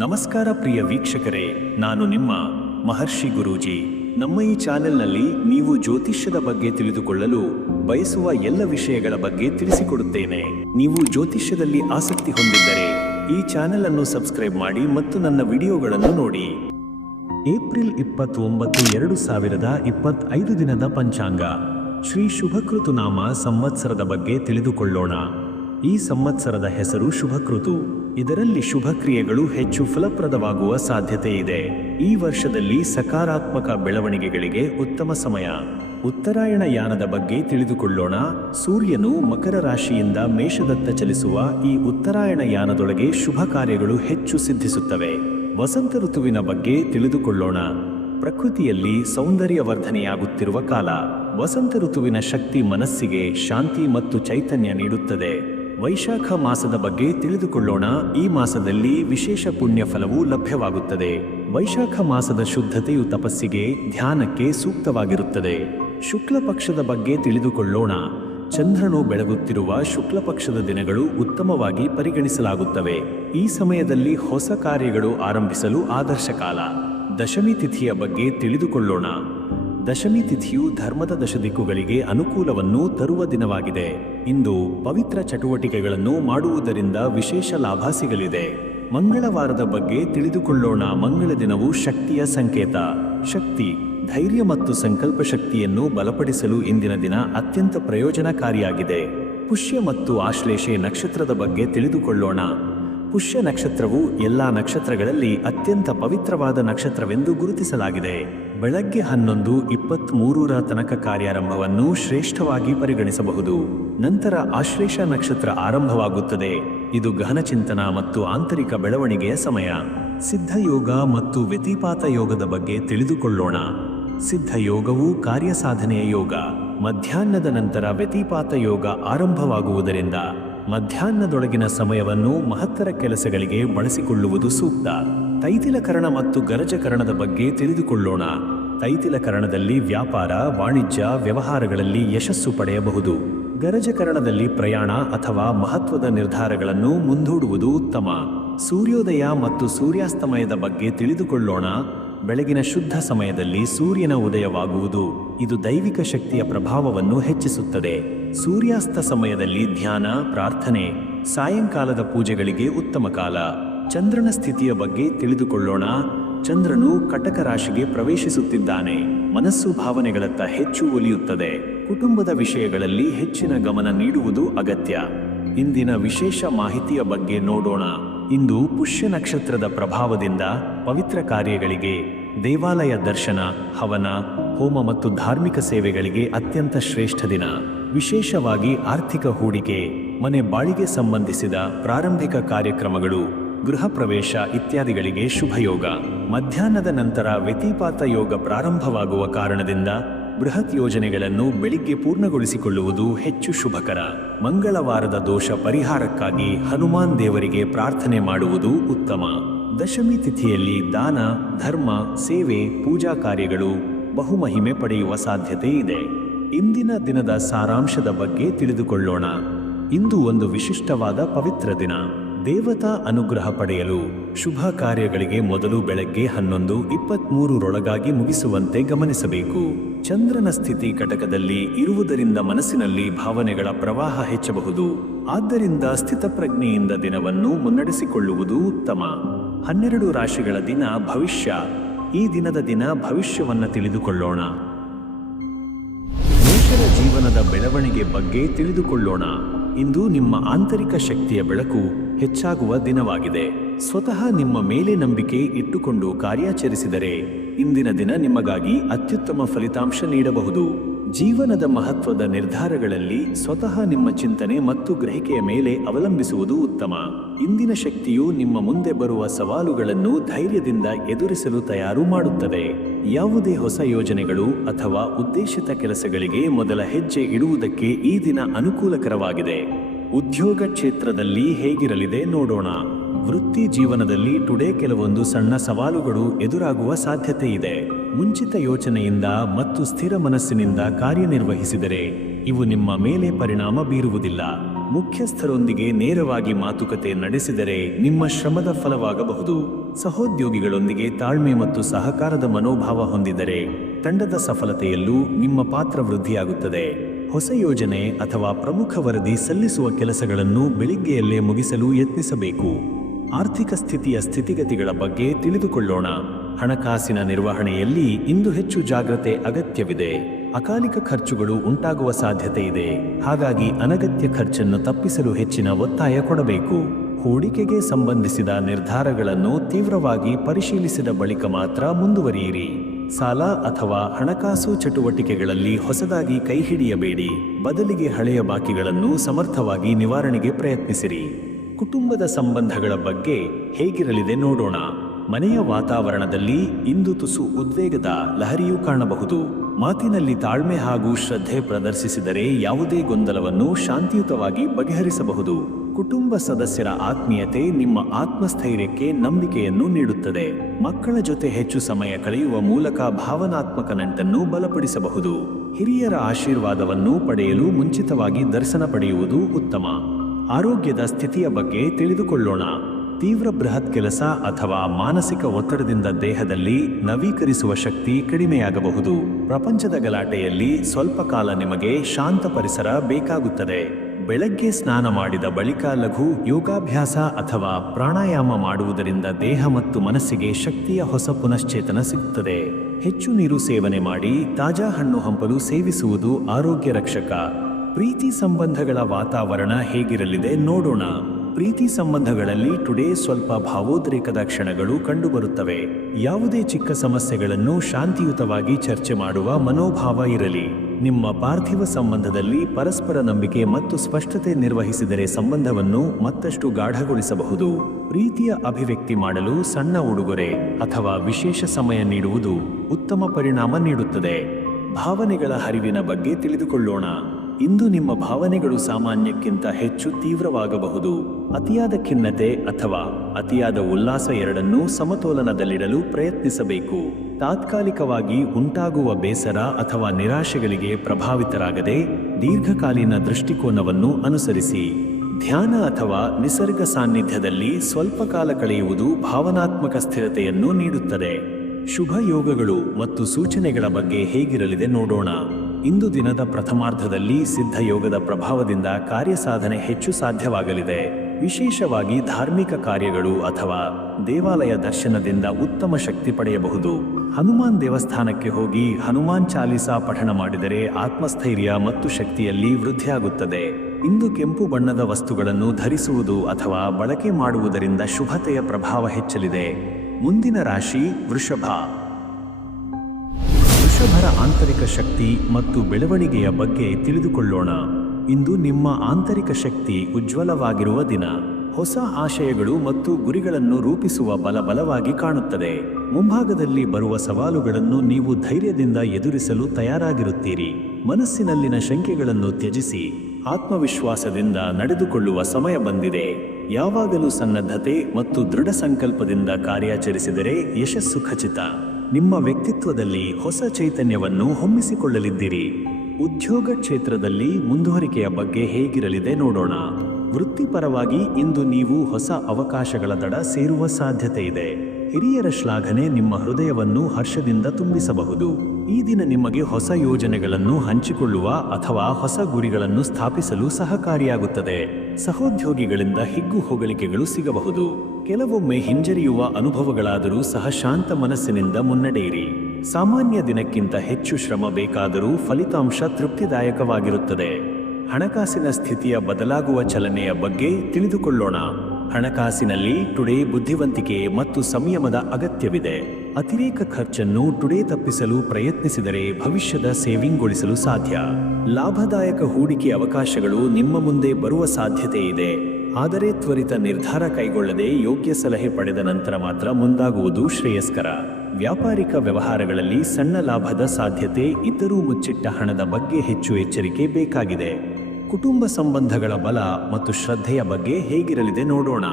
ನಮಸ್ಕಾರ ಪ್ರಿಯ ವೀಕ್ಷಕರೇ, ನಾನು ನಿಮ್ಮ ಮಹರ್ಷಿ ಗುರೂಜಿ. ನಮ್ಮ ಈ ಚಾನೆಲ್ನಲ್ಲಿ ನೀವು ಜ್ಯೋತಿಷ್ಯದ ಬಗ್ಗೆ ತಿಳಿದುಕೊಳ್ಳಲು ಬಯಸುವ ಎಲ್ಲ ವಿಷಯಗಳ ಬಗ್ಗೆ ತಿಳಿಸಿಕೊಡುತ್ತೇನೆ. ನೀವು ಜ್ಯೋತಿಷ್ಯದಲ್ಲಿ ಆಸಕ್ತಿ ಹೊಂದಿದ್ದರೆ ಈ ಚಾನೆಲ್ ಅನ್ನು ಸಬ್ಸ್ಕ್ರೈಬ್ ಮಾಡಿ ಮತ್ತು ನನ್ನ ವಿಡಿಯೋಗಳನ್ನು ನೋಡಿ. ಏಪ್ರಿಲ್ 29, 2025 ದಿನದ ಪಂಚಾಂಗ. ಶ್ರೀ ಶುಭಕೃತುನಾಮ ಸಂವತ್ಸರದ ಬಗ್ಗೆ ತಿಳಿದುಕೊಳ್ಳೋಣ. ಈ ಸಂವತ್ಸರದ ಹೆಸರು ಶುಭಕೃತು. ಇದರಲ್ಲಿ ಶುಭ ಕ್ರಿಯೆಗಳು ಹೆಚ್ಚು ಫಲಪ್ರದವಾಗುವ ಸಾಧ್ಯತೆ ಇದೆ. ಈ ವರ್ಷದಲ್ಲಿ ಸಕಾರಾತ್ಮಕ ಬೆಳವಣಿಗೆಗಳಿಗೆ ಉತ್ತಮ ಸಮಯ. ಉತ್ತರಾಯಣ ಯಾನದ ಬಗ್ಗೆ ತಿಳಿದುಕೊಳ್ಳೋಣ. ಸೂರ್ಯನು ಮಕರ ರಾಶಿಯಿಂದ ಮೇಷದತ್ತ ಚಲಿಸುವ ಈ ಉತ್ತರಾಯಣ ಯಾನದೊಳಗೆ ಶುಭ ಕಾರ್ಯಗಳು ಹೆಚ್ಚು ಸಿದ್ಧಿಸುತ್ತವೆ. ವಸಂತ ಋತುವಿನ ಬಗ್ಗೆ ತಿಳಿದುಕೊಳ್ಳೋಣ. ಪ್ರಕೃತಿಯಲ್ಲಿ ಸೌಂದರ್ಯವರ್ಧನೆಯಾಗುತ್ತಿರುವ ಕಾಲ. ವಸಂತ ಋತುವಿನ ಶಕ್ತಿ ಮನಸ್ಸಿಗೆ ಶಾಂತಿ ಮತ್ತು ಚೈತನ್ಯ ನೀಡುತ್ತದೆ. ವೈಶಾಖ ಮಾಸದ ಬಗ್ಗೆ ತಿಳಿದುಕೊಳ್ಳೋಣ. ಈ ಮಾಸದಲ್ಲಿ ವಿಶೇಷ ಪುಣ್ಯ ಫಲವು ಲಭ್ಯವಾಗುತ್ತದೆ. ವೈಶಾಖ ಮಾಸದ ಶುದ್ಧತೆಯು ತಪಸ್ಸಿಗೆ, ಧ್ಯಾನಕ್ಕೆ ಸೂಕ್ತವಾಗಿರುತ್ತದೆ. ಶುಕ್ಲ ಪಕ್ಷದ ಬಗ್ಗೆ ತಿಳಿದುಕೊಳ್ಳೋಣ. ಚಂದ್ರನು ಬೆಳಗುತ್ತಿರುವ ಶುಕ್ಲ ಪಕ್ಷದ ದಿನಗಳು ಉತ್ತಮವಾಗಿ ಪರಿಗಣಿಸಲಾಗುತ್ತವೆ. ಈ ಸಮಯದಲ್ಲಿ ಹೊಸ ಕಾರ್ಯಗಳು ಆರಂಭಿಸಲು ಆದರ್ಶ ಕಾಲ. ದಶಮಿ ತಿಥಿಯ ಬಗ್ಗೆ ತಿಳಿದುಕೊಳ್ಳೋಣ. ದಶಮಿ ತಿಥಿಯು ಧರ್ಮದ ದಶದಿಕ್ಕುಗಳಿಗೆ ಅನುಕೂಲವನ್ನು ತರುವ ದಿನವಾಗಿದೆ. ಇಂದು ಪವಿತ್ರ ಚಟುವಟಿಕೆಗಳನ್ನು ಮಾಡುವುದರಿಂದ ವಿಶೇಷ ಲಾಭ ಸಿಗಲಿದೆ. ಮಂಗಳವಾರದ ಬಗ್ಗೆ ತಿಳಿದುಕೊಳ್ಳೋಣ. ಮಂಗಳ ದಿನವು ಶಕ್ತಿಯ ಸಂಕೇತ. ಶಕ್ತಿ, ಧೈರ್ಯ ಮತ್ತು ಸಂಕಲ್ಪ ಶಕ್ತಿಯನ್ನು ಬಲಪಡಿಸಲು ಇಂದಿನ ದಿನ ಅತ್ಯಂತ ಪ್ರಯೋಜನಕಾರಿಯಾಗಿದೆ. ಪುಷ್ಯ ಮತ್ತು ಆಶ್ಲೇಷೆ ನಕ್ಷತ್ರದ ಬಗ್ಗೆ ತಿಳಿದುಕೊಳ್ಳೋಣ. ಪುಷ್ಯ ನಕ್ಷತ್ರವು ಎಲ್ಲಾ ನಕ್ಷತ್ರಗಳಲ್ಲಿ ಅತ್ಯಂತ ಪವಿತ್ರವಾದ ನಕ್ಷತ್ರವೆಂದು ಗುರುತಿಸಲಾಗಿದೆ. ಬೆಳಗ್ಗೆ 11:23 ತನಕ ಕಾರ್ಯಾರಂಭವನ್ನು ಶ್ರೇಷ್ಠವಾಗಿ ಪರಿಗಣಿಸಬಹುದು. ನಂತರ ಆಶ್ಲೇಷ ನಕ್ಷತ್ರ ಆರಂಭವಾಗುತ್ತದೆ. ಇದು ಗಹನ ಚಿಂತನ ಮತ್ತು ಆಂತರಿಕ ಬೆಳವಣಿಗೆಯ ಸಮಯ. ಸಿದ್ಧಯೋಗ ಮತ್ತು ವ್ಯತಿಪಾತ ಯೋಗದ ಬಗ್ಗೆ ತಿಳಿದುಕೊಳ್ಳೋಣ. ಸಿದ್ಧಯೋಗವು ಕಾರ್ಯಸಾಧನೆಯ ಯೋಗ. ಮಧ್ಯಾಹ್ನದ ನಂತರ ವ್ಯತಿಪಾತ ಯೋಗ ಆರಂಭವಾಗುವುದರಿಂದ ಮಧ್ಯಾಹ್ನದೊಳಗಿನ ಸಮಯವನ್ನು ಮಹತ್ತರ ಕೆಲಸಗಳಿಗೆ ಬಳಸಿಕೊಳ್ಳುವುದು ಸೂಕ್ತ. ತೈತಿಲಕರಣ ಮತ್ತು ಗರಜಕರಣದ ಬಗ್ಗೆ ತಿಳಿದುಕೊಳ್ಳೋಣ. ತೈತಿಲಕರಣದಲ್ಲಿ ವ್ಯಾಪಾರ, ವಾಣಿಜ್ಯ, ವ್ಯವಹಾರಗಳಲ್ಲಿ ಯಶಸ್ಸು ಪಡೆಯಬಹುದು. ಗರಜಕರಣದಲ್ಲಿ ಪ್ರಯಾಣ ಅಥವಾ ಮಹತ್ವದ ನಿರ್ಧಾರಗಳನ್ನು ಮುಂದೂಡುವುದು ಉತ್ತಮ. ಸೂರ್ಯೋದಯ ಮತ್ತು ಸೂರ್ಯಾಸ್ತಮಯದ ಬಗ್ಗೆ ತಿಳಿದುಕೊಳ್ಳೋಣ. ಬೆಳಗಿನ ಶುದ್ಧ ಸಮಯದಲ್ಲಿ ಸೂರ್ಯನ ಉದಯವಾಗುವುದು. ಇದು ದೈವಿಕ ಶಕ್ತಿಯ ಪ್ರಭಾವವನ್ನು ಹೆಚ್ಚಿಸುತ್ತದೆ. ಸೂರ್ಯಾಸ್ತ ಸಮಯದಲ್ಲಿ ಧ್ಯಾನ, ಪ್ರಾರ್ಥನೆ, ಸಾಯಂಕಾಲದ ಪೂಜೆಗಳಿಗೆ ಉತ್ತಮ ಕಾಲ. ಚಂದ್ರನ ಸ್ಥಿತಿಯ ಬಗ್ಗೆ ತಿಳಿದುಕೊಳ್ಳೋಣ. ಚಂದ್ರನು ಕಟಕ ರಾಶಿಗೆ ಪ್ರವೇಶಿಸುತ್ತಿದ್ದಾನೆ. ಮನಸ್ಸು ಭಾವನೆಗಳತ್ತ ಹೆಚ್ಚು ಒಲಿಯುತ್ತದೆ. ಕುಟುಂಬದ ವಿಷಯಗಳಲ್ಲಿ ಹೆಚ್ಚಿನ ಗಮನ ನೀಡುವುದು ಅಗತ್ಯ. ಇಂದಿನ ವಿಶೇಷ ಮಾಹಿತಿಯ ಬಗ್ಗೆ ನೋಡೋಣ. ಇಂದು ಪುಷ್ಯ ನಕ್ಷತ್ರದ ಪ್ರಭಾವದಿಂದ ಪವಿತ್ರ ಕಾರ್ಯಗಳಿಗೆ, ದೇವಾಲಯ ದರ್ಶನ, ಹವನ, ಹೋಮ ಮತ್ತು ಧಾರ್ಮಿಕ ಸೇವೆಗಳಿಗೆ ಅತ್ಯಂತ ಶ್ರೇಷ್ಠ ದಿನ. ವಿಶೇಷವಾಗಿ ಆರ್ಥಿಕ ಹೂಡಿಕೆ, ಮನೆ ಬಾಳಿಗೆ ಸಂಬಂಧಿಸಿದ ಪ್ರಾರಂಭಿಕ ಕಾರ್ಯಕ್ರಮಗಳು, ಗೃಹ ಪ್ರವೇಶ ಇತ್ಯಾದಿಗಳಿಗೆ ಶುಭಯೋಗ. ಮಧ್ಯಾಹ್ನದ ನಂತರ ವ್ಯತಿಪಾತ ಯೋಗ ಪ್ರಾರಂಭವಾಗುವ ಕಾರಣದಿಂದ ಬೃಹತ್ ಯೋಜನೆಗಳನ್ನು ಬೆಳಿಗ್ಗೆ ಪೂರ್ಣಗೊಳಿಸಿಕೊಳ್ಳುವುದು ಹೆಚ್ಚು ಶುಭಕರ. ಮಂಗಳವಾರದ ದೋಷ ಪರಿಹಾರಕ್ಕಾಗಿ ಹನುಮಾನ್ ದೇವರಿಗೆ ಪ್ರಾರ್ಥನೆ ಮಾಡುವುದು ಉತ್ತಮ. ದಶಮಿ ತಿಥಿಯಲ್ಲಿ ದಾನ, ಧರ್ಮ, ಸೇವೆ, ಪೂಜಾ ಕಾರ್ಯಗಳು ಬಹುಮಹಿಮೆ ಪಡೆಯುವ ಸಾಧ್ಯತೆ ಇದೆ. ಇಂದಿನ ದಿನದ ಸಾರಾಂಶದ ಬಗ್ಗೆ ತಿಳಿದುಕೊಳ್ಳೋಣ. ಇಂದು ಒಂದು ವಿಶಿಷ್ಟವಾದ ಪವಿತ್ರ ದಿನ. ದೇವತಾ ಅನುಗ್ರಹ ಪಡೆಯಲು ಶುಭ ಕಾರ್ಯಗಳಿಗೆ ಮೊದಲು ಬೆಳಗ್ಗೆ 11:23 ಮುಗಿಸುವಂತೆ ಗಮನಿಸಬೇಕು. ಚಂದ್ರನ ಸ್ಥಿತಿ ಕಟಕದಲ್ಲಿ ಇರುವುದರಿಂದ ಮನಸ್ಸಿನಲ್ಲಿ ಭಾವನೆಗಳ ಪ್ರವಾಹ ಹೆಚ್ಚಬಹುದು. ಆದ್ದರಿಂದ ಸ್ಥಿತಪ್ರಜ್ಞೆಯಿಂದ ದಿನವನ್ನು ಮುನ್ನಡೆಸಿಕೊಳ್ಳುವುದು ಉತ್ತಮ. 12 ರಾಶಿಗಳ ದಿನ ಭವಿಷ್ಯ. ಈ ದಿನ ಭವಿಷ್ಯವನ್ನು ತಿಳಿದುಕೊಳ್ಳೋಣ. ಮೇಷರ ಜೀವನದ ಬೆಳವಣಿಗೆ ಬಗ್ಗೆ ತಿಳಿದುಕೊಳ್ಳೋಣ. ಇಂದು ನಿಮ್ಮ ಆಂತರಿಕ ಶಕ್ತಿಯ ಬೆಳಕು ಹೆಚ್ಚಾಗುವ ದಿನವಾಗಿದೆ. ಸ್ವತಃ ನಿಮ್ಮ ಮೇಲೆ ನಂಬಿಕೆ ಇಟ್ಟುಕೊಂಡು ಕಾರ್ಯಾಚರಿಸಿದರೆ ಇಂದಿನ ದಿನ ನಿಮಗಾಗಿ ಅತ್ಯುತ್ತಮ ಫಲಿತಾಂಶ ನೀಡಬಹುದು. ಜೀವನದ ಮಹತ್ವದ ನಿರ್ಧಾರಗಳಲ್ಲಿ ಸ್ವತಃ ನಿಮ್ಮ ಚಿಂತನೆ ಮತ್ತು ಗ್ರಹಿಕೆಯ ಮೇಲೆ ಅವಲಂಬಿಸುವುದು ಉತ್ತಮ. ಇಂದಿನ ಶಕ್ತಿಯು ನಿಮ್ಮ ಮುಂದೆ ಬರುವ ಸವಾಲುಗಳನ್ನು ಧೈರ್ಯದಿಂದ ಎದುರಿಸಲು ತಯಾರು ಮಾಡುತ್ತದೆ. ಯಾವುದೇ ಹೊಸ ಯೋಜನೆಗಳು ಅಥವಾ ಉದ್ದೇಶಿತ ಕೆಲಸಗಳಿಗೆ ಮೊದಲ ಹೆಜ್ಜೆ ಇಡುವುದಕ್ಕೆ ಈ ದಿನ ಅನುಕೂಲಕರವಾಗಿದೆ. ಉದ್ಯೋಗ ಕ್ಷೇತ್ರದಲ್ಲಿ ಹೇಗಿರಲಿದೆ ನೋಡೋಣ. ವೃತ್ತಿ ಜೀವನದಲ್ಲಿ ಟುಡೇ ಕೆಲವೊಂದು ಸಣ್ಣ ಸವಾಲುಗಳು ಎದುರಾಗುವ ಸಾಧ್ಯತೆ ಇದೆ. ಮುಂಚಿತ ಯೋಚನೆಯಿಂದ ಮತ್ತು ಸ್ಥಿರ ಮನಸ್ಸಿನಿಂದ ಕಾರ್ಯನಿರ್ವಹಿಸಿದರೆ ಇವು ನಿಮ್ಮ ಮೇಲೆ ಪರಿಣಾಮ ಬೀರುವುದಿಲ್ಲ. ಮುಖ್ಯಸ್ಥರೊಂದಿಗೆ ನೇರವಾಗಿ ಮಾತುಕತೆ ನಡೆಸಿದರೆ ನಿಮ್ಮ ಶ್ರಮದ ಫಲವಾಗಬಹುದು. ಸಹೋದ್ಯೋಗಿಗಳೊಂದಿಗೆ ತಾಳ್ಮೆ ಮತ್ತು ಸಹಕಾರದ ಮನೋಭಾವ ಹೊಂದಿದರೆ ತಂಡದ ಸಫಲತೆಯಲ್ಲೂ ನಿಮ್ಮ ಪಾತ್ರ ವೃದ್ಧಿಯಾಗುತ್ತದೆ. ಹೊಸ ಯೋಜನೆ ಅಥವಾ ಪ್ರಮುಖ ವರದಿ ಸಲ್ಲಿಸುವ ಕೆಲಸಗಳನ್ನು ಬೆಳಿಗ್ಗೆಯಲ್ಲೇ ಮುಗಿಸಲು ಯತ್ನಿಸಬೇಕು. ಆರ್ಥಿಕ ಸ್ಥಿತಿಯ ಸ್ಥಿತಿಗತಿಗಳ ಬಗ್ಗೆ ತಿಳಿದುಕೊಳ್ಳೋಣ. ಹಣಕಾಸಿನ ನಿರ್ವಹಣೆಯಲ್ಲಿ ಇಂದು ಹೆಚ್ಚು ಜಾಗ್ರತೆ ಅಗತ್ಯವಿದೆ. ಅಕಾಲಿಕ ಖರ್ಚುಗಳು ಉಂಟಾಗುವ ಸಾಧ್ಯತೆ ಇದೆ. ಹಾಗಾಗಿ ಅನಗತ್ಯ ಖರ್ಚನ್ನು ತಪ್ಪಿಸಲು ಹೆಚ್ಚಿನ ಒತ್ತಾಯ ಕೊಡಬೇಕು. ಹೂಡಿಕೆಗೆ ಸಂಬಂಧಿಸಿದ ನಿರ್ಧಾರಗಳನ್ನು ತೀವ್ರವಾಗಿ ಪರಿಶೀಲಿಸಿದ ಬಳಿಕ ಮಾತ್ರ ಮುಂದುವರಿಯಿರಿ. ಸಾಲ ಅಥವಾ ಹಣಕಾಸು ಚಟುವಟಿಕೆಗಳಲ್ಲಿ ಹೊಸದಾಗಿ ಕೈ ಹಿಡಿಯಬೇಡಿ. ಬದಲಿಗೆ ಹಳೆಯ ಬಾಕಿಗಳನ್ನು ಸಮರ್ಥವಾಗಿ ನಿವಾರಣೆಗೆ ಪ್ರಯತ್ನಿಸಿರಿ. ಕುಟುಂಬದ ಸಂಬಂಧಗಳ ಬಗ್ಗೆ ಹೇಗಿರಲಿದೆ ನೋಡೋಣ. ಮನೆಯ ವಾತಾವರಣದಲ್ಲಿ ಇಂದು ತುಸು ಉದ್ವೇಗದ ಲಹರಿಯೂ ಕಾಣಬಹುದು. ಮಾತಿನಲ್ಲಿ ತಾಳ್ಮೆ ಹಾಗೂ ಶ್ರದ್ಧೆ ಪ್ರದರ್ಶಿಸಿದರೆ ಯಾವುದೇ ಗೊಂದಲವನ್ನು ಶಾಂತಿಯುತವಾಗಿ ಬಗೆಹರಿಸಬಹುದು. ಕುಟುಂಬ ಸದಸ್ಯರ ಆತ್ಮೀಯತೆ ನಿಮ್ಮ ಆತ್ಮಸ್ಥೈರ್ಯಕ್ಕೆ ನಂಬಿಕೆಯನ್ನು ನೀಡುತ್ತದೆ. ಮಕ್ಕಳ ಜೊತೆ ಹೆಚ್ಚು ಸಮಯ ಕಳೆಯುವ ಮೂಲಕ ಭಾವನಾತ್ಮಕ ನಂಟನ್ನು ಬಲಪಡಿಸಬಹುದು. ಹಿರಿಯರ ಆಶೀರ್ವಾದವನ್ನು ಪಡೆಯಲು ಮುಂಚಿತವಾಗಿ ದರ್ಶನ ಪಡೆಯುವುದು ಉತ್ತಮ. ಆರೋಗ್ಯದ ಸ್ಥಿತಿಯ ಬಗ್ಗೆ ತಿಳಿದುಕೊಳ್ಳೋಣ. ತೀವ್ರ ಬೃಹತ್ ಕೆಲಸ ಅಥವಾ ಮಾನಸಿಕ ಒತ್ತಡದಿಂದ ದೇಹದಲ್ಲಿ ನವೀಕರಿಸುವ ಶಕ್ತಿ ಕಡಿಮೆಯಾಗಬಹುದು. ಪ್ರಪಂಚದ ಗಲಾಟೆಯಲ್ಲಿ ಸ್ವಲ್ಪ ಕಾಲ ನಿಮಗೆ ಶಾಂತ ಪರಿಸರ ಬೇಕಾಗುತ್ತದೆ. ಬೆಳಗ್ಗೆ ಸ್ನಾನ ಮಾಡಿದ ಬಳಿಕ ಲಘು ಯೋಗಾಭ್ಯಾಸ ಅಥವಾ ಪ್ರಾಣಾಯಾಮ ಮಾಡುವುದರಿಂದ ದೇಹ ಮತ್ತು ಮನಸ್ಸಿಗೆ ಶಕ್ತಿಯ ಹೊಸ ಪುನಶ್ಚೇತನ ಸಿಗುತ್ತದೆ. ಹೆಚ್ಚು ನೀರು ಸೇವನೆ ಮಾಡಿ ತಾಜಾ ಹಣ್ಣು ಹಂಪಲು ಸೇವಿಸುವುದು ಆರೋಗ್ಯ ರಕ್ಷಕ. ಪ್ರೀತಿ ಸಂಬಂಧಗಳ ವಾತಾವರಣ ಹೇಗಿರಲಿದೆ ನೋಡೋಣ. ಪ್ರೀತಿ ಸಂಬಂಧಗಳಲ್ಲಿ ಟುಡೇ ಸ್ವಲ್ಪ ಭಾವೋದ್ರೇಕದ ಕ್ಷಣಗಳು ಕಂಡುಬರುತ್ತವೆ. ಯಾವುದೇ ಚಿಕ್ಕ ಸಮಸ್ಯೆಗಳನ್ನು ಶಾಂತಿಯುತವಾಗಿ ಚರ್ಚೆ ಮಾಡುವ ಮನೋಭಾವ ಇರಲಿ. ನಿಮ್ಮ ಪಾರ್ಥಿವ ಸಂಬಂಧದಲ್ಲಿ ಪರಸ್ಪರ ನಂಬಿಕೆ ಮತ್ತು ಸ್ಪಷ್ಟತೆ ನಿರ್ವಹಿಸಿದರೆ ಸಂಬಂಧವನ್ನು ಮತ್ತಷ್ಟು ಗಾಢಗೊಳಿಸಬಹುದು. ಪ್ರೀತಿಯ ಅಭಿವ್ಯಕ್ತಿ ಮಾಡಲು ಸಣ್ಣ ಉಡುಗೊರೆ ಅಥವಾ ವಿಶೇಷ ಸಮಯ ನೀಡುವುದು ಉತ್ತಮ ಪರಿಣಾಮ ನೀಡುತ್ತದೆ. ಭಾವನೆಗಳ ಹರಿವಿನ ಬಗ್ಗೆ ತಿಳಿದುಕೊಳ್ಳೋಣ. ಇಂದು ನಿಮ್ಮ ಭಾವನೆಗಳು ಸಾಮಾನ್ಯಕ್ಕಿಂತ ಹೆಚ್ಚು ತೀವ್ರವಾಗಬಹುದು. ಅತಿಯಾದ ಖಿನ್ನತೆ ಅಥವಾ ಅತಿಯಾದ ಉಲ್ಲಾಸ ಎರಡನ್ನೂ ಸಮತೋಲನದಲ್ಲಿಡಲು ಪ್ರಯತ್ನಿಸಬೇಕು. ತಾತ್ಕಾಲಿಕವಾಗಿ ಉಂಟಾಗುವ ಬೇಸರ ಅಥವಾ ನಿರಾಶೆಗಳಿಗೆ ಪ್ರಭಾವಿತರಾಗದೆ ದೀರ್ಘಕಾಲೀನ ದೃಷ್ಟಿಕೋನವನ್ನು ಅನುಸರಿಸಿ. ಧ್ಯಾನ ಅಥವಾ ನಿಸರ್ಗ ಸಾನ್ನಿಧ್ಯದಲ್ಲಿ ಸ್ವಲ್ಪ ಕಾಲ ಕಳೆಯುವುದು ಭಾವನಾತ್ಮಕ ಸ್ಥಿರತೆಯನ್ನು ನೀಡುತ್ತದೆ. ಶುಭ ಯೋಗಗಳು ಮತ್ತು ಸೂಚನೆಗಳ ಬಗ್ಗೆ ಹೇಗಿರಲಿದೆ ನೋಡೋಣ. ಇಂದು ದಿನದ ಪ್ರಥಮಾರ್ಧದಲ್ಲಿ ಸಿದ್ಧ ಯೋಗದ ಪ್ರಭಾವದಿಂದ ಕಾರ್ಯಸಾಧನೆ ಹೆಚ್ಚು ಸಾಧ್ಯವಾಗಲಿದೆ. ವಿಶೇಷವಾಗಿ ಧಾರ್ಮಿಕ ಕಾರ್ಯಗಳು ಅಥವಾ ದೇವಾಲಯ ದರ್ಶನದಿಂದ ಉತ್ತಮ ಶಕ್ತಿ ಪಡೆಯಬಹುದು. ಹನುಮಾನ್ ದೇವಸ್ಥಾನಕ್ಕೆ ಹೋಗಿ ಹನುಮಾನ್ ಚಾಲೀಸಾ ಪಠಣ ಮಾಡಿದರೆ ಆತ್ಮಸ್ಥೈರ್ಯ ಮತ್ತು ಶಕ್ತಿಯಲ್ಲಿ ವೃದ್ಧಿಯಾಗುತ್ತದೆ. ಇಂದು ಕೆಂಪು ಬಣ್ಣದ ವಸ್ತುಗಳನ್ನು ಧರಿಸುವುದು ಅಥವಾ ಬಳಕೆ ಮಾಡುವುದರಿಂದ ಶುಭತೆಯ ಪ್ರಭಾವ ಹೆಚ್ಚಲಿದೆ. ಮುಂದಿನ ರಾಶಿ ವೃಷಭ. ವೃಷಭರ ಆಂತರಿಕ ಶಕ್ತಿ ಮತ್ತು ಬೆಳವಣಿಗೆಯ ಬಗ್ಗೆ ತಿಳಿದುಕೊಳ್ಳೋಣ. ಇಂದು ನಿಮ್ಮ ಆಂತರಿಕ ಶಕ್ತಿ ಉಜ್ವಲವಾಗಿರುವ ದಿನ. ಹೊಸ ಆಶಯಗಳು ಮತ್ತು ಗುರಿಗಳನ್ನು ರೂಪಿಸುವ ಬಲವಾಗಿ ಕಾಣುತ್ತದೆ. ಮುಂಭಾಗದಲ್ಲಿ ಬರುವ ಸವಾಲುಗಳನ್ನು ನೀವು ಧೈರ್ಯದಿಂದ ಎದುರಿಸಲು ತಯಾರಾಗಿರುತ್ತೀರಿ. ಮನಸ್ಸಿನಲ್ಲಿನ ಶಂಕೆಗಳನ್ನು ತ್ಯಜಿಸಿ ಆತ್ಮವಿಶ್ವಾಸದಿಂದ ನಡೆದುಕೊಳ್ಳುವ ಸಮಯ ಬಂದಿದೆ. ಯಾವಾಗಲೂ ಸನ್ನದ್ಧತೆ ಮತ್ತು ದೃಢ ಸಂಕಲ್ಪದಿಂದ ಕಾರ್ಯಾಚರಿಸಿದರೆ ಯಶಸ್ಸು ಖಚಿತ. ನಿಮ್ಮ ವ್ಯಕ್ತಿತ್ವದಲ್ಲಿ ಹೊಸ ಚೈತನ್ಯವನ್ನು ಹೊಮ್ಮಿಸಿಕೊಳ್ಳಲಿದ್ದೀರಿ. ಉದ್ಯೋಗ ಕ್ಷೇತ್ರದಲ್ಲಿ ಮುಂದುವರಿಕೆಯ ಬಗ್ಗೆ ಹೇಗಿರಲಿದೆ ನೋಡೋಣ. ವೃತ್ತಿಪರವಾಗಿ ಇಂದು ನೀವು ಹೊಸ ಅವಕಾಶಗಳ ದಡ ಸೇರುವ ಸಾಧ್ಯತೆ ಇದೆ. ಹಿರಿಯರ ಶ್ಲಾಘನೆ ನಿಮ್ಮ ಹೃದಯವನ್ನು ಹರ್ಷದಿಂದ ತುಂಬಿಸಬಹುದು. ಈ ದಿನ ನಿಮಗೆ ಹೊಸ ಯೋಜನೆಗಳನ್ನು ಹಂಚಿಕೊಳ್ಳುವ ಅಥವಾ ಹೊಸ ಗುರಿಗಳನ್ನು ಸ್ಥಾಪಿಸಲು ಸಹಕಾರಿಯಾಗುತ್ತದೆ. ಸಹೋದ್ಯೋಗಿಗಳಿಂದ ಹಿಗ್ಗು ಹೊಗಳಿಕೆಗಳು ಸಿಗಬಹುದು. ಕೆಲವೊಮ್ಮೆ ಹಿಂಜರಿಯುವ ಅನುಭವಗಳಾದರೂ ಸಹ ಶಾಂತ ಮನಸ್ಸಿನಿಂದ ಮುನ್ನಡೆಯಿರಿ. ಸಾಮಾನ್ಯ ದಿನಕ್ಕಿಂತ ಹೆಚ್ಚು ಶ್ರಮ ಬೇಕಾದರೂ ಫಲಿತಾಂಶ ತೃಪ್ತಿದಾಯಕವಾಗಿರುತ್ತದೆ. ಹಣಕಾಸಿನ ಸ್ಥಿತಿಯ ಬದಲಾಗುವ ಚಲನೆಯ ಬಗ್ಗೆ ತಿಳಿದುಕೊಳ್ಳೋಣ. ಹಣಕಾಸಿನಲ್ಲಿ ಟುಡೇ ಬುದ್ಧಿವಂತಿಕೆ ಮತ್ತು ಸಂಯಮದ ಅಗತ್ಯವಿದೆ. ಅತಿರೇಕ ಖರ್ಚನ್ನು ಟುಡೇ ತಪ್ಪಿಸಲು ಪ್ರಯತ್ನಿಸಿದರೆ ಭವಿಷ್ಯದ ಸೇವಿಂಗ್ಗೊಳಿಸಲು ಸಾಧ್ಯ. ಲಾಭದಾಯಕ ಹೂಡಿಕೆ ಅವಕಾಶಗಳು ನಿಮ್ಮ ಮುಂದೆ ಬರುವ ಸಾಧ್ಯತೆ ಇದೆ. ಆದರೆ ತ್ವರಿತ ನಿರ್ಧಾರ ಕೈಗೊಳ್ಳದೆ ಯೋಗ್ಯ ಸಲಹೆ ಪಡೆದ ನಂತರ ಮಾತ್ರ ಮುಂದಾಗುವುದು ಶ್ರೇಯಸ್ಕರ. ವ್ಯಾಪಾರಿಕ ವ್ಯವಹಾರಗಳಲ್ಲಿ ಸಣ್ಣ ಲಾಭದ ಸಾಧ್ಯತೆ ಇದ್ದರೂ ಮುಚ್ಚಿಟ್ಟ ಹಣದ ಬಗ್ಗೆ ಹೆಚ್ಚು ಎಚ್ಚರಿಕೆ ಬೇಕಾಗಿದೆ. ಕುಟುಂಬ ಸಂಬಂಧಗಳ ಬಲ ಮತ್ತು ಶ್ರದ್ಧೆಯ ಬಗ್ಗೆ ಹೇಗಿರಲಿದೆ ನೋಡೋಣ.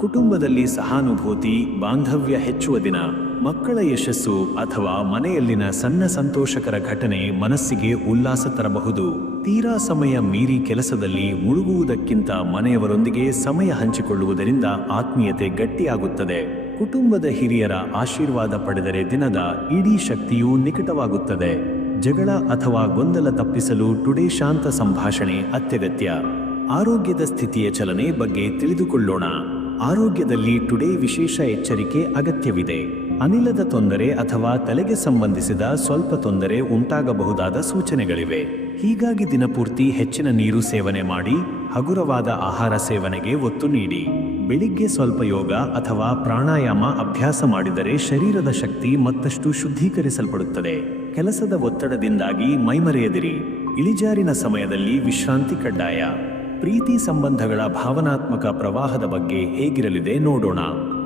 ಕುಟುಂಬದಲ್ಲಿ ಸಹಾನುಭೂತಿ, ಬಾಂಧವ್ಯ ಹೆಚ್ಚುವ ದಿನ. ಮಕ್ಕಳ ಯಶಸ್ಸು ಅಥವಾ ಮನೆಯಲ್ಲಿನ ಸಣ್ಣ ಸಂತೋಷಕರ ಘಟನೆ ಮನಸ್ಸಿಗೆ ಉಲ್ಲಾಸ ತರಬಹುದು. ತೀರಾ ಸಮಯ ಮೀರಿ ಕೆಲಸದಲ್ಲಿ ಮುಳುಗುವುದಕ್ಕಿಂತ ಮನೆಯವರೊಂದಿಗೆ ಸಮಯ ಹಂಚಿಕೊಳ್ಳುವುದರಿಂದ ಆತ್ಮೀಯತೆ ಗಟ್ಟಿಯಾಗುತ್ತದೆ. ಕುಟುಂಬದ ಹಿರಿಯರ ಆಶೀರ್ವಾದ ಪಡೆದರೆ ದಿನದ ಇಡೀ ಶಕ್ತಿಯು ನಿಕಟವಾಗುತ್ತದೆ. ಜಗಳ ಅಥವಾ ಗೊಂದಲ ತಪ್ಪಿಸಲು ಟುಡೇ ಶಾಂತ ಸಂಭಾಷಣೆ ಅತ್ಯಗತ್ಯ. ಆರೋಗ್ಯದ ಸ್ಥಿತಿಯ ಚಲನೆ ಬಗ್ಗೆ ತಿಳಿದುಕೊಳ್ಳೋಣ. ಆರೋಗ್ಯದಲ್ಲಿ ಟುಡೇ ವಿಶೇಷ ಎಚ್ಚರಿಕೆ ಅಗತ್ಯವಿದೆ. ಅನಿಲದ ತೊಂದರೆ ಅಥವಾ ತಲೆಗೆ ಸಂಬಂಧಿಸಿದ ಸ್ವಲ್ಪ ತೊಂದರೆ ಉಂಟಾಗಬಹುದಾದ ಸೂಚನೆಗಳಿವೆ. ಹೀಗಾಗಿ ದಿನಪೂರ್ತಿ ಹೆಚ್ಚಿನ ನೀರು ಸೇವನೆ ಮಾಡಿ, ಹಗುರವಾದ ಆಹಾರ ಸೇವನೆಗೆ ಒತ್ತು ನೀಡಿ. ಬೆಳಿಗ್ಗೆ ಸ್ವಲ್ಪ ಯೋಗ ಅಥವಾ ಪ್ರಾಣಾಯಾಮ ಅಭ್ಯಾಸ ಮಾಡಿದರೆ ಶರೀರದ ಶಕ್ತಿ ಮತ್ತಷ್ಟು ಶುದ್ಧೀಕರಿಸಲ್ಪಡುತ್ತದೆ. ಕೆಲಸದ ಒತ್ತಡದಿಂದಾಗಿ ಮೈಮರೆಯದಿರಿ. ಇಳಿಜಾರಿನ ಸಮಯದಲ್ಲಿ ವಿಶ್ರಾಂತಿ ಕಡ್ಡಾಯ. ಪ್ರೀತಿ ಸಂಬಂಧಗಳ ಭಾವನಾತ್ಮಕ ಪ್ರವಾಹದ ಬಗ್ಗೆ ಹೇಗಿರಲಿದೆ ನೋಡೋಣ.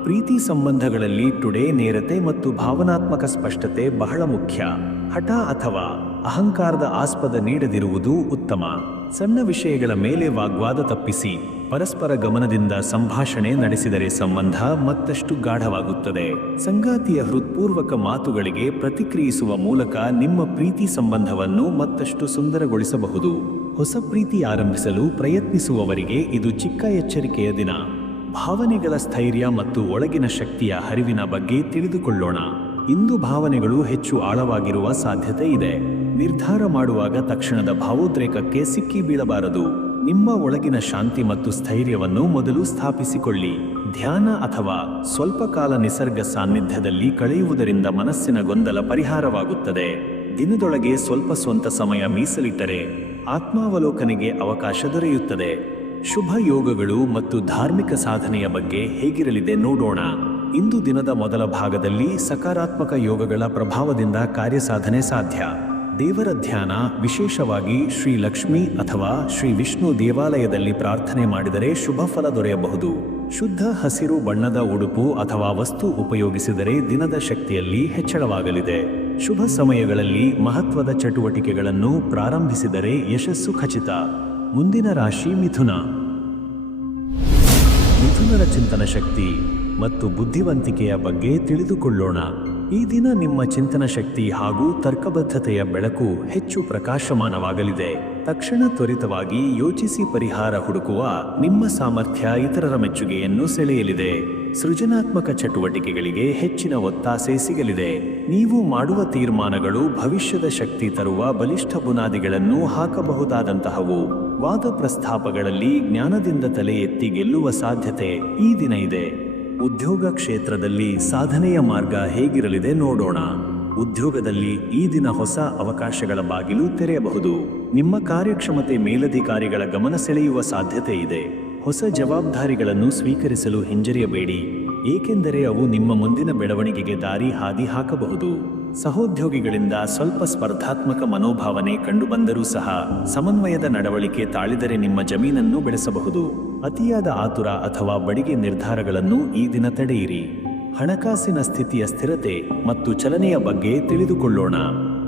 ಪ್ರೀತಿ ಸಂಬಂಧಗಳಲ್ಲಿ ಟುಡೇ ನೇರತೆ ಮತ್ತು ಭಾವನಾತ್ಮಕ ಸ್ಪಷ್ಟತೆ ಬಹಳ ಮುಖ್ಯ. ಹಠ ಅಥವಾ ಅಹಂಕಾರದ ಆಸ್ಪದ ನೀಡದಿರುವುದು ಉತ್ತಮ. ಸಣ್ಣ ವಿಷಯಗಳ ಮೇಲೆ ವಾಗ್ವಾದ ತಪ್ಪಿಸಿ ಪರಸ್ಪರ ಗಮನದಿಂದ ಸಂಭಾಷಣೆ ನಡೆಸಿದರೆ ಸಂಬಂಧ ಮತ್ತಷ್ಟು ಗಾಢವಾಗುತ್ತದೆ. ಸಂಗಾತಿಯ ಹೃತ್ಪೂರ್ವಕ ಮಾತುಗಳಿಗೆ ಪ್ರತಿಕ್ರಿಯಿಸುವ ಮೂಲಕ ನಿಮ್ಮ ಪ್ರೀತಿ ಸಂಬಂಧವನ್ನು ಮತ್ತಷ್ಟು ಸುಂದರಗೊಳಿಸಬಹುದು. ಹೊಸ ಪ್ರೀತಿ ಆರಂಭಿಸಲು ಪ್ರಯತ್ನಿಸುವವರಿಗೆ ಇದು ಚಿಕ್ಕ ಎಚ್ಚರಿಕೆಯ ದಿನ. ಭಾವನೆಗಳ ಸ್ಥೈರ್ಯ ಮತ್ತು ಒಳಗಿನ ಶಕ್ತಿಯ ಹರಿವಿನ ಬಗ್ಗೆ ತಿಳಿದುಕೊಳ್ಳೋಣ. ಇಂದು ಭಾವನೆಗಳು ಹೆಚ್ಚು ಆಳವಾಗಿರುವ ಸಾಧ್ಯತೆ ಇದೆ. ನಿರ್ಧಾರ ಮಾಡುವಾಗ ತಕ್ಷಣದ ಭಾವೋದ್ರೇಕಕ್ಕೆ ಸಿಕ್ಕಿ ಬೀಳಬಾರದು. ನಿಮ್ಮ ಒಳಗಿನ ಶಾಂತಿ ಮತ್ತು ಸ್ಥೈರ್ಯವನ್ನು ಮೊದಲು ಸ್ಥಾಪಿಸಿಕೊಳ್ಳಿ. ಧ್ಯಾನ ಅಥವಾ ಸ್ವಲ್ಪ ಕಾಲ ನಿಸರ್ಗ ಸಾನ್ನಿಧ್ಯದಲ್ಲಿ ಕಳೆಯುವುದರಿಂದ ಮನಸ್ಸಿನ ಗೊಂದಲ ಪರಿಹಾರವಾಗುತ್ತದೆ. ದಿನದೊಳಗೆ ಸ್ವಲ್ಪ ಸ್ವಂತ ಸಮಯ ಮೀಸಲಿಟ್ಟರೆ ಆತ್ಮಾವಲೋಕನೆಗೆ ಅವಕಾಶ ದೊರೆಯುತ್ತದೆ. ಶುಭ ಯೋಗಗಳು ಮತ್ತು ಧಾರ್ಮಿಕ ಸಾಧನೆಯ ಬಗ್ಗೆ ಹೇಗಿರಲಿದೆ ನೋಡೋಣ. ಇಂದು ದಿನದ ಮೊದಲ ಭಾಗದಲ್ಲಿ ಸಕಾರಾತ್ಮಕ ಯೋಗಗಳ ಪ್ರಭಾವದಿಂದ ಕಾರ್ಯಸಾಧನೆ ಸಾಧ್ಯ. ದೇವರ ಧ್ಯಾನ, ವಿಶೇಷವಾಗಿ ಶ್ರೀ ಲಕ್ಷ್ಮಿ ಅಥವಾ ಶ್ರೀ ವಿಷ್ಣು ದೇವಾಲಯದಲ್ಲಿ ಪ್ರಾರ್ಥನೆ ಮಾಡಿದರೆ ಶುಭ ಫಲ ದೊರೆಯಬಹುದು. ಶುದ್ಧ ಹಸಿರು ಬಣ್ಣದ ಉಡುಪು ಅಥವಾ ವಸ್ತು ಉಪಯೋಗಿಸಿದರೆ ದಿನದ ಶಕ್ತಿಯಲ್ಲಿ ಹೆಚ್ಚಳವಾಗಲಿದೆ. ಶುಭ ಸಮಯಗಳಲ್ಲಿ ಮಹತ್ವದ ಚಟುವಟಿಕೆಗಳನ್ನು ಪ್ರಾರಂಭಿಸಿದರೆ ಯಶಸ್ಸು ಖಚಿತ. ಮುಂದಿನ ರಾಶಿ ಮಿಥುನ. ಮಿಥುನರ ಚಿಂತನ ಶಕ್ತಿ ಮತ್ತು ಬುದ್ಧಿವಂತಿಕೆಯ ಬಗ್ಗೆ ತಿಳಿದುಕೊಳ್ಳೋಣ. ಈ ದಿನ ನಿಮ್ಮ ಚಿಂತನ ಶಕ್ತಿ ಹಾಗೂ ತರ್ಕಬದ್ಧತೆಯ ಬೆಳಕು ಹೆಚ್ಚು ಪ್ರಕಾಶಮಾನವಾಗಲಿದೆ. ತಕ್ಷಣ ತ್ವರಿತವಾಗಿ ಯೋಚಿಸಿ ಪರಿಹಾರ ಹುಡುಕುವ ನಿಮ್ಮ ಸಾಮರ್ಥ್ಯ ಇತರರ ಮೆಚ್ಚುಗೆಯನ್ನು ಸೆಳೆಯಲಿದೆ. ಸೃಜನಾತ್ಮಕ ಚಟುವಟಿಕೆಗಳಿಗೆ ಹೆಚ್ಚಿನ ಒತ್ತಾಸೆ ಸಿಗಲಿದೆ. ನೀವು ಮಾಡುವ ತೀರ್ಮಾನಗಳು ಭವಿಷ್ಯದ ಶಕ್ತಿ ತರುವ ಬಲಿಷ್ಠ ಬುನಾದಿಗಳನ್ನು ಹಾಕಬಹುದಾದಂತಹವು. ವಾದ ಪ್ರಸ್ತಾಪಗಳಲ್ಲಿ ಜ್ಞಾನದಿಂದ ತಲೆ ಎತ್ತಿ ಗೆಲ್ಲುವ ಸಾಧ್ಯತೆ ಈ ದಿನ ಇದೆ. ಉದ್ಯೋಗ ಕ್ಷೇತ್ರದಲ್ಲಿ ಸಾಧನೆಯ ಮಾರ್ಗ ಹೇಗಿರಲಿದೆ ನೋಡೋಣ. ಉದ್ಯೋಗದಲ್ಲಿ ಈ ದಿನ ಹೊಸ ಅವಕಾಶಗಳ ಬಾಗಿಲು ತೆರೆಯಬಹುದು. ನಿಮ್ಮ ಕಾರ್ಯಕ್ಷಮತೆ ಮೇಲಧಿಕಾರಿಗಳ ಗಮನ ಸೆಳೆಯುವ ಸಾಧ್ಯತೆ ಇದೆ. ಹೊಸ ಜವಾಬ್ದಾರಿಗಳನ್ನು ಸ್ವೀಕರಿಸಲು ಹಿಂಜರಿಯಬೇಡಿ, ಏಕೆಂದರೆ ಅವು ನಿಮ್ಮ ಮುಂದಿನ ಬೆಳವಣಿಗೆಗೆ ದಾರಿ ಹಾದಿ ಹಾಕಬಹುದು. ಸಹೋದ್ಯೋಗಿಗಳಿಂದ ಸ್ವಲ್ಪ ಸ್ಪರ್ಧಾತ್ಮಕ ಮನೋಭಾವನೆ ಕಂಡುಬಂದರೂ ಸಹ ಸಮನ್ವಯದ ನಡವಳಿಕೆ ತಾಳಿದರೆ ನಿಮ್ಮ ಜಮೀನನ್ನು ಬೆಳೆಸಬಹುದು. ಅತಿಯಾದ ಆತುರ ಅಥವಾ ಬಡಿಗೆ ನಿರ್ಧಾರಗಳನ್ನು ಈ ದಿನ ತಡೆಯಿರಿ. ಹಣಕಾಸಿನ ಸ್ಥಿತಿಯ ಸ್ಥಿರತೆ ಮತ್ತು ಚಲನೆಯ ಬಗ್ಗೆ ತಿಳಿದುಕೊಳ್ಳೋಣ.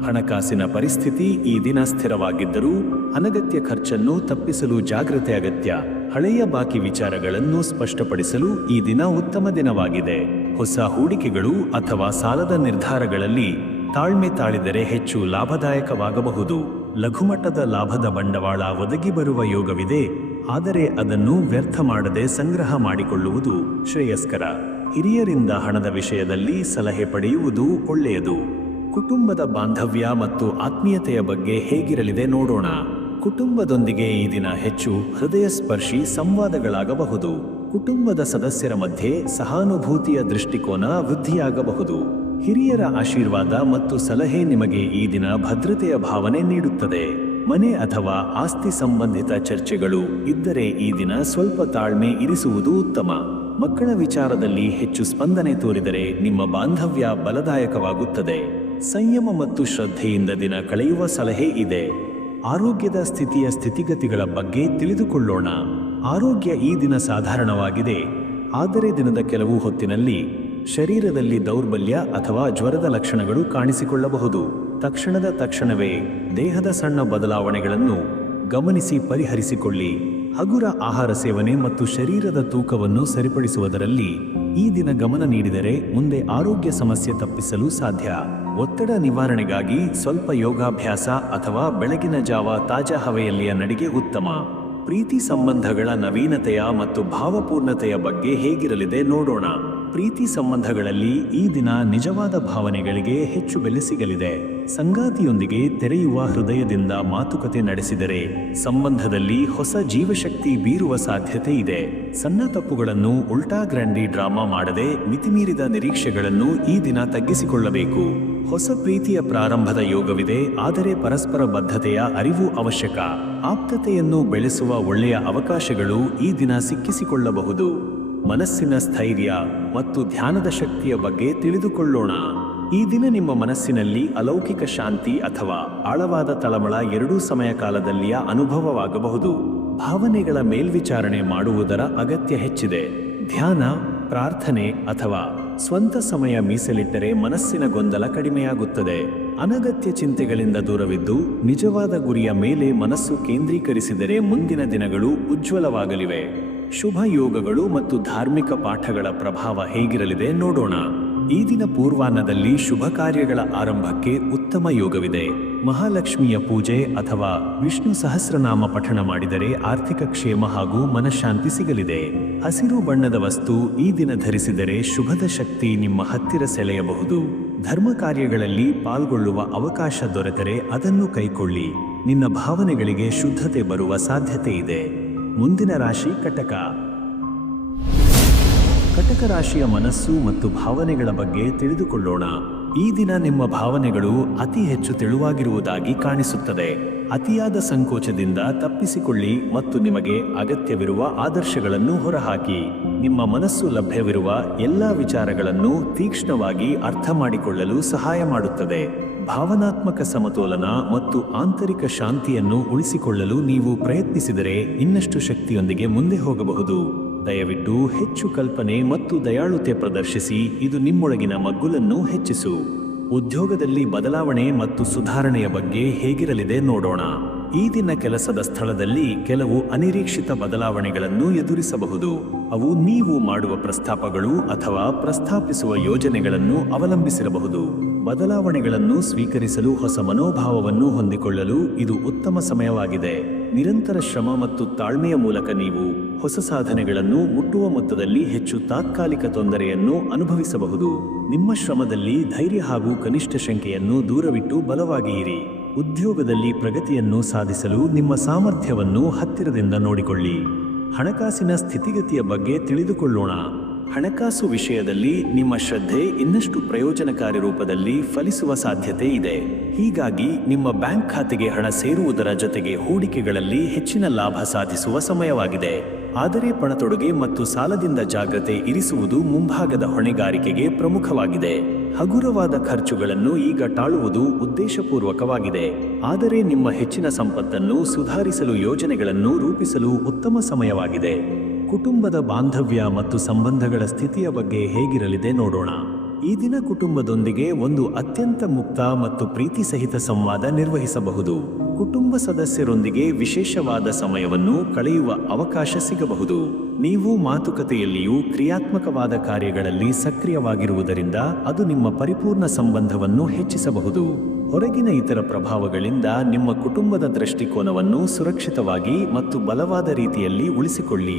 ಹಣಕಾಸಿನ ಪರಿಸ್ಥಿತಿ ಈ ದಿನ ಸ್ಥಿರವಾಗಿದ್ದರೂ ಅನಗತ್ಯ ಖರ್ಚನ್ನು ತಪ್ಪಿಸಲು ಜಾಗೃತೆ ಅಗತ್ಯ. ಹಳೆಯ ಬಾಕಿ ವಿಚಾರಗಳನ್ನು ಸ್ಪಷ್ಟಪಡಿಸಲು ಈ ದಿನ ಉತ್ತಮ ದಿನವಾಗಿದೆ. ಹೊಸ ಹೂಡಿಕೆಗಳು ಅಥವಾ ಸಾಲದ ನಿರ್ಧಾರಗಳಲ್ಲಿ ತಾಳ್ಮೆ ತಾಳಿದರೆ ಹೆಚ್ಚು ಲಾಭದಾಯಕವಾಗಬಹುದು. ಲಘುಮಟ್ಟದ ಲಾಭದ ಬಂಡವಾಳ ಒದಗಿ ಬರುವ ಯೋಗವಿದೆ, ಆದರೆ ಅದನ್ನು ವ್ಯರ್ಥ ಮಾಡದೆ ಸಂಗ್ರಹ ಮಾಡಿಕೊಳ್ಳುವುದು ಶ್ರೇಯಸ್ಕರ. ಹಿರಿಯರಿಂದ ಹಣದ ವಿಷಯದಲ್ಲಿ ಸಲಹೆ ಪಡೆಯುವುದು ಒಳ್ಳೆಯದು. ಕುಟುಂಬದ ಬಾಂಧವ್ಯ ಮತ್ತು ಆತ್ಮೀಯತೆಯ ಬಗ್ಗೆ ಹೇಗಿರಲಿದೆ ನೋಡೋಣ. ಕುಟುಂಬದೊಂದಿಗೆ ಈ ದಿನ ಹೆಚ್ಚು ಹೃದಯ ಸ್ಪರ್ಶಿ ಸಂವಾದಗಳಾಗಬಹುದು. ಕುಟುಂಬದ ಸದಸ್ಯರ ಮಧ್ಯೆ ಸಹಾನುಭೂತಿಯ ದೃಷ್ಟಿಕೋನ ವೃದ್ಧಿಯಾಗಬಹುದು. ಹಿರಿಯರ ಆಶೀರ್ವಾದ ಮತ್ತು ಸಲಹೆ ನಿಮಗೆ ಈ ದಿನ ಭದ್ರತೆಯ ಭಾವನೆ ನೀಡುತ್ತದೆ. ಮನೆ ಅಥವಾ ಆಸ್ತಿ ಸಂಬಂಧಿತ ಚರ್ಚೆಗಳು ಇದ್ದರೆ ಈ ದಿನ ಸ್ವಲ್ಪ ತಾಳ್ಮೆ ಇರಿಸುವುದು ಉತ್ತಮ. ಮಕ್ಕಳ ವಿಚಾರದಲ್ಲಿ ಹೆಚ್ಚು ಸ್ಪಂದನೆ ತೋರಿದರೆ ನಿಮ್ಮ ಬಾಂಧವ್ಯ ಬಲದಾಯಕವಾಗುತ್ತದೆ. ಸಂಯಮ ಮತ್ತು ಶ್ರದ್ಧೆಯಿಂದ ದಿನ ಕಳೆಯುವ ಸಲಹೆ ಇದೆ. ಆರೋಗ್ಯದ ಸ್ಥಿತಿಯ ಸ್ಥಿತಿಗತಿಗಳ ಬಗ್ಗೆ ತಿಳಿದುಕೊಳ್ಳೋಣ. ಆರೋಗ್ಯ ಈ ದಿನ ಸಾಧಾರಣವಾಗಿದೆ, ಆದರೆ ದಿನದ ಕೆಲವು ಹೊತ್ತಿನಲ್ಲಿ ಶರೀರದಲ್ಲಿ ದೌರ್ಬಲ್ಯ ಅಥವಾ ಜ್ವರದ ಲಕ್ಷಣಗಳು ಕಾಣಿಸಿಕೊಳ್ಳಬಹುದು. ತಕ್ಷಣವೇ ದೇಹದ ಸಣ್ಣ ಬದಲಾವಣೆಗಳನ್ನು ಗಮನಿಸಿ ಪರಿಹರಿಸಿಕೊಳ್ಳಿ. ಹಗುರ ಆಹಾರ ಸೇವನೆ ಮತ್ತು ಶರೀರದ ತೂಕವನ್ನು ಸರಿಪಡಿಸುವುದರಲ್ಲಿ ಈ ದಿನ ಗಮನ ನೀಡಿದರೆ ಮುಂದೆ ಆರೋಗ್ಯ ಸಮಸ್ಯೆ ತಪ್ಪಿಸಲು ಸಾಧ್ಯ. ಒತ್ತಡ ನಿವಾರಣೆಗಾಗಿ ಸ್ವಲ್ಪ ಯೋಗಾಭ್ಯಾಸ ಅಥವಾ ಬೆಳಗಿನ ಜಾವ ತಾಜಾ ಹವೆಯಲ್ಲಿಯ ನಡಿಗೆ ಉತ್ತಮ. ಪ್ರೀತಿ ಸಂಬಂಧಗಳ ನವೀನತೆಯ ಮತ್ತು ಭಾವಪೂರ್ಣತೆಯ ಬಗ್ಗೆ ಹೇಗಿರಲಿದೆ ನೋಡೋಣ. ಪ್ರೀತಿ ಸಂಬಂಧಗಳಲ್ಲಿ ಈ ದಿನ ನಿಜವಾದ ಭಾವನೆಗಳಿಗೆ ಹೆಚ್ಚು ಬೆಲೆ ಸಿಗಲಿದೆ. ಸಂಗಾತಿಯೊಂದಿಗೆ ತೆರೆಯುವ ಹೃದಯದಿಂದ ಮಾತುಕತೆ ನಡೆಸಿದರೆ ಸಂಬಂಧದಲ್ಲಿ ಹೊಸ ಜೀವಶಕ್ತಿ ಬೀರುವ ಸಾಧ್ಯತೆ ಇದೆ. ಸಣ್ಣ ತಪ್ಪುಗಳನ್ನು ಉಲ್ಟಾ ಗ್ರ್ಯಾಂಡಿ ಡ್ರಾಮಾ ಮಾಡದೆ ಮಿತಿಮೀರಿದ ನಿರೀಕ್ಷೆಗಳನ್ನು ಈ ದಿನ ತಗ್ಗಿಸಿಕೊಳ್ಳಬೇಕು. ಹೊಸ ಪ್ರೀತಿಯ ಪ್ರಾರಂಭದ ಯೋಗವಿದೆ, ಆದರೆ ಪರಸ್ಪರ ಬದ್ಧತೆಯ ಅರಿವು ಅವಶ್ಯಕ. ಆಪ್ತತೆಯನ್ನು ಬೆಳೆಸುವ ಒಳ್ಳೆಯ ಅವಕಾಶಗಳು ಈ ದಿನ ಸಿಕ್ಕಿಸಿಕೊಳ್ಳಬಹುದು. ಮನಸ್ಸಿನ ಸ್ಥೈರ್ಯ ಮತ್ತು ಧ್ಯಾನದ ಶಕ್ತಿಯ ಬಗ್ಗೆ ತಿಳಿದುಕೊಳ್ಳೋಣ. ಈ ದಿನ ನಿಮ್ಮ ಮನಸ್ಸಿನಲ್ಲಿ ಅಲೌಕಿಕ ಶಾಂತಿ ಅಥವಾ ಆಳವಾದ ತಳಮಳ ಎರಡೂ ಸಮಯ ಕಾಲದಲ್ಲಿಯ ಅನುಭವವಾಗಬಹುದು. ಭಾವನೆಗಳ ಮೇಲ್ವಿಚಾರಣೆ ಮಾಡುವುದರ ಅಗತ್ಯ ಹೆಚ್ಚಿದೆ. ಧ್ಯಾನ, ಪ್ರಾರ್ಥನೆ ಅಥವಾ ಸ್ವಂತ ಸಮಯ ಮೀಸಲಿಟ್ಟರೆ ಮನಸ್ಸಿನ ಗೊಂದಲ ಕಡಿಮೆಯಾಗುತ್ತದೆ. ಅನಗತ್ಯ ಚಿಂತೆಗಳಿಂದ ದೂರವಿದ್ದು ನಿಜವಾದ ಗುರಿಯ ಮೇಲೆ ಮನಸ್ಸು ಕೇಂದ್ರೀಕರಿಸಿದರೆ ಮುಂದಿನ ದಿನಗಳು ಉಜ್ವಲವಾಗಲಿವೆ. ಶುಭ ಯೋಗಗಳು ಮತ್ತು ಧಾರ್ಮಿಕ ಪಾಠಗಳ ಪ್ರಭಾವ ಹೇಗಿರಲಿದೆ ನೋಡೋಣ. ಈ ದಿನ ಪೂರ್ವಾಹ್ನದಲ್ಲಿ ಶುಭ ಕಾರ್ಯಗಳ ಆರಂಭಕ್ಕೆ ಉತ್ತಮ ಯೋಗವಿದೆ. ಮಹಾಲಕ್ಷ್ಮಿಯ ಪೂಜೆ ಅಥವಾ ವಿಷ್ಣು ಸಹಸ್ರನಾಮ ಪಠಣ ಮಾಡಿದರೆ ಆರ್ಥಿಕ ಕ್ಷೇಮ ಹಾಗೂ ಮನಃಶಾಂತಿ ಸಿಗಲಿದೆ. ಹಸಿರು ಬಣ್ಣದ ವಸ್ತು ಈ ದಿನ ಧರಿಸಿದರೆ ಶುಭದ ಶಕ್ತಿ ನಿಮ್ಮ ಹತ್ತಿರ ಸೆಳೆಯಬಹುದು. ಧರ್ಮ ಕಾರ್ಯಗಳಲ್ಲಿ ಪಾಲ್ಗೊಳ್ಳುವ ಅವಕಾಶ ದೊರೆತರೆ ಅದನ್ನು ಕೈಕೊಳ್ಳಿ. ನಿನ್ನ ಭಾವನೆಗಳಿಗೆ ಶುದ್ಧತೆ ಬರುವ ಸಾಧ್ಯತೆ ಇದೆ. ಮುಂದಿನ ರಾಶಿ ಕಟಕ. ಕಟಕ ರಾಶಿಯ ಮನಸ್ಸು ಮತ್ತು ಭಾವನೆಗಳ ಬಗ್ಗೆ ತಿಳಿದುಕೊಳ್ಳೋಣ. ಈ ದಿನ ನಿಮ್ಮ ಭಾವನೆಗಳು ಅತಿ ಹೆಚ್ಚು ತೆಳುವಾಗಿರುವುದಾಗಿ ಕಾಣಿಸುತ್ತದೆ. ಅತಿಯಾದ ಸಂಕೋಚದಿಂದ ತಪ್ಪಿಸಿಕೊಳ್ಳಿ ಮತ್ತು ನಿಮಗೆ ಅಗತ್ಯವಿರುವ ಆದರ್ಶಗಳನ್ನು ಹೊರಹಾಕಿ. ನಿಮ್ಮ ಮನಸ್ಸು ಲಭ್ಯವಿರುವ ಎಲ್ಲ ವಿಚಾರಗಳನ್ನು ತೀಕ್ಷ್ಣವಾಗಿ ಅರ್ಥ ಮಾಡಿಕೊಳ್ಳಲು ಸಹಾಯ ಮಾಡುತ್ತದೆ. ಭಾವನಾತ್ಮಕ ಸಮತೋಲನ ಮತ್ತು ಆಂತರಿಕ ಶಾಂತಿಯನ್ನು ಉಳಿಸಿಕೊಳ್ಳಲು ನೀವು ಪ್ರಯತ್ನಿಸಿದರೆ ಇನ್ನಷ್ಟು ಶಕ್ತಿಯೊಂದಿಗೆ ಮುಂದೆ ಹೋಗಬಹುದು. ದಯವಿಟ್ಟು ಹೆಚ್ಚು ಕಲ್ಪನೆ ಮತ್ತು ದಯಾಳುತೆ ಪ್ರದರ್ಶಿಸಿ. ಇದು ನಿಮ್ಮೊಳಗಿನ ಮಗ್ಗುಲನ್ನು ಹೆಚ್ಚಿಸು. ಉದ್ಯೋಗದಲ್ಲಿ ಬದಲಾವಣೆ ಮತ್ತು ಸುಧಾರಣೆಯ ಬಗ್ಗೆ ಹೇಗಿರಲಿದೆ ನೋಡೋಣ. ಈ ದಿನ ಕೆಲಸದ ಸ್ಥಳದಲ್ಲಿ ಕೆಲವು ಅನಿರೀಕ್ಷಿತ ಬದಲಾವಣೆಗಳನ್ನು ಎದುರಿಸಬಹುದು. ಅವು ನೀವು ಮಾಡುವ ಪ್ರಸ್ತಾಪಗಳು ಅಥವಾ ಪ್ರಸ್ತಾಪಿಸುವ ಯೋಜನೆಗಳನ್ನು ಅವಲಂಬಿಸಿರಬಹುದು. ಬದಲಾವಣೆಗಳನ್ನು ಸ್ವೀಕರಿಸಲು ಹೊಸ ಮನೋಭಾವವನ್ನು ಹೊಂದಿಕೊಳ್ಳಲು ಇದು ಉತ್ತಮ ಸಮಯವಾಗಿದೆ. ನಿರಂತರ ಶ್ರಮ ಮತ್ತು ತಾಳ್ಮೆಯ ಮೂಲಕ ನೀವು ಹೊಸ ಸಾಧನೆಗಳನ್ನು ಮುಟ್ಟುವ ಮೊತ್ತದಲ್ಲಿ ಹೆಚ್ಚು ತಾತ್ಕಾಲಿಕ ತೊಂದರೆಯನ್ನು ಅನುಭವಿಸಬಹುದು. ನಿಮ್ಮ ಶ್ರಮದಲ್ಲಿ ಧೈರ್ಯ ಹಾಗೂ ಕನಿಷ್ಠ ಶಂಕೆಯನ್ನು ದೂರವಿಟ್ಟು ಬಲವಾಗಿ ಇರಿ. ಉದ್ಯೋಗದಲ್ಲಿ ಪ್ರಗತಿಯನ್ನು ಸಾಧಿಸಲು ನಿಮ್ಮ ಸಾಮರ್ಥ್ಯವನ್ನು ಹತ್ತಿರದಿಂದ ನೋಡಿಕೊಳ್ಳಿ. ಹಣಕಾಸಿನ ಸ್ಥಿತಿಗತಿಯ ಬಗ್ಗೆ ತಿಳಿದುಕೊಳ್ಳೋಣ. ಹಣಕಾಸು ವಿಷಯದಲ್ಲಿ ನಿಮ್ಮ ಶ್ರದ್ಧೆ ಇನ್ನಷ್ಟು ಪ್ರಯೋಜನಕಾರಿ ರೂಪದಲ್ಲಿ ಫಲಿಸುವ ಸಾಧ್ಯತೆ ಇದೆ. ಹೀಗಾಗಿ ನಿಮ್ಮ ಬ್ಯಾಂಕ್ ಖಾತೆಗೆ ಹಣ ಸೇರುವುದರ ಜೊತೆಗೆ ಹೂಡಿಕೆಗಳಲ್ಲಿ ಹೆಚ್ಚಿನ ಲಾಭ ಸಾಧಿಸುವ ಸಮಯವಾಗಿದೆ. ಆದರೆ ಪಣತೊಡುಗೆ ಮತ್ತು ಸಾಲದಿಂದ ಜಾಗ್ರತೆ ಇರಿಸುವುದು ಮುಂಭಾಗದ ಹೊಣೆಗಾರಿಕೆಗೆ ಪ್ರಮುಖವಾಗಿದೆ. ಹಗುರವಾದ ಖರ್ಚುಗಳನ್ನು ಈಗ ಟಾಳುವುದು ಉದ್ದೇಶಪೂರ್ವಕವಾಗಿದೆ. ಆದರೆ ನಿಮ್ಮ ಹೆಚ್ಚಿನ ಸಂಪತ್ತನ್ನು ಸುಧಾರಿಸಲು ಯೋಜನೆಗಳನ್ನು ರೂಪಿಸಲು ಉತ್ತಮ ಸಮಯವಾಗಿದೆ. ಕುಟುಂಬದ ಬಾಂಧವ್ಯ ಮತ್ತು ಸಂಬಂಧಗಳ ಸ್ಥಿತಿಯ ಬಗ್ಗೆ ಹೇಗಿರಲಿದೆ ನೋಡೋಣ. ಈ ದಿನ ಕುಟುಂಬದೊಂದಿಗೆ ಒಂದು ಅತ್ಯಂತ ಮುಕ್ತ ಮತ್ತು ಪ್ರೀತಿ ಸಹಿತ ಸಂವಾದ ನಿರ್ವಹಿಸಬಹುದು. ಕುಟುಂಬ ಸದಸ್ಯರೊಂದಿಗೆ ವಿಶೇಷವಾದ ಸಮಯವನ್ನು ಕಳೆಯುವ ಅವಕಾಶ ಸಿಗಬಹುದು. ನೀವು ಮಾತುಕತೆಯಲ್ಲಿಯೂ ಕ್ರಿಯಾತ್ಮಕವಾದ ಕಾರ್ಯಗಳಲ್ಲಿ ಸಕ್ರಿಯವಾಗಿರುವುದರಿಂದ ಅದು ನಿಮ್ಮ ಪರಿಪೂರ್ಣ ಸಂಬಂಧವನ್ನು ಹೆಚ್ಚಿಸಬಹುದು. ಹೊರಗಿನ ಇತರ ಪ್ರಭಾವಗಳಿಂದ ನಿಮ್ಮ ಕುಟುಂಬದ ದೃಷ್ಟಿಕೋನವನ್ನು ಸುರಕ್ಷಿತವಾಗಿ ಮತ್ತು ಬಲವಾದ ರೀತಿಯಲ್ಲಿ ಉಳಿಸಿಕೊಳ್ಳಿ.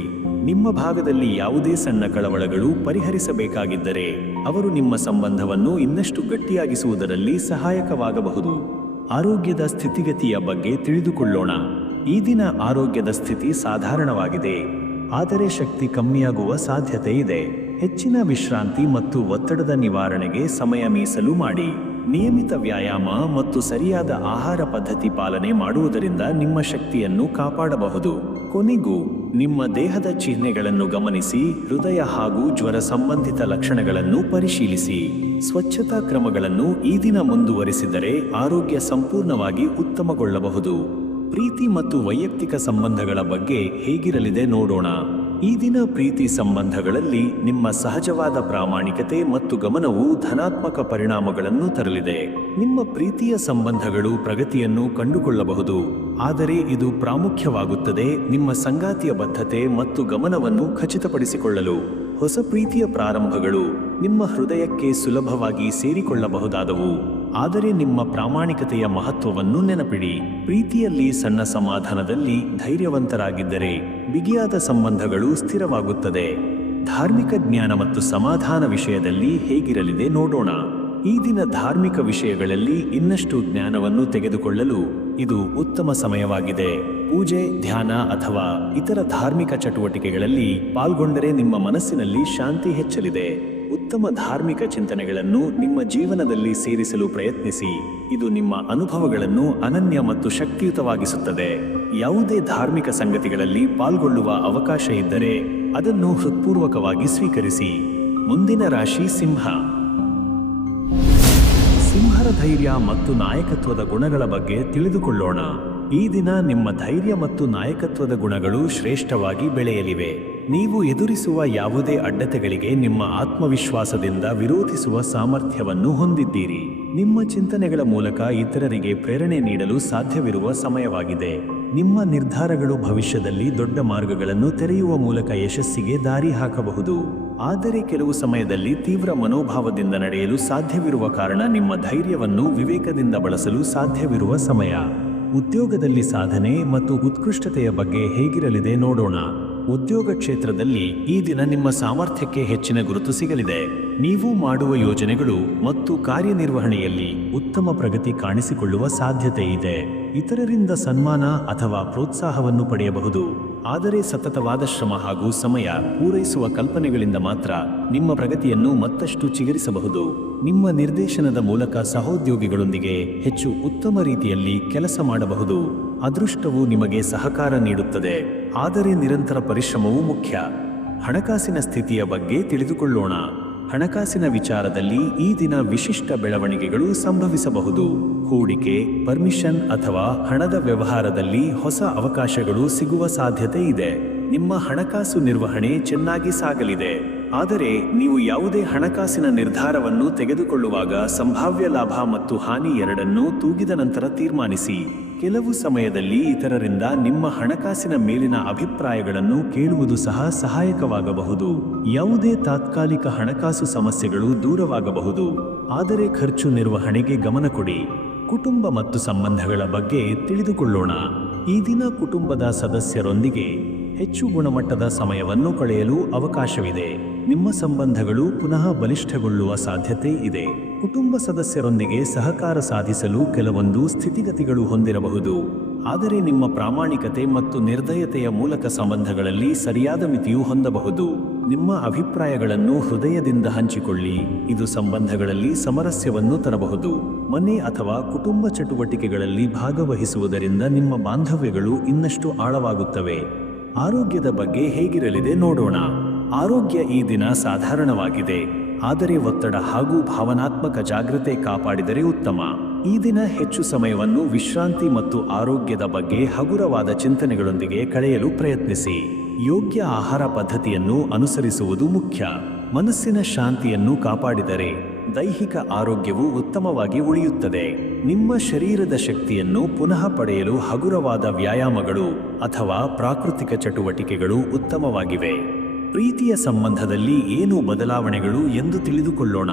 ನಿಮ್ಮ ಭಾಗದಲ್ಲಿ ಯಾವುದೇ ಸಣ್ಣ ಕಳವಳಗಳು ಪರಿಹರಿಸಬೇಕಾಗಿದ್ದರೆ ಅವರು ನಿಮ್ಮ ಸಂಬಂಧವನ್ನು ಇನ್ನಷ್ಟು ಗಟ್ಟಿಯಾಗಿಸುವುದರಲ್ಲಿ ಸಹಾಯಕವಾಗಬಹುದು. ಆರೋಗ್ಯದ ಸ್ಥಿತಿಗತಿಯ ಬಗ್ಗೆ ತಿಳಿದುಕೊಳ್ಳೋಣ. ಈ ದಿನ ಆರೋಗ್ಯದ ಸ್ಥಿತಿ ಸಾಧಾರಣವಾಗಿದೆ, ಆದರೆ ಶಕ್ತಿ ಕಮ್ಮಿಯಾಗುವ ಸಾಧ್ಯತೆ ಇದೆ. ಹೆಚ್ಚಿನ ವಿಶ್ರಾಂತಿ ಮತ್ತು ಒತ್ತಡದ ನಿವಾರಣೆಗೆ ಸಮಯ ಮೀಸಲು ಮಾಡಿ. ನಿಯಮಿತ ವ್ಯಾಯಾಮ ಮತ್ತು ಸರಿಯಾದ ಆಹಾರ ಪದ್ಧತಿ ಪಾಲನೆ ಮಾಡುವುದರಿಂದ ನಿಮ್ಮ ಶಕ್ತಿಯನ್ನು ಕಾಪಾಡಬಹುದು. ಕೊನೆಗೂ ನಿಮ್ಮ ದೇಹದ ಚಿಹ್ನೆಗಳನ್ನು ಗಮನಿಸಿ, ಹೃದಯ ಹಾಗೂ ಜ್ವರ ಸಂಬಂಧಿತ ಲಕ್ಷಣಗಳನ್ನು ಪರಿಶೀಲಿಸಿ. ಸ್ವಚ್ಛತಾ ಕ್ರಮಗಳನ್ನು ಈ ದಿನ ಮುಂದುವರಿಸಿದರೆ ಆರೋಗ್ಯ ಸಂಪೂರ್ಣವಾಗಿ ಉತ್ತಮಗೊಳ್ಳಬಹುದು. ಪ್ರೀತಿ ಮತ್ತು ವೈಯಕ್ತಿಕ ಸಂಬಂಧಗಳ ಬಗ್ಗೆ ಹೇಗಿರಲಿದೆ ನೋಡೋಣ. ಈ ದಿನ ಪ್ರೀತಿ ಸಂಬಂಧಗಳಲ್ಲಿ ನಿಮ್ಮ ಸಹಜವಾದ ಪ್ರಾಮಾಣಿಕತೆ ಮತ್ತು ಗಮನವು ಧನಾತ್ಮಕ ಪರಿಣಾಮಗಳನ್ನು ತರಲಿದೆ. ನಿಮ್ಮ ಪ್ರೀತಿಯ ಸಂಬಂಧಗಳು ಪ್ರಗತಿಯನ್ನು ಕಂಡುಕೊಳ್ಳಬಹುದು, ಆದರೆ ಇದು ಪ್ರಾಮುಖ್ಯವಾಗುತ್ತದೆ ನಿಮ್ಮ ಸಂಗಾತಿಯ ಬದ್ಧತೆ ಮತ್ತು ಗಮನವನ್ನು ಖಚಿತಪಡಿಸಿಕೊಳ್ಳಲು. ಹೊಸ ಪ್ರೀತಿಯ ಪ್ರಾರಂಭಗಳು ನಿಮ್ಮ ಹೃದಯಕ್ಕೆ ಸುಲಭವಾಗಿ ಸೇರಿಕೊಳ್ಳಬಹುದಾದವು, ಆದರೆ ನಿಮ್ಮ ಪ್ರಾಮಾಣಿಕತೆಯ ಮಹತ್ವವನ್ನು ನೆನಪಿಡಿ. ಪ್ರೀತಿಯಲ್ಲಿ ಸಣ್ಣ ಸಮಾಧಾನದಲ್ಲಿ ಧೈರ್ಯವಂತರಾಗಿದ್ದರೆ ಬಿಗಿಯಾದ ಸಂಬಂಧಗಳು ಸ್ಥಿರವಾಗುತ್ತದೆ. ಧಾರ್ಮಿಕ ಜ್ಞಾನ ಮತ್ತು ಸಮಾಧಾನ ವಿಷಯದಲ್ಲಿ ಹೇಗಿರಲಿದೆ ನೋಡೋಣ. ಈ ದಿನ ಧಾರ್ಮಿಕ ವಿಷಯಗಳಲ್ಲಿ ಇನ್ನಷ್ಟು ಜ್ಞಾನವನ್ನು ತೆಗೆದುಕೊಳ್ಳಲು ಇದು ಉತ್ತಮ ಸಮಯವಾಗಿದೆ. ಪೂಜೆ, ಧ್ಯಾನ ಅಥವಾ ಇತರ ಧಾರ್ಮಿಕ ಚಟುವಟಿಕೆಗಳಲ್ಲಿ ಪಾಲ್ಗೊಂಡರೆ ನಿಮ್ಮ ಮನಸ್ಸಿನಲ್ಲಿ ಶಾಂತಿ ಹೆಚ್ಚಲಿದೆ. ಉತ್ತಮ ಧಾರ್ಮಿಕ ಚಿಂತನೆಗಳನ್ನು ನಿಮ್ಮ ಜೀವನದಲ್ಲಿ ಸೇರಿಸಲು ಪ್ರಯತ್ನಿಸಿ. ಇದು ನಿಮ್ಮ ಅನುಭವಗಳನ್ನು ಅನನ್ಯ ಮತ್ತು ಶಕ್ತಿಯುತವಾಗಿಸುತ್ತದೆ. ಯಾವುದೇ ಧಾರ್ಮಿಕ ಸಂಗತಿಗಳಲ್ಲಿ ಪಾಲ್ಗೊಳ್ಳುವ ಅವಕಾಶ ಇದ್ದರೆ ಅದನ್ನು ಹೃತ್ಪೂರ್ವಕವಾಗಿ ಸ್ವೀಕರಿಸಿ. ಮುಂದಿನ ರಾಶಿ ಸಿಂಹ. ಸಿಂಹರ ಧೈರ್ಯ ಮತ್ತು ನಾಯಕತ್ವದ ಗುಣಗಳ ಬಗ್ಗೆ ತಿಳಿದುಕೊಳ್ಳೋಣ. ಈ ದಿನ ನಿಮ್ಮ ಧೈರ್ಯ ಮತ್ತು ನಾಯಕತ್ವದ ಗುಣಗಳು ಶ್ರೇಷ್ಠವಾಗಿ ಬೆಳೆಯಲಿವೆ. ನೀವು ಎದುರಿಸುವ ಯಾವುದೇ ಅಡ್ಡತೆಗಳಿಗೆ ನಿಮ್ಮ ಆತ್ಮವಿಶ್ವಾಸದಿಂದ ವಿರೋಧಿಸುವ ಸಾಮರ್ಥ್ಯವನ್ನು ಹೊಂದಿದ್ದೀರಿ. ನಿಮ್ಮ ಚಿಂತನೆಗಳ ಮೂಲಕ ಇತರರಿಗೆ ಪ್ರೇರಣೆ ನೀಡಲು ಸಾಧ್ಯವಿರುವ ಸಮಯವಾಗಿದೆ. ನಿಮ್ಮ ನಿರ್ಧಾರಗಳು ಭವಿಷ್ಯದಲ್ಲಿ ದೊಡ್ಡ ಮಾರ್ಗಗಳನ್ನು ತೆರೆಯುವ ಮೂಲಕ ಯಶಸ್ಸಿಗೆ ದಾರಿ ಹಾಕಬಹುದು. ಆದರೆ ಕೆಲವು ಸಮಯದಲ್ಲಿ ತೀವ್ರ ಮನೋಭಾವದಿಂದ ನಡೆಯಲು ಸಾಧ್ಯವಿರುವ ಕಾರಣ ನಿಮ್ಮ ಧೈರ್ಯವನ್ನು ವಿವೇಕದಿಂದ ಬಳಸಲು ಸಾಧ್ಯವಿರುವ ಸಮಯ. ಉದ್ಯೋಗದಲ್ಲಿ ಸಾಧನೆ ಮತ್ತು ಉತ್ಕೃಷ್ಟತೆಯ ಬಗ್ಗೆ ಹೇಗಿರಲಿದೆ ನೋಡೋಣ. ಉದ್ಯೋಗ ಕ್ಷೇತ್ರದಲ್ಲಿ ಈ ದಿನ ನಿಮ್ಮ ಸಾಮರ್ಥ್ಯಕ್ಕೆ ಹೆಚ್ಚಿನ ಗುರುತು ಸಿಗಲಿದೆ. ನೀವು ಮಾಡುವ ಯೋಜನೆಗಳು ಮತ್ತು ಕಾರ್ಯನಿರ್ವಹಣೆಯಲ್ಲಿ ಉತ್ತಮ ಪ್ರಗತಿ ಕಾಣಿಸಿಕೊಳ್ಳುವ ಸಾಧ್ಯತೆ ಇದೆ. ಇತರರಿಂದ ಸನ್ಮಾನ ಅಥವಾ ಪ್ರೋತ್ಸಾಹವನ್ನು ಪಡೆಯಬಹುದು, ಆದರೆ ಸತತವಾದ ಶ್ರಮ ಹಾಗೂ ಸಮಯ ಪೂರೈಸುವ ಕಲ್ಪನೆಗಳಿಂದ ಮಾತ್ರ ನಿಮ್ಮ ಪ್ರಗತಿಯನ್ನು ಮತ್ತಷ್ಟು ಚಿಗುರಿಸಬಹುದು. ನಿಮ್ಮ ನಿರ್ದೇಶನದ ಮೂಲಕ ಸಹೋದ್ಯೋಗಿಗಳೊಂದಿಗೆ ಹೆಚ್ಚು ಉತ್ತಮ ರೀತಿಯಲ್ಲಿ ಕೆಲಸ ಮಾಡಬಹುದು. ಅದೃಷ್ಟವು ನಿಮಗೆ ಸಹಕಾರ ನೀಡುತ್ತದೆ, ಆದರೆ ನಿರಂತರ ಪರಿಶ್ರಮವೂ ಮುಖ್ಯ. ಹಣಕಾಸಿನ ಸ್ಥಿತಿಯ ಬಗ್ಗೆ ತಿಳಿದುಕೊಳ್ಳೋಣ. ಹಣಕಾಸಿನ ವಿಚಾರದಲ್ಲಿ ಈ ದಿನ ವಿಶಿಷ್ಟ ಬೆಳವಣಿಗೆಗಳು ಸಂಭವಿಸಬಹುದು. ಹೂಡಿಕೆ, ಪರ್ಮಿಷನ್ ಅಥವಾ ಹಣದ ವ್ಯವಹಾರದಲ್ಲಿ ಹೊಸ ಅವಕಾಶಗಳು ಸಿಗುವ ಸಾಧ್ಯತೆ ಇದೆ. ನಿಮ್ಮ ಹಣಕಾಸು ನಿರ್ವಹಣೆ ಚೆನ್ನಾಗಿ ಸಾಗಲಿದೆ, ಆದರೆ ನೀವು ಯಾವುದೇ ಹಣಕಾಸಿನ ನಿರ್ಧಾರವನ್ನು ತೆಗೆದುಕೊಳ್ಳುವಾಗ ಸಂಭಾವ್ಯ ಲಾಭ ಮತ್ತು ಹಾನಿ ಎರಡನ್ನೂ ತೂಗಿದ ನಂತರ ತೀರ್ಮಾನಿಸಿ. ಕೆಲವು ಸಮಯದಲ್ಲಿ ಇತರರಿಂದ ನಿಮ್ಮ ಹಣಕಾಸಿನ ಮೇಲಿನ ಅಭಿಪ್ರಾಯಗಳನ್ನು ಕೇಳುವುದು ಸಹ ಸಹಾಯಕವಾಗಬಹುದು. ಯಾವುದೇ ತಾತ್ಕಾಲಿಕ ಹಣಕಾಸು ಸಮಸ್ಯೆಗಳು ದೂರವಾಗಬಹುದು, ಆದರೆ ಖರ್ಚು ನಿರ್ವಹಣೆಗೆ ಗಮನ ಕೊಡಿ. ಕುಟುಂಬ ಮತ್ತು ಸಂಬಂಧಗಳ ಬಗ್ಗೆ ತಿಳಿದುಕೊಳ್ಳೋಣ. ಈ ದಿನ ಕುಟುಂಬದ ಸದಸ್ಯರೊಂದಿಗೆ ಹೆಚ್ಚು ಗುಣಮಟ್ಟದ ಸಮಯವನ್ನು ಕಳೆಯಲು ಅವಕಾಶವಿದೆ. ನಿಮ್ಮ ಸಂಬಂಧಗಳು ಪುನಃ ಬಲಿಷ್ಠಗೊಳ್ಳುವ ಸಾಧ್ಯತೆ ಇದೆ. ಕುಟುಂಬ ಸದಸ್ಯರೊಂದಿಗೆ ಸಹಕಾರ ಸಾಧಿಸಲು ಕೆಲವೊಂದು ಸ್ಥಿತಿಗತಿಗಳು ಹೊಂದಿರಬಹುದು, ಆದರೆ ನಿಮ್ಮ ಪ್ರಾಮಾಣಿಕತೆ ಮತ್ತು ನಿರ್ದಯತೆಯ ಮೂಲಕ ಸಂಬಂಧಗಳಲ್ಲಿ ಸರಿಯಾದ ಮಿತಿಯು ಹೊಂದಬಹುದು. ನಿಮ್ಮ ಅಭಿಪ್ರಾಯಗಳನ್ನು ಹೃದಯದಿಂದ ಹಂಚಿಕೊಳ್ಳಿ, ಇದು ಸಂಬಂಧಗಳಲ್ಲಿ ಸಮರಸ್ಯವನ್ನು ತರಬಹುದು. ಮನೆ ಅಥವಾ ಕುಟುಂಬ ಚಟುವಟಿಕೆಗಳಲ್ಲಿ ಭಾಗವಹಿಸುವುದರಿಂದ ನಿಮ್ಮ ಬಾಂಧವ್ಯಗಳು ಇನ್ನಷ್ಟು ಆಳವಾಗುತ್ತವೆ. ಆರೋಗ್ಯದ ಬಗ್ಗೆ ಹೇಗಿರಲಿದೆ ನೋಡೋಣ. ಆರೋಗ್ಯ ಈ ದಿನ ಸಾಧಾರಣವಾಗಿದೆ, ಆದರೆ ಒತ್ತಡ ಹಾಗೂ ಭಾವನಾತ್ಮಕ ಜಾಗೃತೆ ಕಾಪಾಡಿದರೆ ಉತ್ತಮ. ಈ ದಿನ ಹೆಚ್ಚು ಸಮಯವನ್ನು ವಿಶ್ರಾಂತಿ ಮತ್ತು ಆರೋಗ್ಯದ ಬಗ್ಗೆ ಹಗುರವಾದ ಚಿಂತನೆಗಳೊಂದಿಗೆ ಕಳೆಯಲು ಪ್ರಯತ್ನಿಸಿ. ಯೋಗ್ಯ ಆಹಾರ ಪದ್ಧತಿಯನ್ನು ಅನುಸರಿಸುವುದು ಮುಖ್ಯ. ಮನಸ್ಸಿನ ಶಾಂತಿಯನ್ನು ಕಾಪಾಡಿದರೆ ದೈಹಿಕ ಆರೋಗ್ಯವು ಉತ್ತಮವಾಗಿ ಉಳಿಯುತ್ತದೆ. ನಿಮ್ಮ ಶರೀರದ ಶಕ್ತಿಯನ್ನು ಪುನಃ ಪಡೆಯಲು ಹಗುರವಾದ ವ್ಯಾಯಾಮಗಳು ಅಥವಾ ಪ್ರಾಕೃತಿಕ ಚಟುವಟಿಕೆಗಳು ಉತ್ತಮವಾಗಿವೆ. ಪ್ರೀತಿಯ ಸಂಬಂಧದಲ್ಲಿ ಏನು ಬದಲಾವಣೆಗಳು ಎಂದು ತಿಳಿದುಕೊಳ್ಳೋಣ.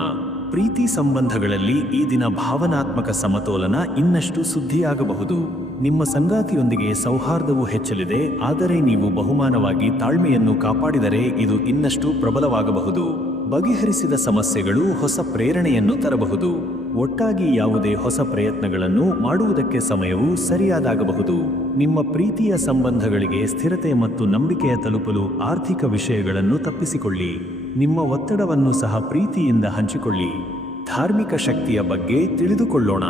ಪ್ರೀತಿ ಸಂಬಂಧಗಳಲ್ಲಿ ಈ ದಿನ ಭಾವನಾತ್ಮಕ ಸಮತೋಲನ ಇನ್ನಷ್ಟು ಸುದ್ದಿಯಾಗಬಹುದು. ನಿಮ್ಮ ಸಂಗಾತಿಯೊಂದಿಗೆ ಸೌಹಾರ್ದವು ಹೆಚ್ಚಲಿದೆ, ಆದರೆ ನೀವು ಬಹುಮಾನವಾಗಿ ತಾಳ್ಮೆಯನ್ನು ಕಾಪಾಡಿದರೆ ಇದು ಇನ್ನಷ್ಟು ಪ್ರಬಲವಾಗಬಹುದು. ಬಗೆಹರಿಸಿದ ಸಮಸ್ಯೆಗಳು ಹೊಸ ಪ್ರೇರಣೆಯನ್ನು ತರಬಹುದು. ಒಟ್ಟಾಗಿ ಯಾವುದೇ ಹೊಸ ಪ್ರಯತ್ನಗಳನ್ನು ಮಾಡುವುದಕ್ಕೆ ಸಮಯವು ಸರಿಯಾದಾಗಬಹುದು. ನಿಮ್ಮ ಪ್ರೀತಿಯ ಸಂಬಂಧಗಳಿಗೆ ಸ್ಥಿರತೆ ಮತ್ತು ನಂಬಿಕೆಯ ತಲುಪಲು ಆರ್ಥಿಕ ವಿಷಯಗಳನ್ನು ತಪ್ಪಿಸಿಕೊಳ್ಳಿ. ನಿಮ್ಮ ಒತ್ತಡವನ್ನು ಸಹ ಪ್ರೀತಿಯಿಂದ ಹಂಚಿಕೊಳ್ಳಿ. ಧಾರ್ಮಿಕ ಶಕ್ತಿಯ ಬಗ್ಗೆ ತಿಳಿದುಕೊಳ್ಳೋಣ.